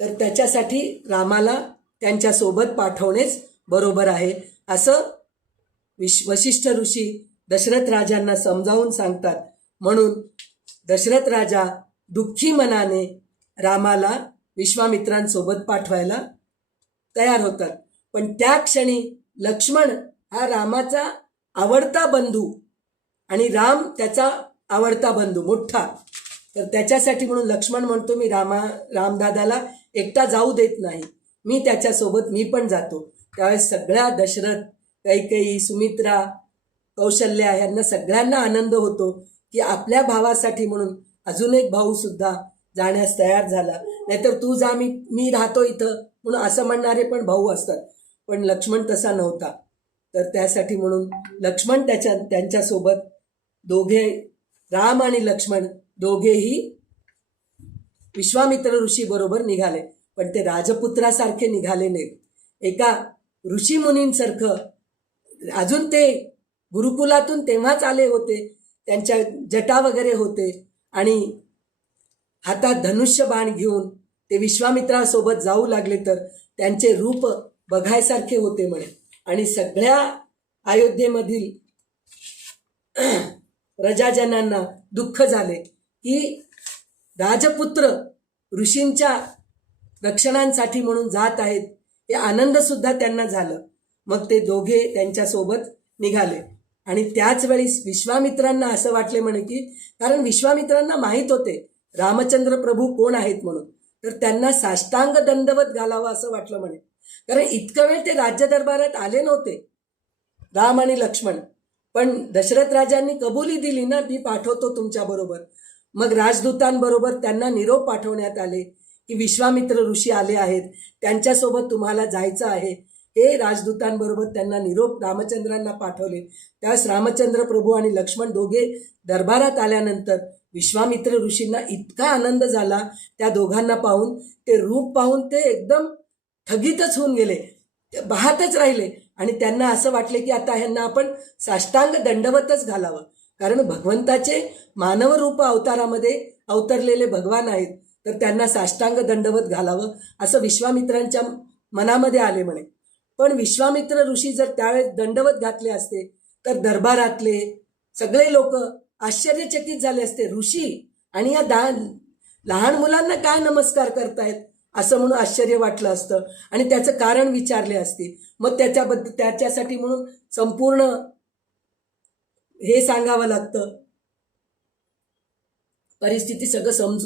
तर त्याच्यासाठी रामाला त्यांच्यासोबत पाठवणेच बरोबर आहे, असं वशिष्ठ ऋषी दशरथ राजांना समजावून सांगतात. म्हणून दशरथ राजा दुःखी मनाने रामाला विश्वामित्रांसोबत पाठवायला तयार होतात. पण त्या क्षणी लक्ष्मण हा रामाचा आवडता बंधू आणि राम त्याचा आवडता बंधू मोठा, तर त्याच्यासाठी म्हणून लक्ष्मण म्हणतो, मी रामदादाला एकटा जाऊ देत नाही, मी त्याच्यासोबत मी पण जातो. त्यावेळेस सगळ्या दशरथ, कैकेयी, सुमित्रा, कौशल्या यांना सगळ्यांना आनंद होतो की आपल्या भावासाठी म्हणून अजून एक भाऊ सुद्धा जाण्यास तयार झाला. नाहीतर तू जा, मी राहतो इथं म्हणून असं म्हणणारे पण भाऊ असतात, पण लक्ष्मण तसा नव्हता. तर त्यासाठी म्हणून लक्ष्मण त्यांच्यासोबत दोघे, राम आणि लक्ष्मण दोघेही विश्वामित्र ऋषी बरोबर निघाले. पण ते राजपुत्रासारखे निघाले नाहीत, एका ऋषीमुनींसारखं. अजून ते गुरुकुलातून तेव्हाच आले होते, त्यांच्या जटा वगैरे होते आणि हातात धनुष्य बाण घेऊन ते विश्वामित्रासोबत जाऊ लागले, तर त्यांचे रूप बघायसारखे होते म्हणे. आणि सगळ्या अयोध्येमधील प्रजाजनांना दुःख झाले की राजपुत्र ऋषींच्या रक्षणांसाठी म्हणून जात आहेत, हे आनंद सुद्धा त्यांना झालं. मग ते दोघे त्यांच्यासोबत निघाले. आणि त्याच वेळी विश्वामित्रांना असं वाटले म्हणे की, कारण विश्वामित्रांना माहीत होते रामचंद्र प्रभू कोण आहेत म्हणून, तर त्यांना साष्टांग दंडवत घालावा असं वाटलं म्हणे. कारण इतकं वेळ ते राज्य दरबारात आले नव्हते राम आणि लक्ष्मण, पण दशरथ राजांनी कबुली दिली ना, मी पाठवतो तुमच्याबरोबर. मग राजदूतांबरोबर त्यांना निरोप पाठवण्यात आले की विश्वामित्र ऋषी आले आहेत, त्यांच्यासोबत तुम्हाला जायचं आहे. हे राजदूतांबरोबर त्यांना निरोप रामचंद्रांना पाठवले. त्यावेळेस रामचंद्र प्रभू आणि लक्ष्मण दोघे दरबारात आल्यानंतर विश्वामित्र ऋषींना इतका आनंद झाला त्या दोघांना पाहून, ते रूप पाहून ते एकदम थगितच होऊन गेले, ते पाहतच राहिले. आणि त्यांना असं वाटले की आता ह्यांना आपण साष्टांग दंडवतच घालावं, कारण भगवंताचे मानव रूप अवतारामध्ये अवतरलेले भगवान आहेत, तर त्यांना साष्टांग दंडवत घालावं असं विश्वामित्रांच्या मनामध्ये आले म्हणे. पण विश्वामित्र ऋषी जर त्यावेळेस दंडवत घातले असते तर दरबारातले सगळे लोक आश्चर्यचकित झाले असते. ऋषी आणि या लहान मुलांना काय नमस्कार करतायत असं म्हणून आश्चर्य वाटलं असतं आणि त्याचं कारण विचारले असते. मग त्याच्यासाठी म्हणून संपूर्ण हे सांगावं लागतं, परिस्थिती सगळं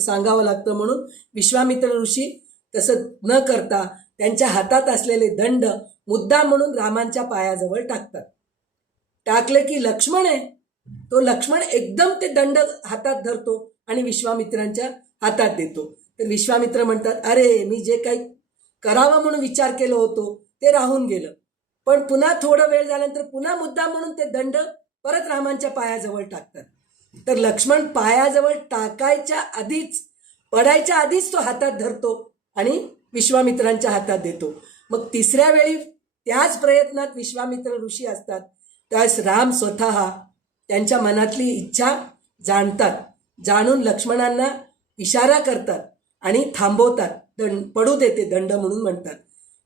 सांगावं लागतं. म्हणून विश्वामित्र ऋषी तसं न करता त्यांच्या हातात असलेले दंड मुद्दाम म्हणून रामांच्या पायाजवळ टाकतात. टाकले की लक्ष्मण आहे, तो लक्ष्मण एकदम ते दंड हातात धरतो आणि विश्वामित्रांच्या हातात देतो. तर विश्वामित्र म्हणतात, अरे मी जे काही करावं म्हणून विचार केलं होतो ते राहून गेलं. पण पुन्हा थोडा वेळ झाल्यानंतर पुन्हा मुद्दाम म्हणून ते दंड परत रामांच्या पायाजवळ टाकतात. तर लक्ष्मण पायाजवळ टाकायच्या आधीच, पडायच्या आधीच तो हातात धरतो आणि विश्वामित्रांच्या हातात देतो. मग तिसऱ्या वेळी त्याच प्रयत्नात विश्वामित्र ऋषी असतात. त्यावेळेस राम स्वतः त्यांच्या मनातली इच्छा जाणतात, जाणून लक्ष्मणांना इशारा करतात आणि थांबवतात. पडू देते दंड म्हणून म्हणतात.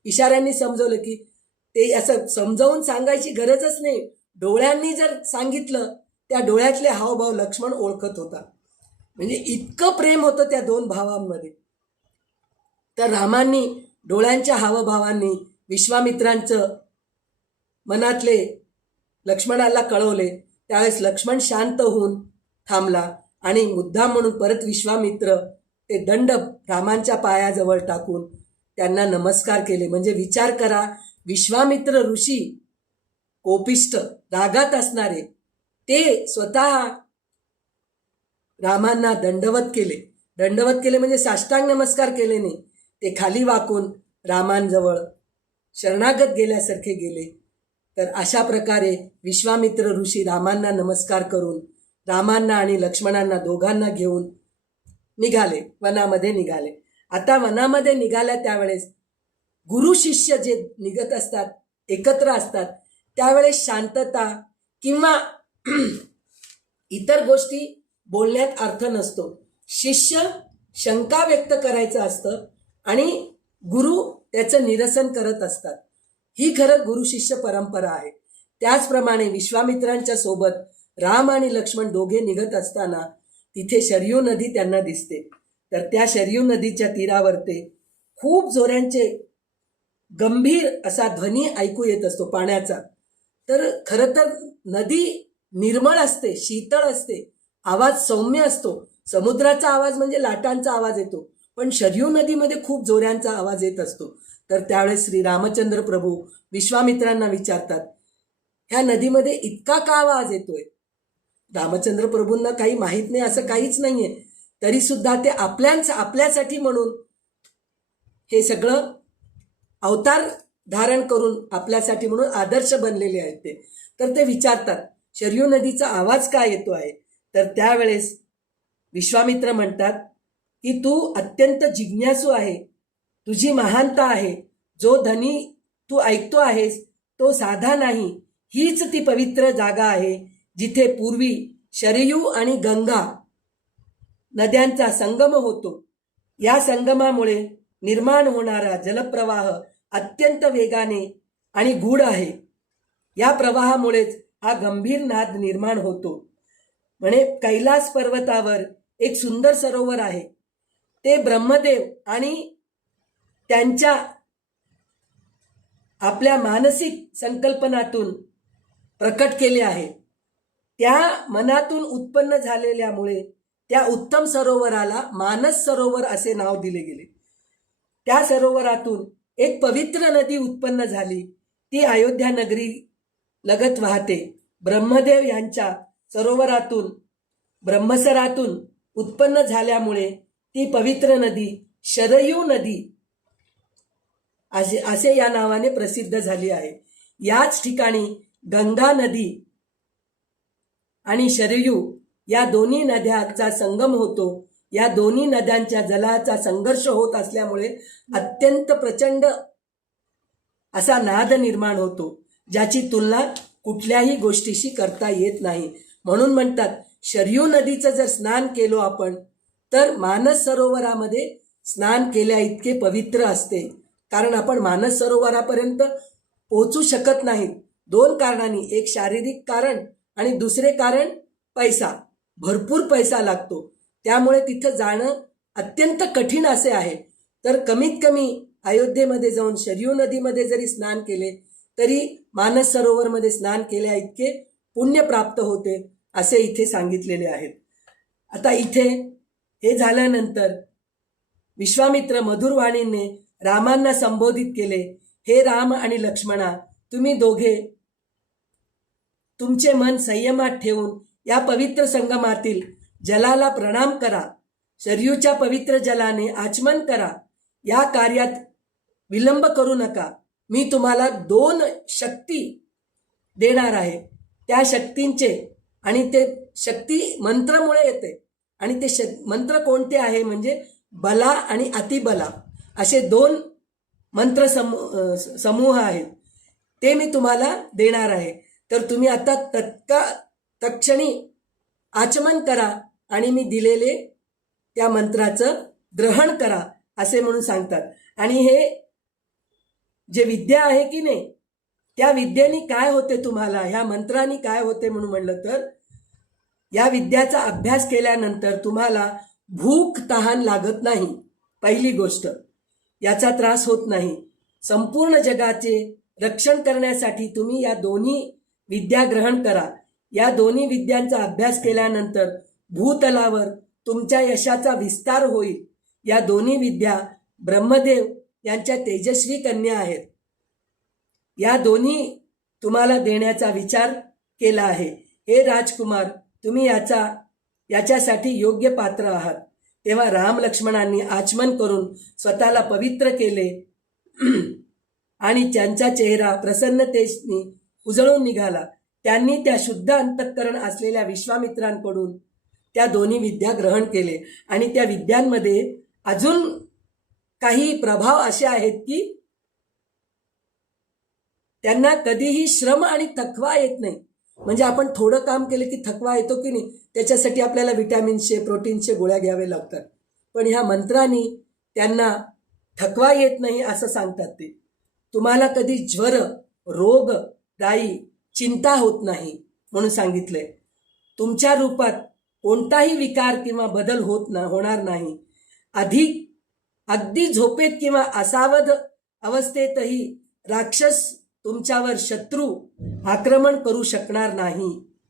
इशाऱ्यांनी समजवलं की ते असं समजावून सांगायची गरजच नाही, डोळ्यांनी जर सांगितलं त्या डोळ्यातले हावभाव लक्ष्मण ओळखत होता. म्हणजे इतकं प्रेम होतं त्या दोन भावांमध्ये. तर रामांनी डोळ्यांच्या हावभावांनी विश्वामित्रांचं मनातले लक्ष्मणाला कळवले. त्यावेळेस लक्ष्मण शांत होऊन थांबला आणि मुद्दाम म्हणून परत विश्वामित्र ते दंड रामांच्या पायाजवळ टाकून त्यांना नमस्कार केले. म्हणजे विचार करा, विश्वामित्र ऋषी कोपिष्ट रागात असणारे ते स्वतः रामांना दंडवत केले. दंडवत केले म्हणजे साष्टांग नमस्कार केले नाही, ते खाली वाकून रामांजवळ शरणागत गेल्यासारखे गेले. तर अशा प्रकारे विश्वामित्र ऋषी रामांना नमस्कार करून रामांना आणि लक्ष्मणांना दोघांना घेऊन निघाले, वनामध्ये निघाले. आता वनामध्ये निघाल्या त्यावेळेस गुरु शिष्य जे निघत असतात, एकत्र असतात, त्यावेळेस शांतता किंवा इतर गोष्टी बोलण्यात अर्थ नसतो. शिष्य शंका व्यक्त करायचं असतं आणि गुरु त्याचं निरसन करत असतात. ही खरं गुरु शिष्य परंपरा आहे. त्याचप्रमाणे विश्वामित्रांच्या सोबत राम आणि लक्ष्मण दोघे निघत असताना तिथे शरयू नदी त्यांना दिसते. तर त्या शरयू नदीच्या तीरावर ते खूप जोऱ्यांचे गंभीर असा ध्वनी ऐकू येत असतो पाण्याचा. तर खरं तर नदी निर्मळ असते, शीतळ असते, आवाज सौम्य असतो. समुद्राचा आवाज म्हणजे लाटांचा आवाज येतो, पण शरयू नदीमध्ये खूप जोऱ्यांचा आवाज येत असतो. तर त्यावेळेस श्री रामचंद्र प्रभू विश्वामित्रांना विचारतात, ह्या नदीमध्ये इतका का आवाज येतोय? रामचंद्र प्रभूंना काही माहीत नाही असं काहीच नाहीये, तरी सुद्धा ते आपल्यासाठी म्हणून हे सगळं अवतार धारण करून आपल्यासाठी म्हणून आदर्श बनलेले आहेत ते. तर ते विचारतात शरयू नदीचा आवाज का येतो आहे? तर त्यावेळेस विश्वामित्र म्हणतात की तू अत्यंत जिज्ञासू आहे, तुझी महानता आहे, जो ध्वनी तू ऐकतो आहेस तो साधा नाही. हीच ती पवित्र जागा आहे जिथे पूर्वी शरयू आणि गंगा नद्यांचा संगम होतो. या संगमामुळे निर्माण होणारा जलप्रवाह अत्यंत वेगाने आणि गूढ आहे. या प्रवाहामुळेच हा गंभीर नाद निर्माण होतो. म्हणे कैलास पर्वतावर एक सुंदर सरोवर आहे, ते ब्रह्मदेव आणि त्यांच्या आपल्या मानसिक संकल्पनातून प्रकट केले आहे. त्या मनातून उत्पन्न झालेल्यामुळे त्या उत्तम सरोवराला मानस सरोवर असे नाव दिले गेले. त्या सरोवरातून एक पवित्र नदी उत्पन्न झाली, ती अयोध्या नगरी लगत वाहते. ब्रह्मदेव यांच्या सरोवरातून ब्रह्मसरातून उत्पन्न झाल्यामुळे ती पवित्र नदी शरयू नदी असे या नावाने प्रसिद्ध झाली आहे. याच ठिकाणी गंगा नदी आणि शरयू या दोन्ही नद्यांचा संगम होतो. या दोन्ही नद्यांच्या जलाचा संघर्ष होत असल्यामुळे अत्यंत प्रचंड असा नाद निर्माण होतो, ज्याची तुलना कुठल्याही गोष्टीशी करता येत नाही. म्हणून म्हणतात, शरयू नदीचं जर स्नान केलो आपण तर मानस सरोवरामध्ये स्नान केल्या इतके पवित्र असते. कारण आपण मानस सरोवरापर्यंत पोहोचू शकत नाही, 2 कारणांनी. एक शारीरिक कारण आणि दुसरे कारण पैसा. भरपूर पैसा लागतो, त्यामुळे तिथं जाणं अत्यंत कठीण असे आहे. तर कमीत कमी अयोध्येमध्ये जाऊन शरयू नदीमध्ये जरी स्नान केले तरी मानस सरोवरमध्ये स्नान केल्या इतके पुण्य प्राप्त होते, असे इथे सांगितलेले आहेत. आता इथे हे झाल्यानंतर विश्वामित्र मधुरवाणीने रामांना संबोधित केले. हे राम आणि लक्ष्मणा, तुम्ही दोघे तुमचे मन संयमात ठेवून या पवित्र संगमातील जलाला प्रणाम करा. शरयूच्या पवित्र जलाने आचमन करा. या कार्यात विलंब करू नका. मी तुम्हाला 2 शक्ती देणार आहे. त्या शक्तींचे आणि ते शक्ती मंत्रमुळे येते. आणि ते मंत्र कोणते आहे म्हणजे बला आणि अतिबला असे 2 मंत्र समूह आहेत. ते मी तुम्हाला देणार आहे. तर तुम्ही आता तत्क्षणी आचमन करा आणि मी दिलेले त्या मंत्राचं ग्रहण करा, असे म्हणून सांगतात. आणि हे जे विद्या आहे की नाही, त्या विद्येने काय होते तुम्हाला, ह्या मंत्रांनी काय होते म्हणून म्हणलं तर, या विद्याचा अभ्यास केल्यानंतर तुम्हाला भूक तहान लागत नाही. पहिली गोष्ट, याचा त्रास होत नाही. संपूर्ण जगाचे रक्षण करण्यासाठी तुम्ही या दोन्ही विद्या ग्रहण करा. या दोन्ही विद्यांचा अभ्यास केल्यानंतर भूतलावर तुमच्या यशाचा विस्तार होईल. या दोन्ही विद्या ब्रह्मदेव यांच्या तेजस्वी कन्या आहेत. या दोन्ही तुम्हाला देण्याचा विचार केला आहे. हे राजकुमार, तुम्ही याच्यासाठी योग्य पात्र आहात. तेव्हा राम लक्ष्मणांनी आचमन करून स्वतःला पवित्र केले आणि त्यांचा चेहरा प्रसन्नतेने उजळून निघाला. त्यांनी त्या शुद्ध अंतःकरण असलेल्या विश्वामित्रांकडून त्या दोन्ही विद्या ग्रहण केले. आणि त्या विद्यांमध्ये अजून काही प्रभाव असे आहेत की त्यांना कधीही श्रम आणि थकवा येत नाही. म्हणजे आपण थोडं काम केलं की थकवा येतो की नाही, त्याच्यासाठी आपल्याला विटॅमिन्सचे प्रोटीनचे गोळ्या घ्यावे लागतात. पण ह्या मंत्रांनी त्यांना थकवा येत नाही असं सांगतात ते. तुम्हाला कधी ज्वर, रोग, दाई, चिंता होत नाही म्हणून सांगितलंय. तुमच्या रूपात कोणताही विकार किंवा बदल होणार नाही. अगदी झोपेत किंवा असावध अवस्थेतही राक्षस तुमच्यावर शत्रू आक्रमण करू शकणार नाही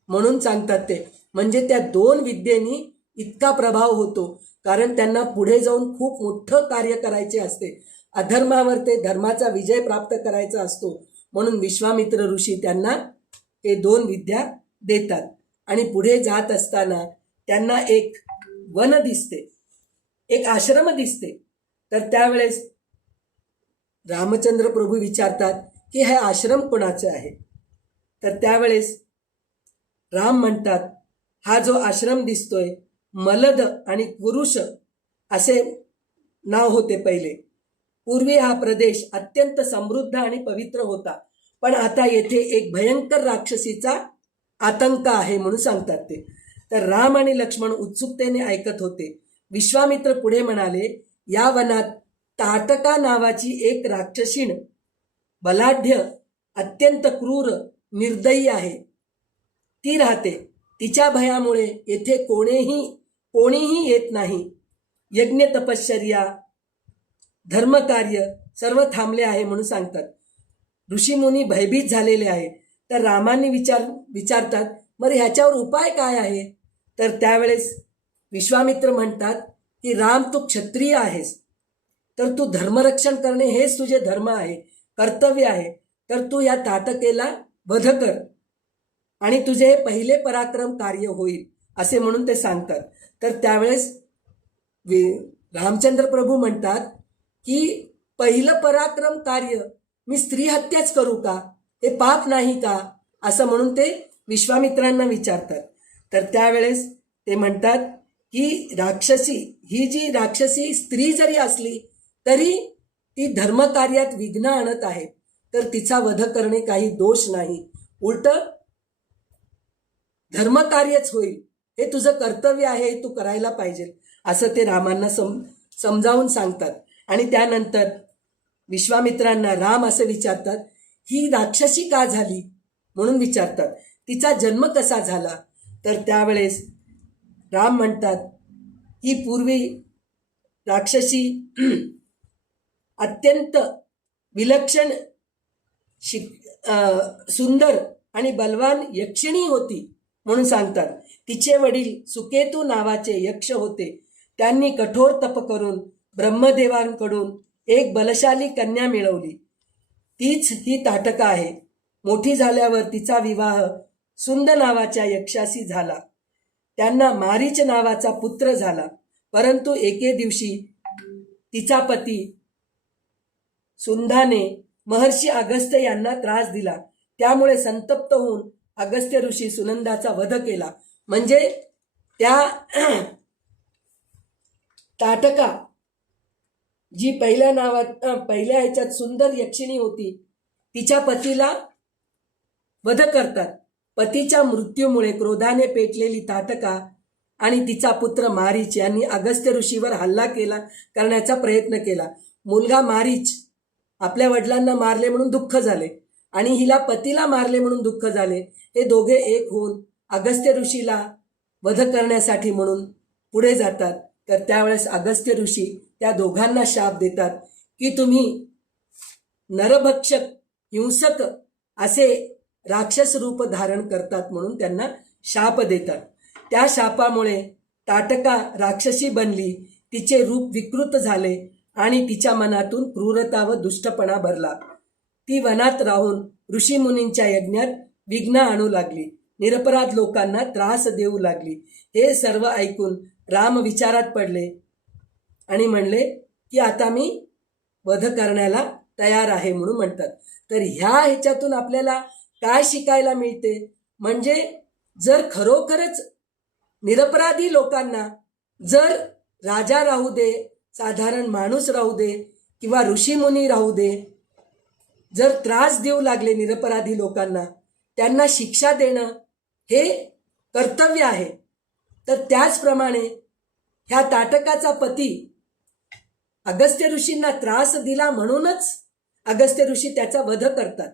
म्हणून सांगतात ते. म्हणजे त्या 2 विद्येनी इतका प्रभाव होतो, कारण त्यांना पुढे जाऊन खूप मोठं कार्य करायचे असते. अधर्मावर ते धर्माचा विजय प्राप्त करायचा असतो. म्हणून विश्वामित्र ऋषी त्यांना हे 2 विद्या देतात. आणि पुढे जात असताना त्यांना एक वन दिसते, एक आश्रम दिसते. तर त्यावेळेस रामचंद्र प्रभू विचारतात की हे आश्रम कोणाचे आहे. तर त्यावेळेस राम म्हणतात, हा जो आश्रम दिसतोय मलद आणि पुरुष असे नाव होते पहिले. पूर्वी हा प्रदेश अत्यंत समृद्ध आणि पवित्र होता, पण आता येथे एक भयंकर राक्षसीचा आतंक आहे म्हणून सांगतात ते. तर राम आणि लक्ष्मण उत्सुकतेने ऐकत होते. विश्वामित्र पुढे म्हणाले, या वनात ताटका नावाची एक राक्षसीण बलाढ्य, अत्यंत क्रूर, निर्दयी आहे. ती राहते. तिच्या भयामुळे येथे कोणीही येत नाही. यज्ञ, तपश्चर्या, धर्मकार्य सर्व थांबले आहे म्हणून सांगतात. ऋषीमुनी भयभीत झालेले आहे. तर रामांनी विचारतात, मग ह्याच्यावर उपाय काय आहे. तर त्यावेळेस विश्वामित्र म्हणतात की राम, तू क्षत्रिय आहेस, तर तू धर्मरक्षण करणे हेच तुझे धर्म आहे, कर्तव्य आहे. तर तू या ताटकेला वध कर आणि तुझे हे पहिले पराक्रम कार्य होईल असे म्हणून ते सांगतात. तर त्यावेळेस रामचंद्र प्रभू म्हणतात की पहिलं पराक्रम कार्य मी स्त्री हत्याच करू का, हे पाप नाही का, असं म्हणून ते विश्वामित्रांना विचारतात. तर त्यावेळेस ते म्हणतात की राक्षसी, ही जी राक्षसी स्त्री जरी असली तरी ती धर्मकार्यात विघ्न आणत आहे, तर तिचा वध करणे काही दोष नाही, उलट धर्मकार्यच होईल, हे तुझं कर्तव्य आहे, हे तू करायला पाहिजे, असं ते रामांना समजावून सांगतात. आणि त्यानंतर विश्वामित्रांना राम असं विचारतात, ही राक्षसी का झाली म्हणून विचारतात, तिचा जन्म कसा झाला. तर त्यावेळेस राम म्हणतात, ही पूर्वी राक्षसी अत्यंत विलक्षण सुंदर आणि बलवान यक्षिणी होती म्हणून सांगतात. तिचे वडील सुकेतू नावाचे यक्ष होते. त्यांनी कठोर तप करून ब्रह्मदेवांकडून एक बलशाली कन्या मिळवली. तीच ही ताटका आहे. मोठी झाल्यावर तिचा विवाह सुंद नावाच्या यक्षाशी झाला. त्यांना मारीच नावाचा पुत्र झाला. परंतु एके दिवशी तिचा पती सुंदाने महर्षी अगस्त्य यांना त्रास दिला. त्यामुळे संतप्त होऊन अगस्त्य ऋषी सुनंदाचा वध केला. म्हणजे त्या ताटका जी पहिल्या ह्याच्यात सुंदर यक्षिणी होती, तिच्या पतीला वध करतात. पतीच्या मृत्यूमुळे क्रोधाने पेटलेली ताटका आणि तिचा पुत्र मारीच यांनी अगस्त्य ऋषीवर हल्ला करण्याचा प्रयत्न केला. मुलगा मारीच आपल्या वडिलांना मारले म्हणून दुःख झाले आणि हिला पतीला मारले म्हणून दुःख झाले. हे दोघे एक होऊन अगस्त्य ऋषीला वध करण्यासाठी म्हणून पुढे जातात. तर त्यावेळेस अगस्त्य ऋषी त्या दोघांना शाप देतात की तुम्ही नरभक्षक हिंसक असे राक्षस रूप धारण करतात म्हणून त्यांना शाप देतात. त्या शापामुळे ताटका राक्षसी बनली. तिचे रूप विकृत झाले आणि तिच्या मनातून क्रूरता व दुष्टपणा भरला. ती वनात राहून ऋषीमुनींच्या यज्ञात विघ्न आणू लागली. निरपराध लोकांना त्रास देऊ लागली. हे सर्व ऐकून राम विचारात पडले आणि म्हणले की आता मी वध करण्याला तयार आहे म्हणून म्हणतात. तर ह्याच्यातून आपल्याला काय शिकायला मिळते, म्हणजे जर खरोखरच निरपराधी लोकांना, जर राजा राहू दे, साधारण माणूस राहू दे किंवा ऋषीमुनी राहू दे, जर त्रास देऊ लागले निरपराधी लोकांना, त्यांना शिक्षा देणं हे कर्तव्य आहे. तर त्याचप्रमाणे ह्या ताटकाचा पती अगस्त्य ऋषींना त्रास दिला म्हणूनच अगस्त्य ऋषी त्याचा वध करतात.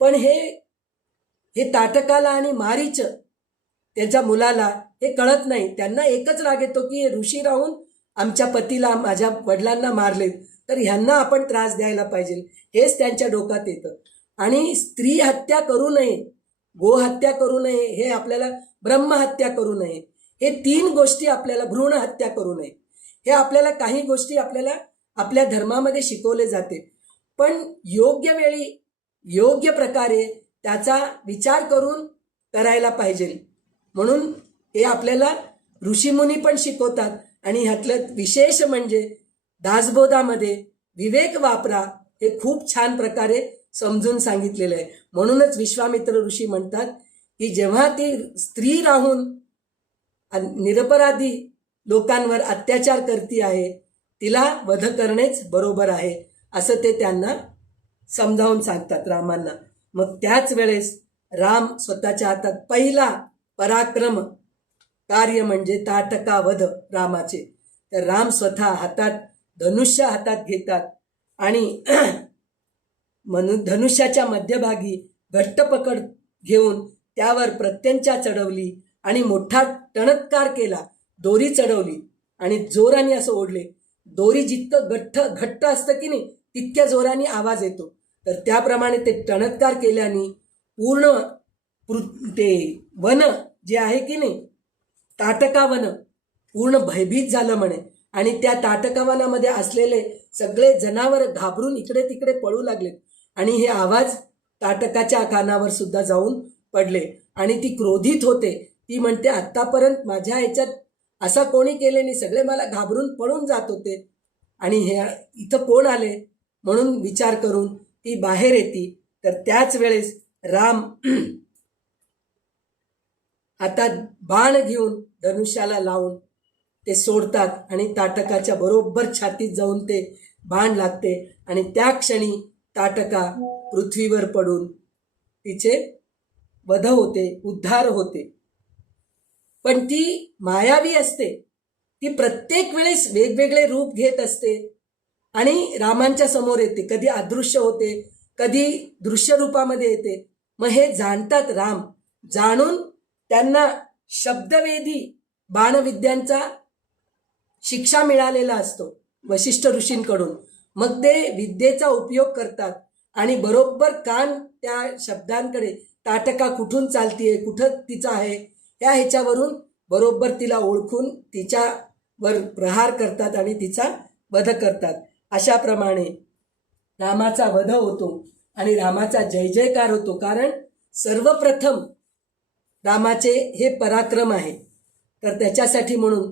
पण हे ताटकाला आणि मारीच त्यांच्या मुलाला हे कळत नाही. त्यांना एकच राग येतो की हे ऋषी राहून आमच्या पतीला, माझ्या वडिलांना मारलेत, तर ह्यांना आपण त्रास द्यायला पाहिजे, हेच त्यांच्या डोक्यात येतं. आणि स्त्री हत्या करू नये, गोहत्या करू नये, हे आपल्याला ब्रह्महत्या करू नये, हे 3 गोष्टी आपल्याला, भ्रूण हत्या करू नये, हे आपल्याला काही गोष्टी आपल्याला आपल्या धर्मामध्ये शिकवले जाते. पण योग्य वेळी योग्य प्रकारे त्याचा विचार करून करायला पाहिजे. म्हणून हे आपल्याला ऋषीमुनी पण शिकवतात. आणि ह्यातलं विशेष म्हणजे दासबोधामध्ये विवेक वापरा हे खूप छान प्रकारे समजून सांगितलेलं आहे. म्हणूनच विश्वामित्र ऋषी म्हणतात की जेव्हा ती स्त्री राहून निरपराधी लोकांवर अत्याचार करती आहे, तिला वध करणेच बरोबर आहे, असं ते त्यांना समजावून सांगतात रामांना. मग त्याच वेळेस राम स्वतःच्या हातात पहिला पराक्रम कार्य म्हणजे ताटका वध रामाचे. तर राम स्वतः धनुष्य हातात घेतात आणि धनुष्याच्या मध्यभागी घट्ट पकड घेऊन त्यावर प्रत्यंचा चढवली आणि मोठा टणत्कार केला. दोरी चढवली आणि जोराने असं ओढले. दोरी जितकं घट्ट असतं की नाही, तितक्या जोराने आवाज येतो. तर त्याप्रमाणे ते टणत्कार केल्याने पूर्ण ते वन जे आहे की नाही, ताटका वन पूर्ण भयभीत झालं म्हणे. आणि त्या ताटका वनामध्ये असलेले सगळे जनावर घाबरून इकडे तिकडे पळू लागले आणि हे आवाज ताटकाच्या कानावर सुद्धा जाऊन पडले. आणि ती क्रोधित होते. ती म्हणते, आत्तापर्यंत माझ्या ह्याच्यात असा कोणी केले नाही, सगळे मला घाबरून पळून जात होते आणि हे इथं कोण आले. म्हणून विचार करून ती बाहेर येते. तर त्याच वेळेस राम हातात बाण घेऊन धनुष्याला लावून ते सोडतात आणि ताटकाच्या बरोबर छातीत जाऊन ते बाण लागते आणि त्या क्षणी ताटका पृथ्वीवर पडून तिचे वध होते, उद्धार होते. पण ती मायावी असते, ती प्रत्येक वेळेस वेगवेगळे रूप घेत असते आणि रामांच्या समोर येते. कधी अदृश्य होते, कधी दृश्य रूपामध्ये येते. मग हे जाणतात राम, जाणून त्यांना शब्दवेधी बाणविद्यांचा शिक्षा मिळालेला असतो वशिष्ठ ऋषींकडून. मग ते विद्येचा उपयोग करतात आणि बरोबर कान त्या शब्दांकडे, ताटका कुठून चालतीये, कुठं तिचा आहे, त्या ह्याच्यावरून बरोबर तिला ओळखून तिच्यावर प्रहार करतात आणि तिचा वध करतात. अशाप्रमाणे रामाचा वध होतो आणि रामाचा जय जयकार होतो. कारण सर्वप्रथम रामाचे हे पराक्रम आहे. तर त्याच्यासाठी म्हणून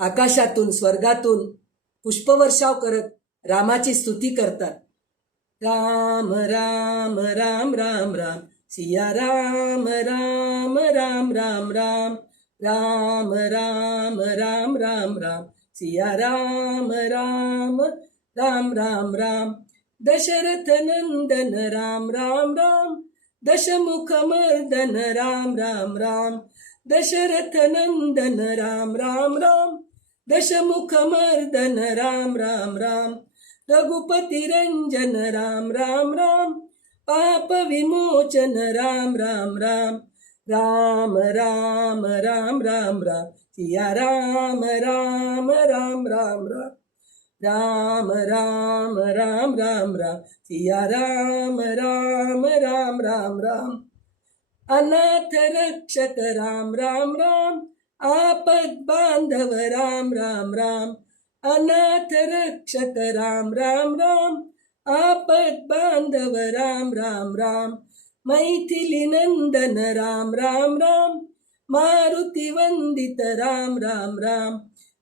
आकाशातून, स्वर्गातून पुष्पवर्षाव करत रामाची स्तुती करतात. राम राम राम राम राम सिया राम राम राम राम राम राम राम राम राम राम सिया राम राम राम राम राम दशरथ नंदन राम राम राम दशमुख मर्दन राम राम राम दशरथ नंदन राम राम राम दशमुख मर्दन राम राम राम रघुपति रंजन राम राम राम पाप विमोचन राम राम राम राम राम राम राम राम सिया राम राम राम राम राम राम राम राम राम राम सिया राम राम राम राम राम अनाथ रक्षक राम राम राम आपद बांधव राम राम राम अनाथ रक्षक राम राम राम आपद बांधव राम राम राम मैथिली नंदन राम राम राम मारुती वंदित राम राम राम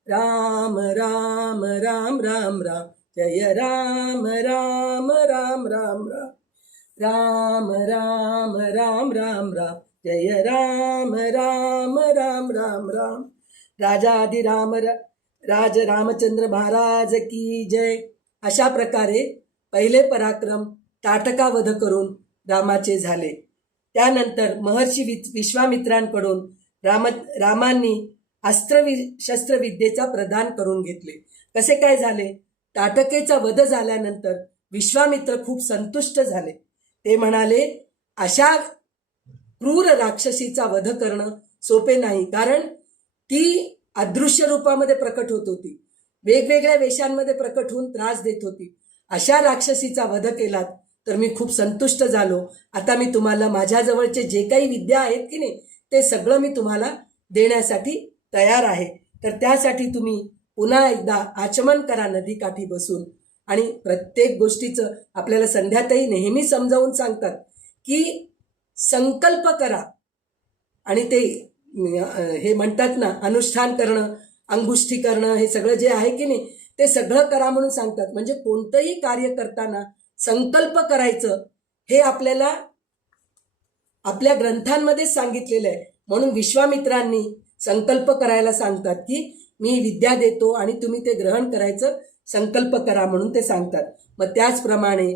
राम राम राम राम राम जय राम राम राम राम राम राम राम राम राम राम जय राम राम राम राम राम राजाधिराम राज रामचंद्र महाराज की जय. अशा प्रकारे पहिले पराक्रम ताटकावध करून रामाचे झाले. त्यानंतर महर्षी विश्वामित्रांकडून रामांनी शस्त्रविद्येचा प्रदान करून घेतले. कसे काय झाले? ताटकेचा वध झाल्यानंतर विश्वामित्र खूप संतुष्ट झाले. ते म्हणाले, अशा क्रूर राक्षसीचा वध करणं सोपे नाही. कारण ती अदृश्य रूपामध्ये प्रकट होत होती, वेगवेगळ्या वेशांमध्ये प्रकट होऊन त्रास देत होती. अशा राक्षसीचा वध केलात तर मी खूप संतुष्ट झालो. आता मी तुम्हाला माझ्याजवळचे जे काही विद्या आहेत की नाही ते सगळं मी तुम्हाला देण्यासाठी तयार आहे. तर त्यासाठी तुम्ही पुन्हा एकदा आचमन करा नदीकाठी बसून. आणि प्रत्येक गोष्टीचं आपल्याला संध्याताई नेहमी समजावून सांगतात की संकल्प करा आणि ते हे म्हणतात ना, अनुष्ठान करणं, अंगुष्ठी करणं, हे सगळं जे आहे की नाही ते सगळं करा म्हणून सांगतात. म्हणजे कोणतंही कार्य करताना संकल्प करायचं हे आपल्याला आपल्या ग्रंथांमध्येच सांगितलेलं आहे. म्हणून विश्वामित्रांनी संकल्प करायला सांगतात की मी विद्या देतो आणि तुम्ही ते ग्रहण करायचं संकल्प करा म्हणून ते सांगतात. मग त्याचप्रमाणे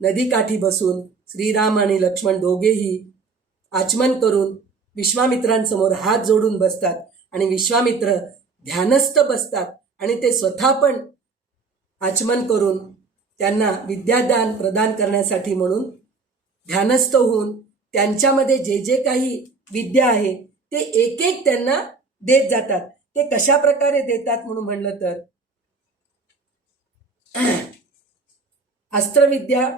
नदीकाठी बसून श्रीराम आणि लक्ष्मण दोघेही आचमन करून विश्वामित्रांसमोर हात जोडून बसतात आणि विश्वामित्र ध्यानस्थ बसतात आणि ते स्वतः पण आचमन करून त्यांना विद्यादान प्रदान करण्यासाठी म्हणून ध्यानस्थ होऊन त्यांच्यामध्ये जे जे काही विद्या आहे ते एक एक त्यांना देत जातात. ते कशा प्रकारे देतात म्हणून म्हणलं तर अस्त्रविद्या,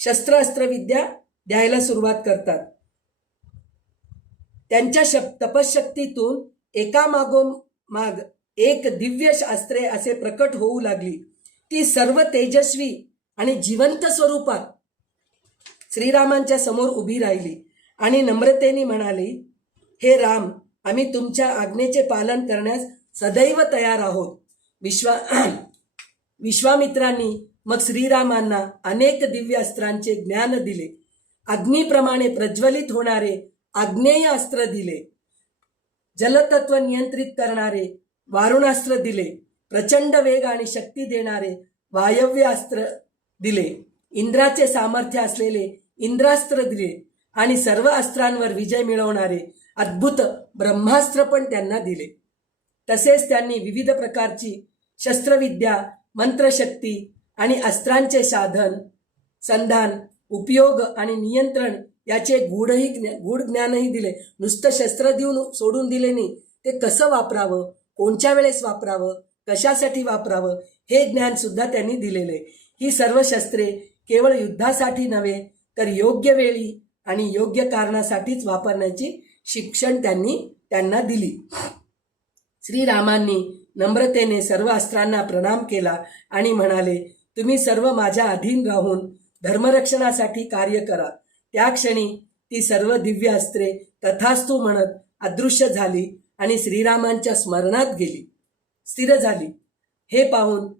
शस्त्रास्त्रविद्या द्यायला सुरुवात करतात. त्यांच्या तपशक्तीतून एकामागोमाग एक दिव्य अस्त्रे असे प्रकट होऊ लागली. ती सर्व तेजस्वी आणि जिवंत स्वरूपात श्रीरामांच्या समोर उभी राहिली आणि नम्रतेने म्हणाली, हे राम, आम्ही तुमच्या आज्ञेचे पालन करण्यास सदैव तयार आहोत. विश्वामित्रांनी मग श्रीरामांना अनेक दिव्य अस्त्रांचे ज्ञान दिले. अग्नीप्रमाणे प्रज्वलित होणारे आग्नेय अस्त्र दिले. जलतत्व नियंत्रित करणारे वारुणास्त्र दिले. प्रचंड वेग आणि शक्ती देणारे वायव्य अस्त्र दिले. इंद्राचे सामर्थ्य असलेले इंद्रास्त्र दिले आणि सर्व अस्त्रांवर विजय मिळवणारे अद्भुत ब्रह्मास्त्र पण त्यांना दिले. तसेच त्यांनी विविध प्रकारची शस्त्रविद्या, मंत्रशक्ती आणि अस्त्रांचे साधन, संधान, उपयोग आणि नियंत्रण याचे गूढ ज्ञानही दिले. नुसतं शस्त्र देऊन सोडून दिले नाही, ते कसं वापरावं, कोणत्या वेळेस वापरावं, कशासाठी वापरावं हे ज्ञान सुद्धा त्यांनी दिलेले. ही सर्व शस्त्रे केवळ युद्धासाठी नव्हे तर योग्य वेळी आणि योग्य कारणासाठीच वापरण्याची शिक्षण त्यांना दिली. श्रीरामांनी नम्रतेने सर्व अस्त्रांना प्रणाम केला आणि म्हणाले, तुम्ही सर्व माझ्या अधीन राहून धर्मरक्षणासाठी कार्य करा. त्या क्षणी ती सर्व दिव्य अस्त्रे तथास्तु म्हणत अदृश्य झाली आणि श्रीरामांच्या स्मरणात गेली, स्थिर झाली. हे पाहून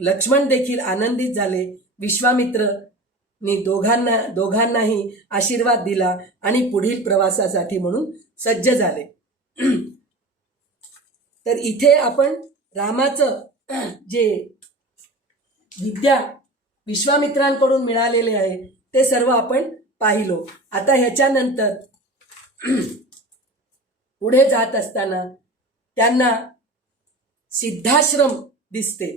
लक्ष्मण देखील आनंदित झाले. विश्वामित्रनी दोघांनाही आशीर्वाद दिला आणि पुढील प्रवासासाठी म्हणून सज्ज झाले. तर इथे आपण रामाचं जे विद्या विश्वामित्रांकडून मिळालेले आहे ते सर्व आपण पाहिलो. आता ह्याच्यानंतर पुढे जात असताना त्यांना सिद्धाश्रम दिसते.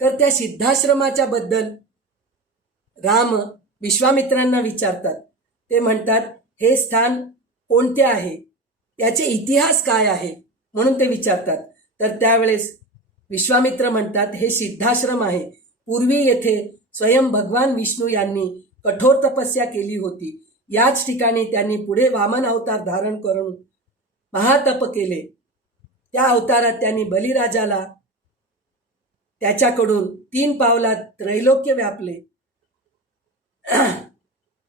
तर त्या सिद्धाश्रमाच्या बद्दल राम विश्वामित्रांना विचारतात. ते म्हणतात, हे स्थान कोणते आहे, याचे इतिहास काय आहे म्हणून ते विचारतात. तर त्यावेळेस विश्वामित्र म्हणतात, हे सिद्धाश्रम आहे. पूर्वी येथे स्वयं भगवान विष्णू यांनी कठोर तपस्या केली होती. याच ठिकाणी त्यांनी पुढे वामन अवतार धारण करून महातप केले. त्या अवतारात त्यांनी बलिराजाला त्याच्याकडून 3 पावलात त्रैलोक्य व्यापले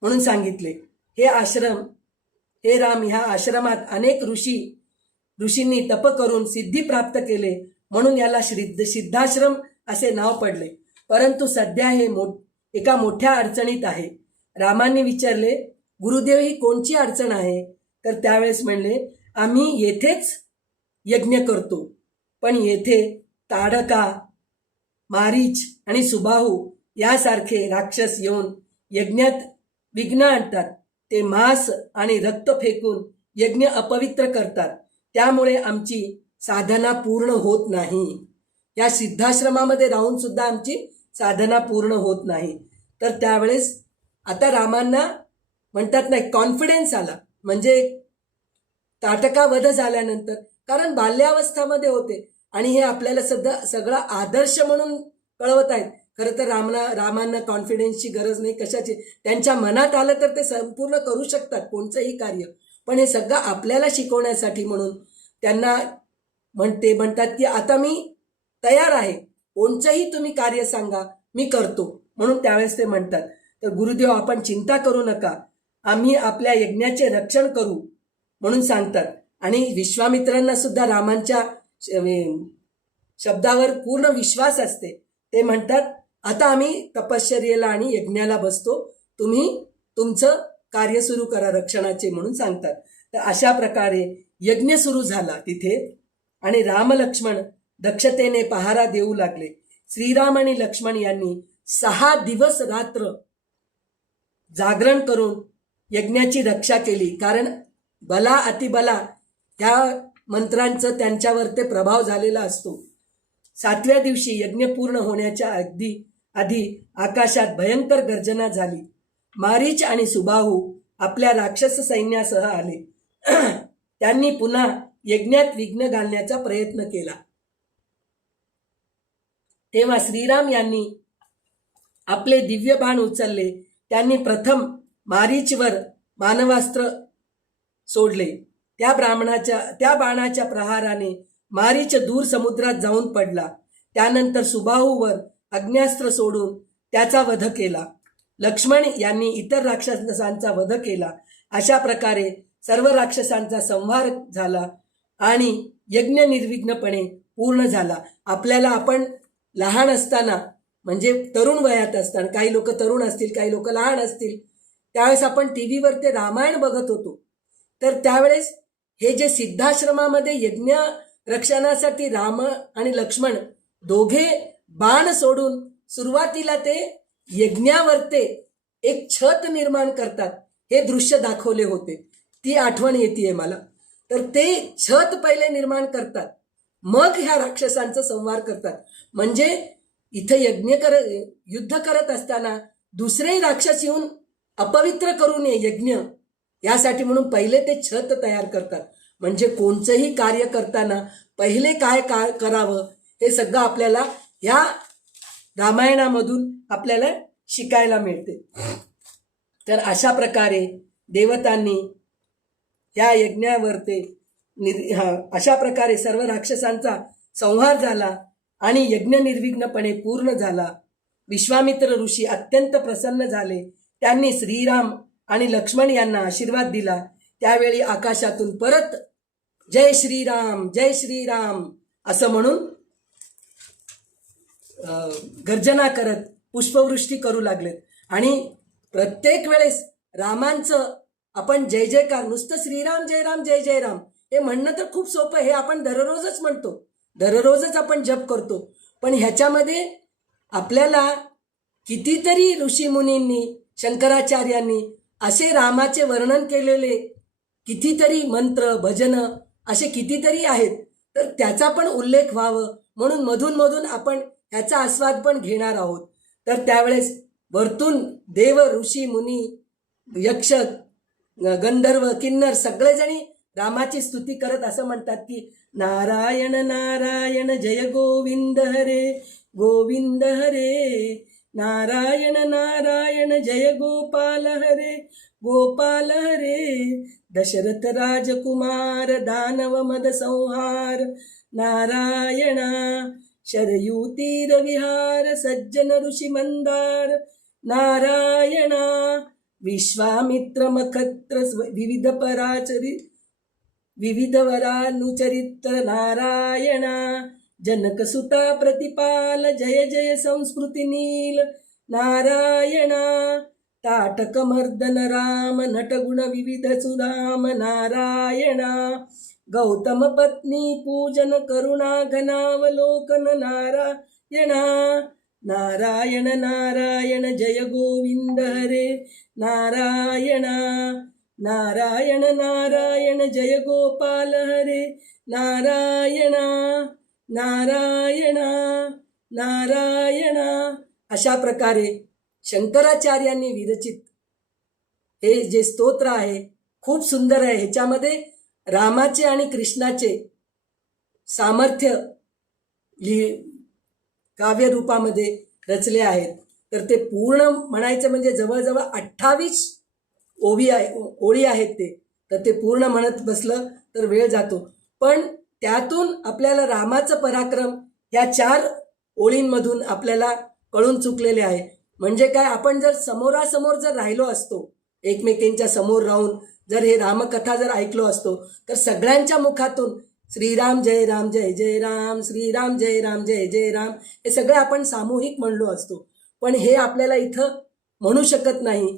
म्हणून सांगितले. हे राम, ह्या आश्रमात अनेक ऋषींनी तप करून सिद्धी प्राप्त केले म्हणून याला सिद्धाश्रम असे नाव पडले. परंतु सध्या हे एका मोठ्या अडचणीत आहे. रामांनी विचारले, गुरुदेव, ही कोणची अडचण आहे? तर त्यावेळेस म्हणले, आम्ही येथेच यज्ञ करतो, पण येथे ताडका, मारीच आणि सुबाहू यासारखे राक्षस येऊन यज्ञात विघ्न आणतात. ते मांस आणि रक्त फेकून यज्ञ अपवित्र करतात. त्यामुळे आमची साधना पूर्ण होत नाही. या सिद्धाश्रमामध्ये राहून सुद्धा आमची साधना पूर्ण होत नाही. तर त्यावेळेस आता रामांना म्हणतात नाही, कॉन्फिडन्स आला. म्हणजे ताटका वध झाल्यानंतर, कारण बाल्यावस्थामध्ये होते आणि हे आपल्याला सगळा आदर्श म्हणून कळवत आहेत. खरं तर रामांना कॉन्फिडन्सची गरज नाही, कशाची. त्यांच्या मनात आलं तर ते संपूर्ण करू शकतात कोणतंही कार्य. पण हे सगळं आपल्याला शिकवण्यासाठी म्हणून त्यांना म्हणतात की आता मी तयार आहे, कोणचंही तुम्ही कार्य सांगा, मी करतो. म्हणून त्यावेळेस ते म्हणतात, तर गुरुदेव, आपण चिंता करू नका, आम्ही आपल्या यज्ञाचे रक्षण करू म्हणून सांगतात. आणि विश्वामित्रांना सुद्धा रामांच्या शब्दावर पूर्ण विश्वास असते. ते म्हणतात, आता आम्ही तपश्चर्येला आणि यज्ञाला बसतो, तुम्ही तुमचं कार्य सुरू करा रक्षणाचे म्हणून सांगतात. तर अशा प्रकारे यज्ञ सुरू झाला तिथे आणि राम लक्ष्मण दक्षतेने पहारा देऊ लागले. श्रीराम आणि लक्ष्मण यांनी 6 दिवस रात्र जागरण करून यज्ञाची रक्षा केली. कारण बला अतिबला ह्या मंत्रांचं त्यांच्यावर ते प्रभाव झालेला असतो. 7व्या दिवशी यज्ञ पूर्ण होण्याच्या आधी आकाशात भयंकर गर्जना झाली. मारीच आणि सुबाहू आपल्या राक्षस सैन्यासह आले. त्यांनी पुन्हा यज्ञात विघ्न घालण्याचा प्रयत्न केला. तेव्हा श्रीराम यांनी आपले दिव्य बाण उचलले. त्यांनी प्रथम मारीचवर मानवास्त्र सोडले. त्या बाणाच्या प्रहाराने मारीच दूर समुद्रात जाऊन पडला. त्यानंतर सुबाहूवर अग्न्यास्त्र सोडून त्याचा वध केला. लक्ष्मण यांनी इतर राक्षसांचा वध केला. अशा प्रकारे सर्व राक्षसांचा संहार झाला आणि यज्ञ निर्विघ्नपणे पूर्ण झाला. आपण लहान असताना म्हणजे तरुण वयात असताना, काही लोक तरुण असतील, काही लोक लहान असतील, त्यावेळेस आपण टी व्हीवर ते रामायण बघत होतो. तर त्यावेळेस हे जे सिद्धाश्रमामध्ये यज्ञ रक्षणासाठी राम आणि लक्ष्मण दोघे बाण सोडून सुरुवातीला ते यज्ञावरते एक छत निर्माण करतात, हे दृश्य दाखवले होते. ती आठवण येते मला. तर ते छत पहिले निर्माण करतात, मग ह्या राक्षसांचा संहार करतात. म्हणजे इथे युद्ध करत असताना दुसरे राक्षस येऊन अपवित्र करू नये यज्ञ, यासाठी म्हणून पहिले ते छत तयार करतात. म्हणजे कोणचंही कार्य करताना पहिले काय काय करावं हे सगळं आपल्याला या रामायणामधून आपल्याला शिकायला मिळते. तर अशा प्रकारे देवतांनी या यज्ञावरते अशा प्रकारे सर्व राक्षसांचा संहार झाला आणि यज्ञ निर्विघ्नपणे पूर्ण झाला. विश्वामित्र ऋषी अत्यंत प्रसन्न झाले. त्यांनी श्रीराम आणि लक्ष्मण यांना आशीर्वाद दिला. त्यावेळी आकाशातून परत जय श्रीराम जय श्रीराम असं म्हणून गर्जना करत पुष्पवृष्टी करू लागलेत. आणि प्रत्येक वेळेस रामांचं आपण जय जयकार, नुसतं श्रीराम जय राम जय जय राम हे म्हणणं तर खूप सोपं, हे आपण दररोजच म्हणतो, दररोजच आपण जप करतो. पण ह्याच्यामध्ये आपल्याला कितीतरी ऋषीमुनींनी, शंकराचार्यांनी असे रामाचे वर्णन केलेले कितीतरी मंत्र भजन असे कितीतरी आहेत. तर त्याचा पण उल्लेख व्हावं म्हणून मधून मधून आपण ह्याचा आस्वाद पण घेणार आहोत. तर त्यावेळेस वरतून देव ऋषी मुनी यक्ष गंधर्व किन्नर सगळेजणी रामाची स्तुती करत असं म्हणतात की नारायण नारायण जय गोविंद हरे गोविंद हरे, नारायण नारायण जय गोपाल हरे गोपाल हरे, दशरथ राजकुमार दानव मद संहार नारायणा, शरयू तीर विहार सज्जन ऋषी मंदार नारायणा, विश्वामित्र मखत्र विविध वरानुचरित्र नारायणा, जनकसुता प्रतिपाल जय जय संस्कृती नील नारायणा, ताटकमर्दन राम नटगुण विविध सुधाम नारायणा, गौतम पत्नी पूजन करुणा घनावलोकन नारायणा, नारायण नारायण जय गोविंद हरे नारायणा, नारायण नारायण जय गोपाल हरे नारायणा, नारायणा नारायणा. अशा प्रकारे शंकराचार्यांनी विरचित हे जे स्तोत्र आहे खूप सुंदर आहे. ह्याच्यामध्ये रामाचे आणि कृष्णाचे सामर्थ्य काव्य रूपामध्ये रचले आहेत. तर ते पूर्ण म्हणायचं म्हणजे जवळजवळ 28 ओळी आहेत ते. तर ते पूर्ण म्हणत बसलं तर वेळ जातो. पण त्यातून आपल्याला रामाचं पराक्रम या 4 ओळींमधून आपल्याला कळून चुकलेले आहे. म्हणजे काय, आपण जर समोरासमोर जर राहिलो असतो, एकमेकांच्या समोर राहून जर हे रामकथा जर ऐकलो असतो तर सगळ्यांच्या मुखातून श्रीराम जय राम जय जय राम, श्रीराम जय राम जय जय राम हे सगळं आपण सामूहिक म्हणलो असतो. पण हे आपल्याला इथं म्हणू शकत नाही.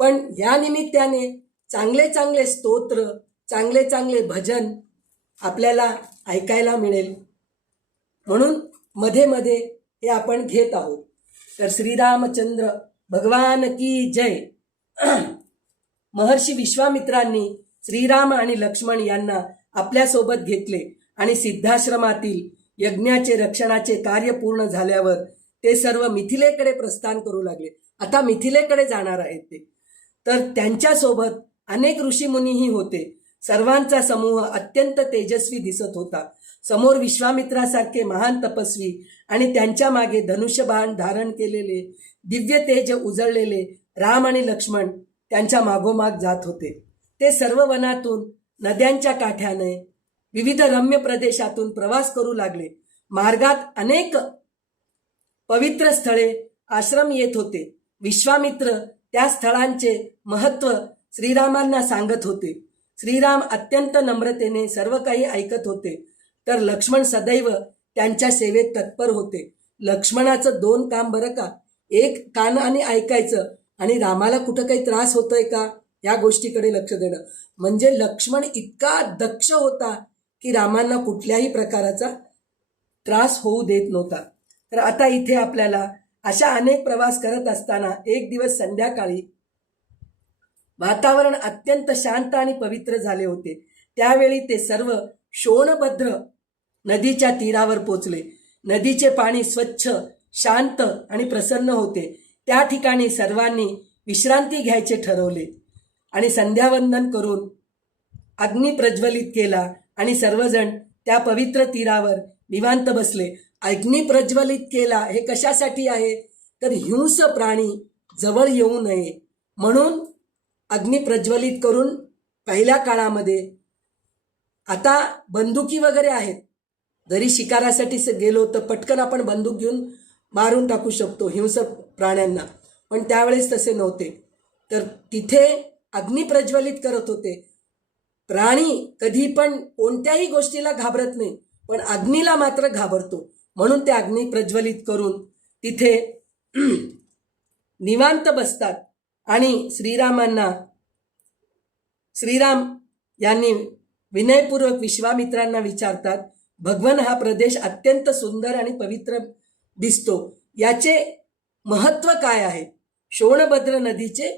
पण या निमित्ताने चांगले चांगले स्तोत्र, चांगले चांगले भजन आपल्याला ऐकायला मिळेल म्हणून मध्ये मध्ये हे आपण घेत आहोत. तर श्रीरामचंद्र भगवान की जय. महर्षी विश्वामित्रांनी श्रीराम आणि लक्ष्मण यांना आपल्यासोबत घेतले आणि सिद्धाश्रमातील यज्ञाचे रक्षणाचे कार्य पूर्ण झाल्यावर ते सर्व मिथिलेकडे प्रस्थान करू लागले. आता मिथिलेकडे जाणार आहेत ते. तर त्यांच्यासोबत अनेक ऋषीमुनीही होते. सर्वांचा समूह अत्यंत तेजस्वी दिसत होता. समोर विश्वामित्रासारखे महान तपस्वी आणि त्यांच्या मागे धनुष्यबाण धारण केलेले दिव्य तेज उजळलेले राम आणि लक्ष्मण त्यांच्या मागोमाग जात होते. ते सर्व वनातून नद्यांच्या काठ्याने विविध रम्य प्रदेशातून प्रवास करू लागले. मार्गात अनेक पवित्र स्थळे आश्रम येत होते. विश्वामित्र त्या स्थळांचे महत्त्व श्रीरामांना सांगत होते. श्रीराम अत्यंत नम्रतेने सर्व काही ऐकत होते. तर लक्ष्मण सदैव त्यांच्या सेवेत तत्पर होते. लक्ष्मणाचं 2 काम बरं का. एक कानाने ऐकायचं आणि रामाला कुठं काही त्रास होतोय का या गोष्टीकडे लक्ष देणं. म्हणजे लक्ष्मण इतका दक्ष होता की रामांना कुठल्याही प्रकाराचा त्रास होऊ देत नव्हता. तर आता इथे आपल्याला अशा अनेक प्रवास करत असताना एक दिवस संध्याकाळी वातावरण अत्यंत शांत आणि पवित्र झाले होते. त्यावेळी ते सर्व शोणभद्र नदीच्या तीरावर पोचले. नदीचे पाणी स्वच्छ, शांत आणि प्रसन्न होते. त्या ठिकाणी सर्वांनी विश्रांती घ्यायचे ठरवले आणि संध्यावंदन करून अग्नी प्रज्वलित केला आणि सर्वजण त्या पवित्र तीरावर निवांत बसले. अग्नी प्रज्वलित केला हे कशासाठी आहे तर हिंस प्राणी जवळ येऊ नये म्हणून अग्नी प्रज्वलित करून. पहिल्या काळामध्ये आता बंदुकी वगैरे आहेत, जरी शिकारासाठी गेलो तर पटकन आपण बंदूक घेऊन मारून टाकू शकतो हिंसक प्राण्यांना, पण त्यावेळेस तसे नव्हते. तर तिथे अग्नी प्रज्वलित करत होते. प्राणी कधी पण कोणत्याही गोष्टीला घाबरत नाही, पण अग्नीला मात्र घाबरतो. म्हणून ते अग्नी प्रज्वलित करून तिथे निवांत बसतात आणि श्रीराम यांनी विनयपूर्वक विश्वामित्रांना विचारतात, भगवन हा प्रदेश अत्यंत सुंदर आणि पवित्र दिसतो, याचे महत्व काय आहे, शोणभद्र नदीचे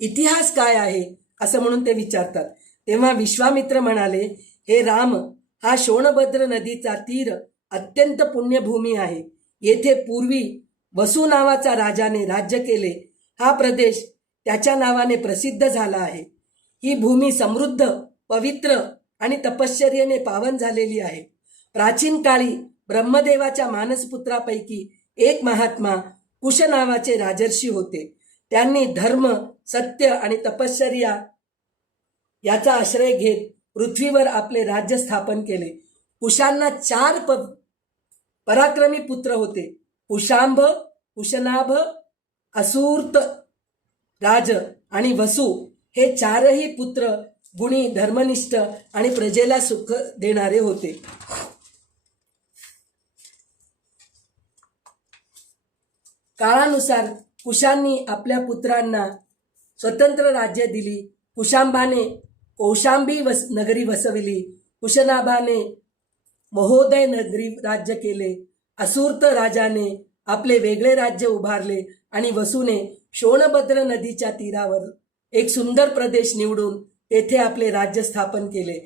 इतिहास काय आहे असं म्हणून ते विचारतात. तेव्हा विश्वामित्र म्हणाले, हे राम, हा शोणभद्र नदीचा तीर अत्यंत पुण्यभूमी आहे. येथे पूर्वी वसु नावाचा राजाने राज्य केले. हा प्रदेश त्याच्या नावाने प्रसिद्ध झाला आहे. ही भूमी समृद्ध, पवित्र आणि तपश्चर्येने पावन झालेली आहे. प्राचीन काळी ब्रह्मदेवाच्या मानसपुत्रापैकी एक महात्मा कुश नावाचे राजर्षी होते. त्यांनी धर्म, सत्य आणि तपश्चर्या याचा आश्रय घेत पृथ्वीवर आपले राज्य स्थापन केले. कुशांना 4 पराक्रमी पुत्र होते. कुशांभ, कुशनाभ, असूर्त राज आणि वसु हे 4ही पुत्र गुणी, धर्मनिष्ठ आणि प्रजेला सुख देणारे होते. काळानुसार कुशांनी आपल्या पुत्रांना स्वतंत्र राज्य दिली. कुशांबाने कौशांबी नगरी वसविली. कुशनाभाने महोदय नगरी राज्य केले. असूर्त राजाने आपले वेगळे राज्य उभारले आणि वसूने शोणभद्र नदीच्या तीरावर एक सुंदर प्रदेश निवडून तेथे आपले राज्य स्थापन केले.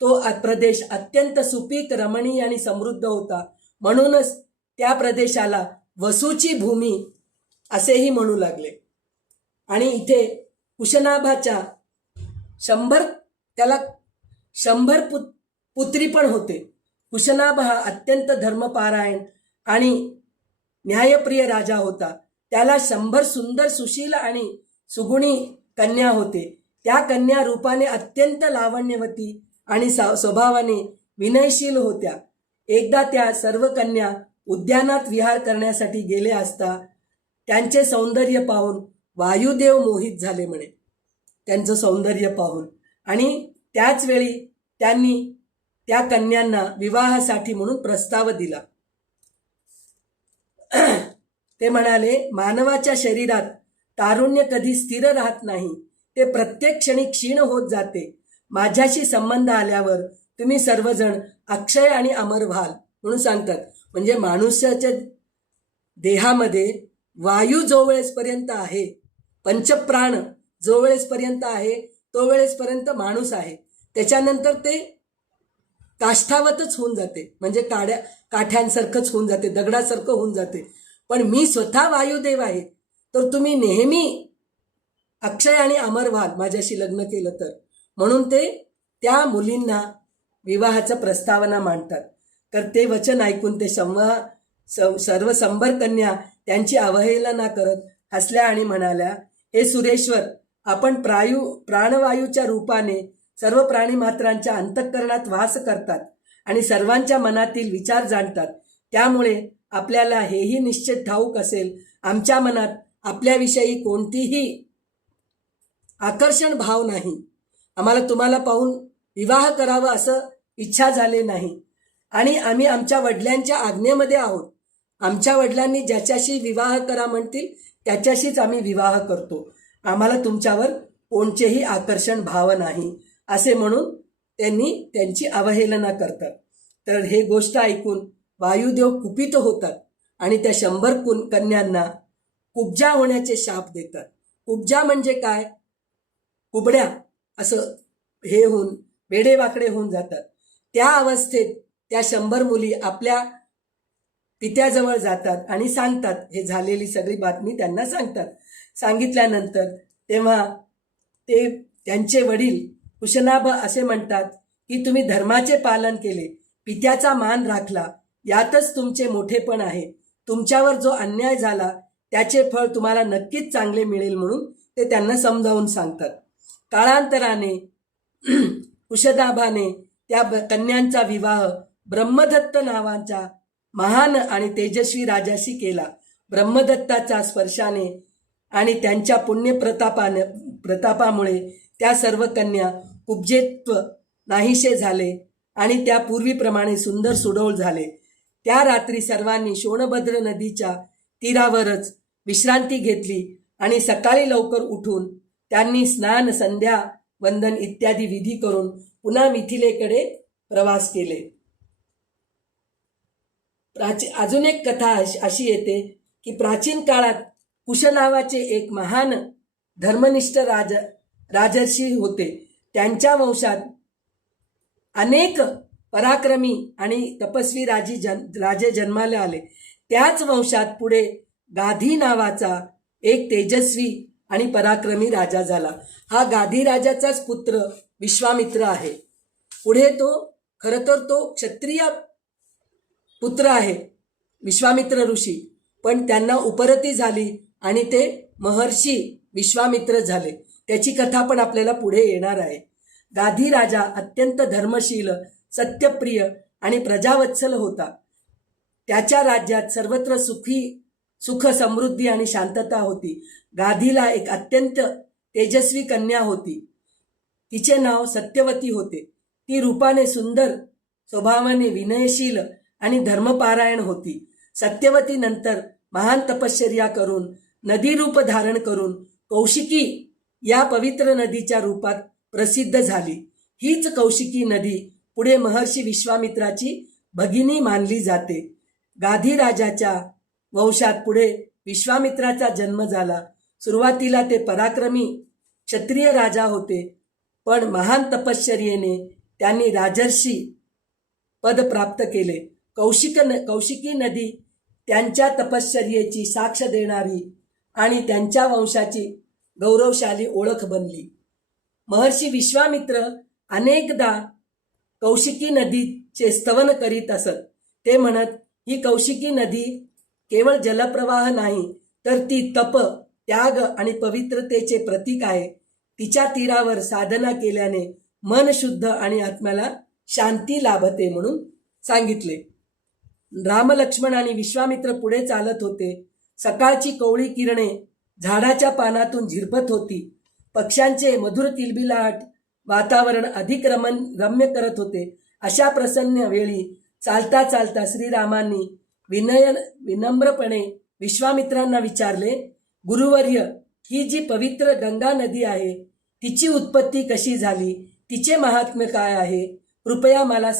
तो प्रदेश अत्यंत सुपीक, रमणीय आणि समृद्ध होता. म्हणूनच त्या प्रदेशाला वसूची भूमी असेही म्हणू लागले. आणि इथे कुशनाभाच्या 100 पुत्री पण होते. कुशनाभ हा अत्यंत धर्मपारायण आणि न्यायप्रिय राजा होता. त्याला 100 सुंदर, सुशील आणि सुगुणी कन्या होते. त्या कन्या रूपाने अत्यंत लावण्यवती आणि स्वभावाने विनयशील होत्या. एकदा त्या सर्व कन्या उद्यानात विहार करण्यासाठी गेले असता त्यांचे सौंदर्य पाहून वायुदेव मोहित झाले म्हणे, त्यांचं सौंदर्य पाहून. आणि त्याच वेळी त्यांनी त्या कन्यांना विवाहासाठी म्हणून प्रस्ताव दिला. ते म्हणाले, मानवाच्या शरीरात तारुण्य कधी स्थिर राहत नाही, ते प्रत्येक क्षणी क्षीण होत जाते. माझ्याशी संबंध आल्यावर तुम्ही सर्वजण अक्षय आणि अमर व्हाल म्हणून सांगतात. म्हणजे माणसाच्या देहामध्ये वायू जो वेळेसपर्यंत आहे, पंचप्राण जो वेळेसपर्यंत आहे, तो वेळेसपर्यंत माणूस आहे. त्याच्यानंतर ते काष्ठावतच होऊन जाते, म्हणजे काठ्यांसारखंच होऊन जाते, दगडासारखं होऊन जाते. पण मी स्वतः वायुदेव आहे, तर तुम्ही नेहमी अक्षय आणि अमर व्हाल माझ्याशी लग्न केलं तर. म्हणून ते त्या मुलींना विवाहाचा प्रस्तावना मांडतात. तर ते वचन ऐकून ते सर्व 100 कन्या त्यांची अवहेलना करत हसल्या आणि म्हणाल्या, हे सुरेश्वर, आपण प्राणवायूच्या रूपाने सर्व प्राणीमात्रांच्या अंतःकरणात वास करतात आणि सर्वांच्या मनातील विचार जाणतात. त्यामुळे आपल्याला हेही निश्चित ठाऊक असेल, आमच्या मनात आपल्याविषयी कोणतीही आकर्षण भाव नाही. आम्हाला तुम्हाला पाहून विवाह करावा असं इच्छा झाले नाही आणि आम्ही आमच्या वडिलांच्या आज्ञेमध्ये आहोत. आमच्या वडिलांनी ज्याच्याशी विवाह करा म्हणतील त्याच्याशीच आम्ही विवाह करतो. आम्हाला तुमच्यावर कोणतेही आकर्षण भाव नाही, असे म्हणून त्यांनी त्यांची अवहेलना करतात. तर हे गोष्ट ऐकून वायुदेव कुपित होतात आणि त्या 100 कन्यांना कुब्जा होण्याचे शाप देतात. कुब्जा म्हणजे काय? कुबड्या असं हे होऊन वेडेवाकडे होऊन जातात. त्या अवस्थेत त्या 100 मुली आपल्या पित्याजवळ जातात आणि सांगतात, हे झालेली सगळी बातमी त्यांना सांगतात. सांगितल्यानंतर तेव्हा ते त्यांचे वडील कुशनाभ असे म्हणतात की तुम्ही धर्माचे पालन केले, पित्याचा मान राखला, यातच तुमचे मोठेपण आहे. तुमच्यावर जो अन्याय झाला त्याचे फळ तुम्हाला नक्कीच चांगले मिळेल म्हणून ते त्यांना समजावून सांगतात. काळांतराने कुशनाभाने त्या कन्यांचा विवाह ब्रह्मदत्त नावाच्या महान आणि तेजस्वी राजाशी केला. ब्रह्मदत्ताच्या स्पर्शाने आणि त्यांच्या प्रतापामुळे त्या सर्व कन्या कुब्जेत्व नाहीसे झाले आणि त्या पूर्वीप्रमाणे सुंदर सुडौल झाले. त्या रात्री सर्वांनी शोणभद्र नदीच्या तीरावरच विश्रांती घेतली आणि सकाळी लवकर उठून त्यांनी स्नान, संध्या वंदन इत्यादी विधी करून पुन्हा मिथिलेकडे प्रवास केले. अजून एक कथा अशी येते की प्राचीन काळात कुश नावाचे एक महान धर्मनिष्ठ राजर्षी होते. त्यांच्या वंशात अनेक पराक्रमी आणि तपस्वी राजे जन्माला आले. त्याच वंशात पुढे गाधी नावाचा एक तेजस्वी आणि पराक्रमी राजा झाला. हा गाधी राजाचाच पुत्र विश्वामित्र आहे. पुढे तो खरं तर तो क्षत्रिय पुत्र आहे, विश्वामित्र ऋषी, पण त्यांना उपरती झाली आणि ते महर्षी विश्वामित्र झाले. त्याची कथा पण आपल्याला पुढे येणार आहे. गाधी राजा अत्यंत धर्मशील, सत्यप्रिय आणि प्रजावत्सल होता. त्याच्या राज्यात सर्वत्र सुख, समृद्धी आणि शांतता होती. गाधीला एक अत्यंत तेजस्वी कन्या होती. तिचे नाव सत्यवती होते. ती रूपाने सुंदर, स्वभावाने विनयशील आणि धर्मपारायण होती. सत्यवती नंतर महान तपश्चर्या करून नदी रूप धारण करून कौशिकी या पवित्र नदीच्या रूपात प्रसिद्ध झाली. हीच कौशिकी नदी पुढे महर्षी विश्वामित्राची भगिनी मानली जाते. गाधी राजाच्या वंशात पुढे विश्वामित्राचा जन्म झाला. सुरुवातीला ते पराक्रमी क्षत्रिय राजा होते, पण महान तपश्चर्येने त्यांनी राजर्षी पद प्राप्त केले. कौशिकी नदी त्यांच्या तपश्चर्येची साक्ष देणारी आणि त्यांच्या वंशाची गौरवशाली ओळख बनली. महर्षी विश्वामित्र अनेकदा कौशिकी नदीचे स्तवन करीत असत. ते म्हणत, ही कौशिकी नदी केवळ जलप्रवाह नाही, तर ती तप, त्याग आणि पवित्रतेचे प्रतीक आहे. तिच्या तीरावर साधना केल्याने मन शुद्ध आणि आत्म्याला शांती लाभते म्हणून सांगितले. राम, लक्ष्मण आणि विश्वामित्र पुढे चालत होते. सकाळची कोवळी किरणे झाडाच्या पानातून झिरपत होती. पक्ष्यांचे मधुर किलबिलाट वातावरण अधिक रम्य करत होते. अशा प्रसन्न वेळी चालता चालता श्रीरामांनी विनम्रपणे विश्वामित्रांना विचारले, गुरुवर्य, ही जी पवित्र गंगा नदी आहे तिची उत्पत्ती कशी झाली, तिचे महात्म्य काय आहे, कृपया मला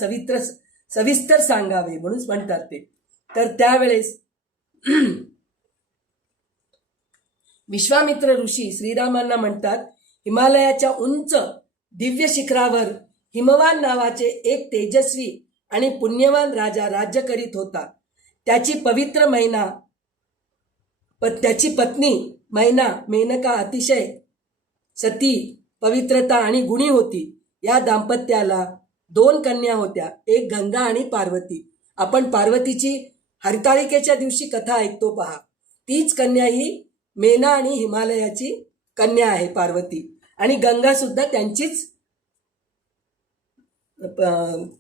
सविस्तर सांगावे म्हणून म्हणतात ते. तर त्यावेळेस विश्वामित्र ऋषी श्रीरामांना म्हणतात, हिमालयाच्या उंच दिव्य शिखरावर हिमवान नावाचे एक तेजस्वी आणि पुण्यवान राजा राज्य करीत होता. त्याची पत्नी मैना मेनका अतिशय सती, पवित्रता आणि गुणी होती. या दाम्पत्याला 2 कन्या होत्या, एक गंगा आणि पार्वती. आपण पार्वतीची हरिताळिकेच्या दिवशी कथा ऐकतो पहा. तीच कन्या ही मेना आणि हिमालयाची कन्या आहे पार्वती, आणि गंगा सुद्धा त्यांचीच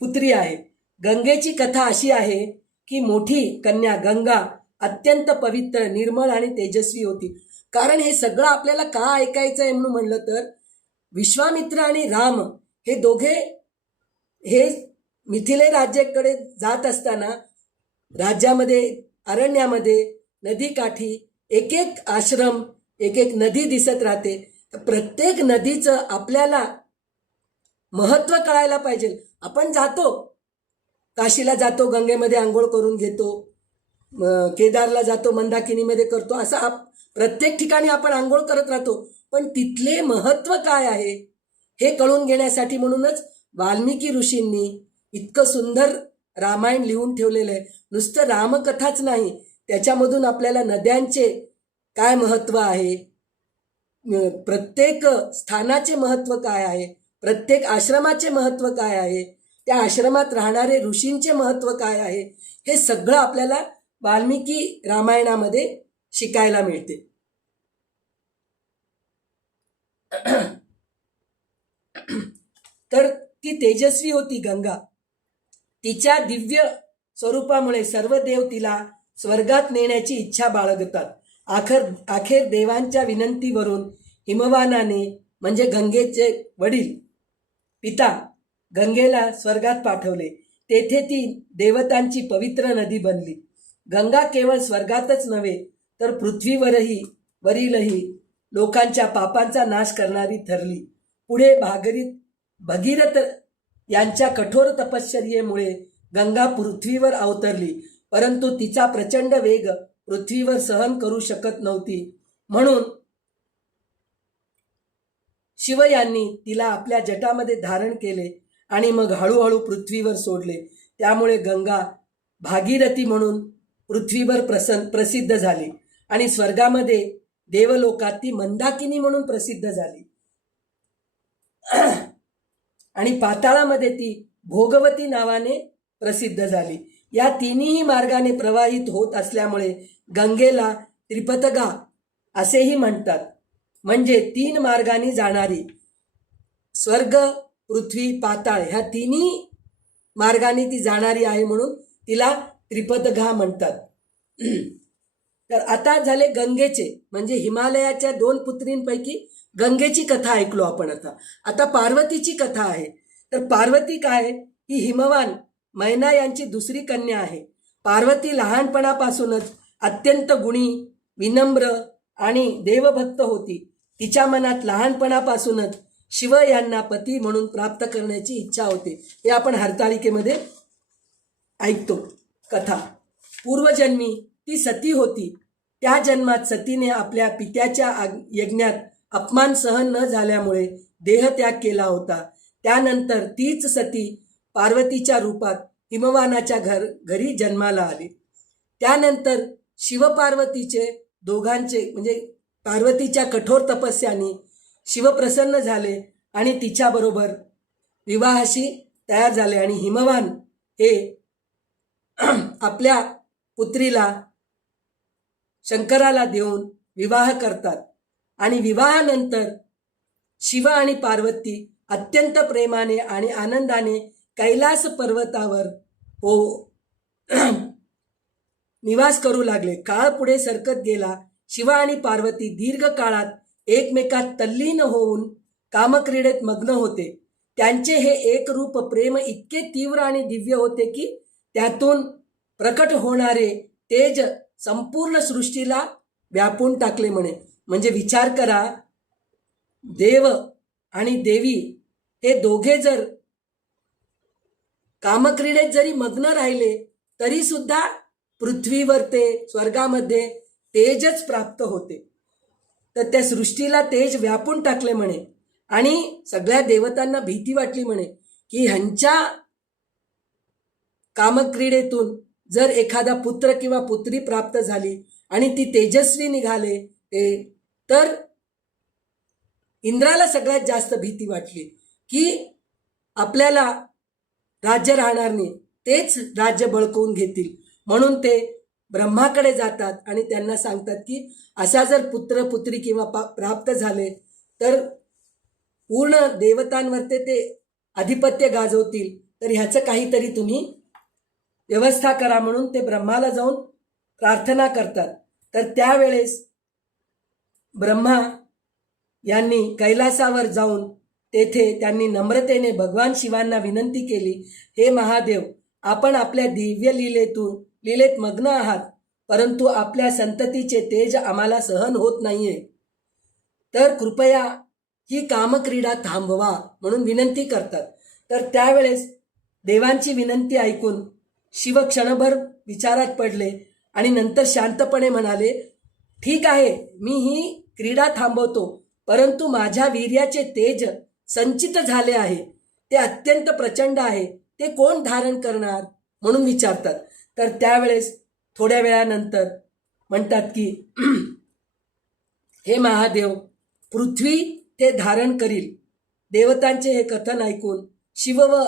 पुत्री आहे. गंगेची कथा अशी आहे की मोठी कन्या गंगा अत्यंत पवित्र, निर्मळ आणि तेजस्वी होती. कारण हे सगळं आपल्याला का ऐकायचं आहे म्हणून म्हणलं तर, विश्वामित्र आणि राम हे दोघे हे मिथिले राज्याकडे जात असताना राज्यामध्ये अरण्यामध्ये नदीकाठी एक एक आश्रम, एक एक नदी दिसत राहते. तर प्रत्येक नदीचं आपल्याला महत्त्व कळायला पाहिजे. आपण जातो, काशीला जातो, गंगेमध्ये आंघोळ करून घेतो, केदारला जातो, मंदाकिनीमध्ये करतो, असं प्रत्येक ठिकाणी आपण आंघोळ करत राहतो. पण तिथले महत्त्व काय आहे हे कळून घेण्यासाठी म्हणूनच वाल्मिकी ऋषींनी इतकं सुंदर रामायण लिहून ठेवलेलं आहे. नुसतं रामकथाच नाही, त्याच्यामधून आपल्याला नद्यांचे काय महत्त्व आहे, प्रत्येक स्थानाचे महत्त्व काय आहे, प्रत्येक आश्रमाचे महत्त्व काय आहे, त्या आश्रमात राहणारे ऋषींचे महत्त्व काय आहे, हे सगळं आपल्याला वाल्मिकी रामायणामध्ये शिकायला मिळते. तर ती तेजस्वी होती गंगा. तिच्या दिव्य स्वरूपामुळे सर्व देव तिला स्वर्गात नेण्याची इच्छा बाळगतात. अखेर देवांच्या विनंतीवरून हिमवानाने म्हणजे गंगेचे वडील पिता गंगेला स्वर्गात पाठवले. तेथे ती देवतांची पवित्र नदी बनली. गंगा केवळ स्वर्गातच नव्हे तर वरीलही लोकांच्या पापांचा नाश करणारी ठरली. पुढे भगीरथ यांच्या कठोर तपश्चर्येमुळे गंगा पृथ्वीवर अवतरली, परंतु तिचा प्रचंड वेग पृथ्वीवर सहन करू शकत नव्हती. म्हणून शिव यांनी तिला आपल्या जटामध्ये धारण केले आणि मग हळूहळू पृथ्वीवर सोडले. त्यामुळे गंगा भागीरथी म्हणून पृथ्वीवर प्रसिद्ध झाली आणि स्वर्गामध्ये देवलोकात ती मंदाकिनी म्हणून प्रसिद्ध झाली आणि पाताळामध्ये ती भोगवती नावाने प्रसिद्ध झाली. या तिन्ही मार्गाने प्रवाहित होत असल्यामुळे गंगेला त्रिपथगा असेही म्हणतात. म्हणजे 3 मार्गाने जाणारी, स्वर्ग, पृथ्वी, पाताळ ह्या तिन्ही मार्गाने ती जाणारी आहे म्हणून तिला त्रिपथगा म्हणतात. तर आता झाले गंगेचे, म्हणजे हिमालयाच्या 2 पुत्रींपैकी गंगेची कथा ऐकलो आपण. आता पार्वतीची कथा आहे. तर पार्वती काय, ही हिमवान मैना यांची दुसरी कन्या आहे. पार्वती लहानपणापासूनच अत्यंत गुणी, विनम्र आणि देवभक्त होती. तिच्या मनात लहानपणापासूनच शिव यांना पती म्हणून प्राप्त करण्याची इच्छा होते. हे आपण हरताळिकेमध्ये ऐकतो कथा. पूर्वजन्मी ती सती होती. त्या जन्मात सतीने आपल्या पित्याच्या यज्ञात अपमान सहन न झाल्यामुळे देहत्याग केला होता. त्यानंतर तीच सती पार्वतीच्या रूपात हिमवानाच्या घरी जन्माला आली. त्यानंतर शिवपार्वतीचे दोघांचे म्हणजे पार्वतीच्या कठोर तपस्याने शिव प्रसन्न झाले आणि तिच्याबरोबर विवाहाशी तयार झाले आणि हिमवान हे आपल्या पुत्रीला शंकराला देऊन विवाह करतात. आणि विवाहानंतर शिव आणि पार्वती अत्यंत प्रेमाने आणि आनंदाने कैलास पर्वतावर निवास करू लागले. काळ पुढे सरकत गेला. शिव आणि पार्वती दीर्घ काळात एकमेकात तल्लीन होऊन कामक्रीडेत मग्न होते. त्यांचे हे एकरूप प्रेम इतके तीव्र आणि दिव्य होते की त्यातून प्रकट होणारे तेज संपूर्ण सृष्टीला व्यापून टाकले म्हणे. म्हणजे विचार करा, देव आणि देवी हे दोघे जर कामक्रीडेत जरी मग्न राहिले तरी सुद्धा पृथ्वीवर ते स्वर्गामध्ये तेजच प्राप्त होते. तर त्या सृष्टीला तेज व्यापून टाकले म्हणे. आणि सगळ्या देवतांना भीती वाटली म्हणे की ह्यांच्या कामक्रीडेतून जर एखादा पुत्र किंवा पुत्री प्राप्त झाली आणि ती तेजस्वी निघाले तर इंद्राला सगळ्यात जास्त भीती वाटली की आपल्याला राज्य राहणार नाही, तेच राज्य बळकवून घेतील. म्हणून ते ब्रह्माकडे जातात आणि त्यांना सांगतात की असा जर पुत्र पुत्री किंवा प्राप्त झाले तर पूर्ण देवतांवर ते अधिपत्य गाजवतील, तर ह्याचं काहीतरी तुम्ही व्यवस्था करा म्हणून ते ब्रह्माला जाऊन प्रार्थना करतात. तर त्यावेळेस ब्रह्मा यांनी कैलासावर जाऊन तेथे त्यांनी नम्रतेने भगवान शिवांना विनंती केली, हे महादेव, आपण आपल्या दिव्य लीलेत मग्न आहात, परंतु आपल्या संततीचे तेज आम्हाला सहन होत नाहीये, तर कृपया ही कामक्रीडा थांबवा म्हणून विनंती करतात. तर त्यावेळेस देवांची विनंती ऐकून शिव क्षणभर विचारात पडले आणि नंतर शांतपणे म्हणाले, ठीक आहे, मी ही क्रीडा थांबवतो, परंतु माझ्या वीर्याचे तेज संचित झाले आहे, ते अत्यंत प्रचंड आहे, ते कोण धारण करणार म्हणून विचारतात. तर त्यावेळेस थोड्या वेळानंतर म्हणतात की हे महादेव, पृथ्वी ते धारण करील. देवतांचे हे कथन ऐकून शिव व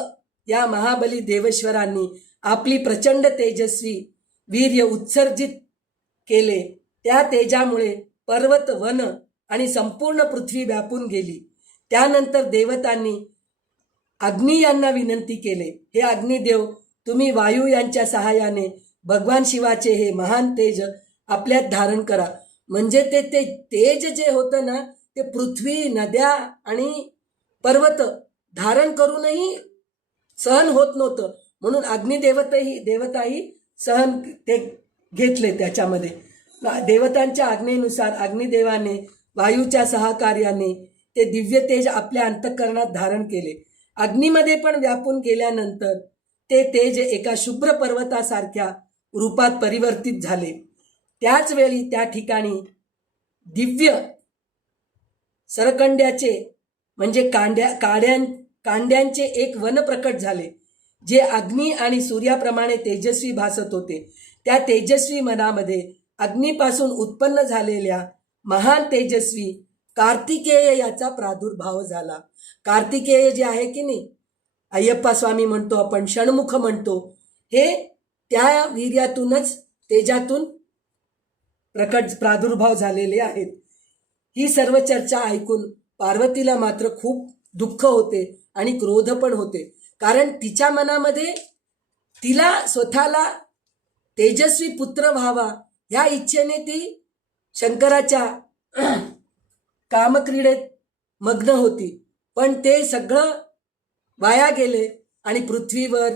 या महाबली देवेश्वरांनी आपली प्रचंड तेजस्वी वीर्य उत्सर्जित केले. त्या तेजामुळे पर्वत, वन आणि संपूर्ण पृथ्वी व्यापून गेली. त्यानंतर देवतांनी अग्नी यांना विनंती केले, हे अग्निदेव, तुम्ही वायू यांच्या सहाय्याने भगवान शिवाचे हे महान तेज आपल्यात धारण करा. म्हणजे ते तेज जे होतं ना, ते पृथ्वी, नद्या आणि पर्वत धारण करूनही सहन होत नव्हतं, म्हणून देवताही सहन ते घेतले. त्याच्यामध्ये देवतांच्या आज्ञेनुसार अग्निदेवाने वायूच्या सहकार्याने ते दिव्य तेज आपल्या अंतःकरणात धारण केले. अग्नीमध्ये पण व्यापून गेल्यानंतर ते तेज एका शुभ्र पर्वतासारख्या रूपात परिवर्तित झाले. त्याच वेळी त्या ठिकाणी दिव्य सरकंड्याचे म्हणजे कांड्यांचे एक वन प्रकट झाले, जे अग्नी आणि सूर्याप्रमाणे तेजस्वी भासत होते. त्या तेजस्वी मनामध्ये अग्नीपासून उत्पन्न झालेल्या महान तेजस्वी कार्तिकेय याचा प्रादुर्भाव झाला. कार्तिकेय जे आहे की नाही, अय्यप्पा स्वामी म्हणतो आपण, षण्मुख म्हणतो, हे त्या वीर्यातूनच तेजातून प्रादुर्भाव झालेले आहेत. ही सर्व चर्चा ऐकून पार्वतीला मात्र खूप दुःख होते आणि क्रोध पण होते, कारण तिच्या मनामध्ये तिला स्वतःला तेजस्वी पुत्र व्हावा ह्या इच्छेने ती शंकराच्या कामक्रीडेत मग्न होती. पण ते सगळं वाया गेले आणि पृथ्वीवर,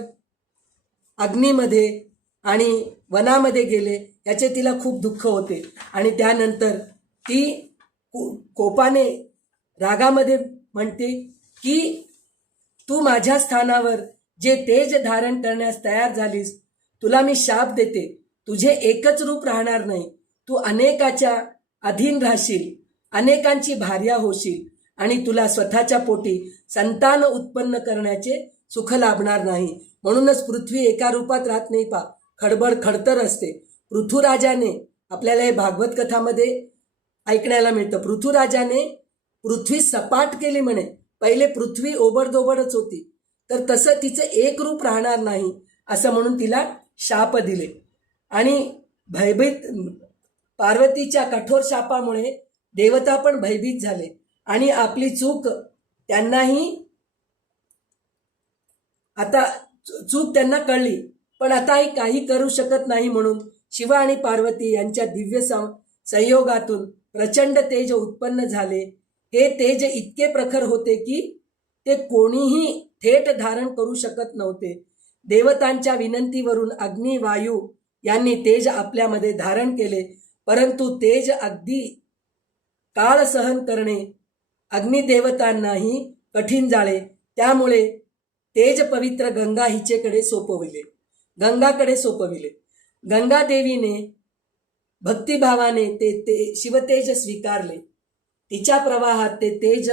अग्नीमध्ये आणि वनामध्ये गेले, याचे तिला खूप दुःख होते. आणि त्यानंतर ती कोपाने, रागामध्ये म्हणते की तू माझ्या स्थानावर जे तेज धारण करण्यास तयार झालीस, तुला मी शाप देते, तुझे एकच रूप राहणार नाही, तू अनेकाच्या अधीन राहशील, अनेकांची भार्या होशील आणि तुला स्वतःच्या पोटी संतान उत्पन्न करण्याचे सुख लाभणार नाही. म्हणूनच पृथ्वी एका रूपात राहत नाही, खडबड खडतर असते. पृथ्वीराजाने, आपल्याला हे भागवत कथामध्ये ऐकण्याला मिळतं, पृथ्वीराजाने पृथ्वी सपाट केली म्हणे. पहिले पृथ्वी ओबडधोबडच होती, तर तसं तिचं एक रूप राहणार नाही असं म्हणून तिला शाप दिले. आणि भयभीत पार्वतीच्या कठोर शापामुळे देवता पण भयभीत झाले आणि आपली चूक त्यांना कळली, पण आता काही करू शकत नाही. म्हणून शिव आणि पार्वती यांच्या दिव्य संयोगातून प्रचंड तेज उत्पन्न झाले. हे तेज इतके प्रखर होते की ते कोणीही थेट धारण करू शकत नव्हते. देवतांच्या विनंतीवरून अग्नी, वायू यांनी तेज आपल्यामध्ये धारण केले, परंतु तेज अगदी काळ सहन करणे अग्निदेवतांनाही कठीण जाळे. त्यामुळे तेज पवित्र गंगा हिचेकडे गंगाकडे सोपविले. गंगादेवीने भक्तिभावाने ते शिवतेज स्वीकारले. तिच्या प्रवाहात ते तेज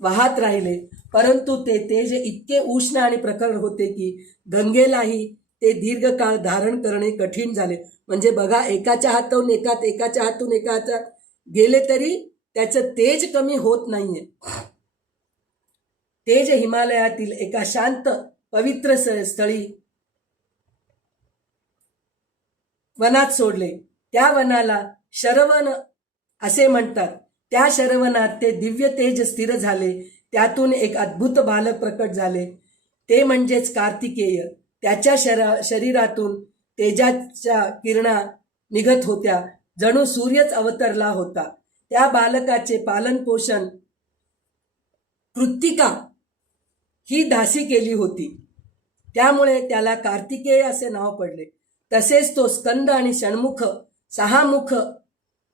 वाहत राहिले, परंतु ते तेज इतके उष्ण आणि प्रखर होते की गंगेलाही ते दीर्घकाळ धारण करणे कठीण झाले. म्हणजे बघा, एकाच्या हातून एकाच्या गेले तरी त्याचं तेज कमी होत नाहीये. तेज हिमालयातील एका शांत पवित्र स्थळी वनात सोडले. त्या वनाला शरवन असे म्हणतात. त्या शरवनात ते दिव्य तेज स्थिर झाले. त्यातून एक अद्भुत बालक प्रकट झाले, ते म्हणजेच कार्तिकेय. त्याच्या शरीरातून तेजाच्या किरणा निघत होत्या, जणू सूर्यच अवतरला होता. त्या बालकाचे पालन पोषण कृत्तिका ही दासी केली होती, त्यामुळे त्याला कार्तिकेय असे नाव पडले. तसेच तो स्कंद आणि षण्मुख 6 मुख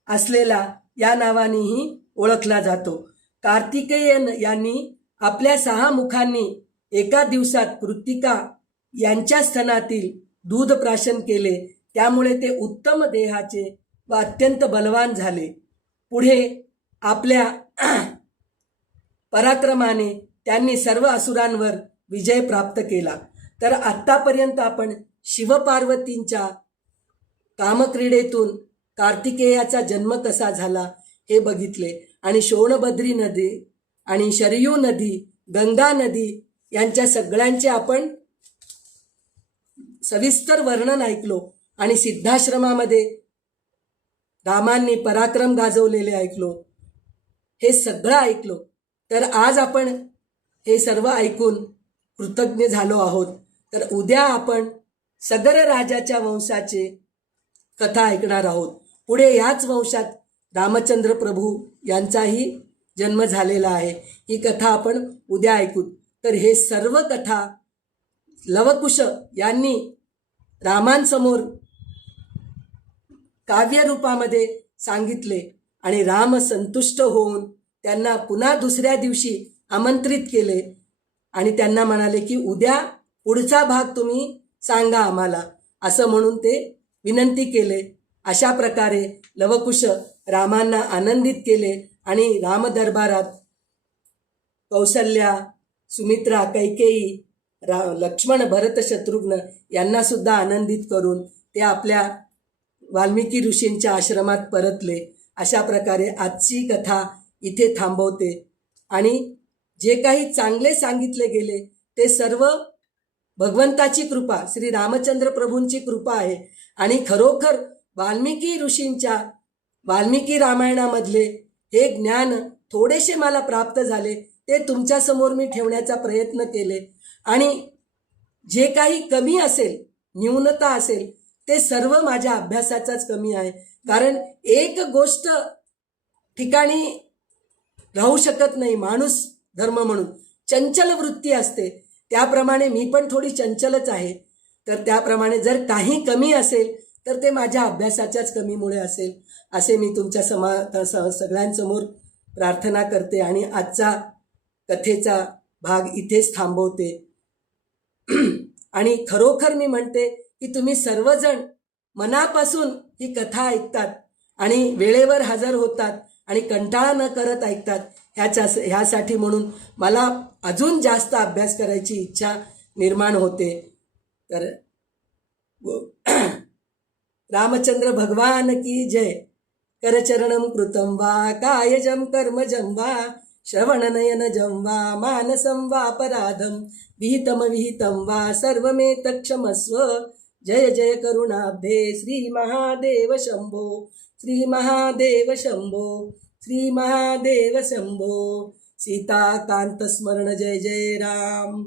असलेला या नावानेही ओळखला जातो. कार्तिकेयन यांनी आपल्या 6 मुखांनी एका दिवसात कृत्तिका यांच्या स्तनातील दूध प्राशन केले. त्यामुळे ते उत्तम देहाचे व अत्यंत बलवान झाले. पुढे आपल्या पराक्रमाने त्यांनी सर्व असुरांवर विजय प्राप्त केला. तर आत्तापर्यंत आपण शिवपार्वतींच्या कामक्रीडेतून कार्तिकेयाचा जन्म कसा झाला हे बघितले आणि शोणभद्री नदी आणि शरयू नदी, गंगा नदी यांच्या सगळ्यांचे आपण सविस्तर वर्णन ऐकलो आणि सिद्धाश्रमामध्ये रामांनी पराक्रम गाजवलेले ऐकलो. हे सगळं ऐकलो. तर आज आपण हे सर्व ऐकून कृतज्ञ झालो आहोत. तर उद्या आपण सगर राजाच्या वंशाचे कथा ऐकणार आहोत. पुढे याच वंशात रामचंद्र प्रभू यांचाही जन्म झालेला आहे. ही कथा आपण उद्या ऐकू. तर हे सर्व कथा लवकुश यांनी रामांसमोर काव्यरूपामध्ये सांगितले आणि राम संतुष्ट होऊन त्यांना पुन्हा दुसऱ्या दिवशी आमंत्रित केले आणि त्यांना म्हणाले की उद्या पुढचा भाग तुम्ही सांगा आम्हाला, असं म्हणून ते विनंती केले. अशा प्रकारे लवकुश रामांना आनंदित केले आणि रामदरबारात कौसल्या, सुमित्रा, कैकेयी, लक्ष्मण, भरत, शत्रुघ्न यांना सुद्धा आनंदित करून ते आपल्या वाल्मिकी ऋषींच्या आश्रमात परतले. अशा प्रकारे आजची कथा इथे थांबवते आणि जे काही चांगले सांगितले गेले ते सर्व भगवंताची कृपा, श्री रामचंद्र प्रभूंची कृपा आहे. आणि खरोखर वाल्मिकी ऋषींच्या वाल्मिकी रामायणामधले हे ज्ञान थोडेसे मला प्राप्त झाले, ते तुमच्यासमोर मी ठेवण्याचा प्रयत्न केले. आणि जे काही कमी असेल, न्यूनता असेल, ते सर्व माझ्या अभ्यासाचाच कमी आहे. कारण एक गोष्ट ठिकाणी राहू शकत नाही. माणूस धर्म म्हणून चंचल वृत्ती असते, त्याप्रमाणे मी पण थोडी चंचलच आहे. तर त्याप्रमाणे जर काही कमी असेल तर ते माझ्या अभ्यासाच्याच कमीमुळे असेल, असे मी तुमच्या सगळ्यांसमोर प्रार्थना करते आणि आजचा कथेचा भाग इथेच थांबवते. आणि खरोखर मी म्हणते की तुम्ही सर्वजण मनापासून ही कथा ऐकतात आणि वेळेवर हजर होतात आणि कंटाळा न करत ऐकतात. ह्यासाठी म्हणून मला अजून जास्त अभ्यास करायची इच्छा निर्माण होते. तर रामचंद्र भगवान की जय. करचरणं कृतं वा कायजं कर्मजं वा श्रवणनयनजं वा मानसं वापराधं विहितं वा सर्वमेतत्क्षमस्व. जय जय करुणाब्धे श्री महादेव शंभो, श्री महादेव शंभो, श्री महादेव शंभो. सीताकांत स्मरण. जय जय राम.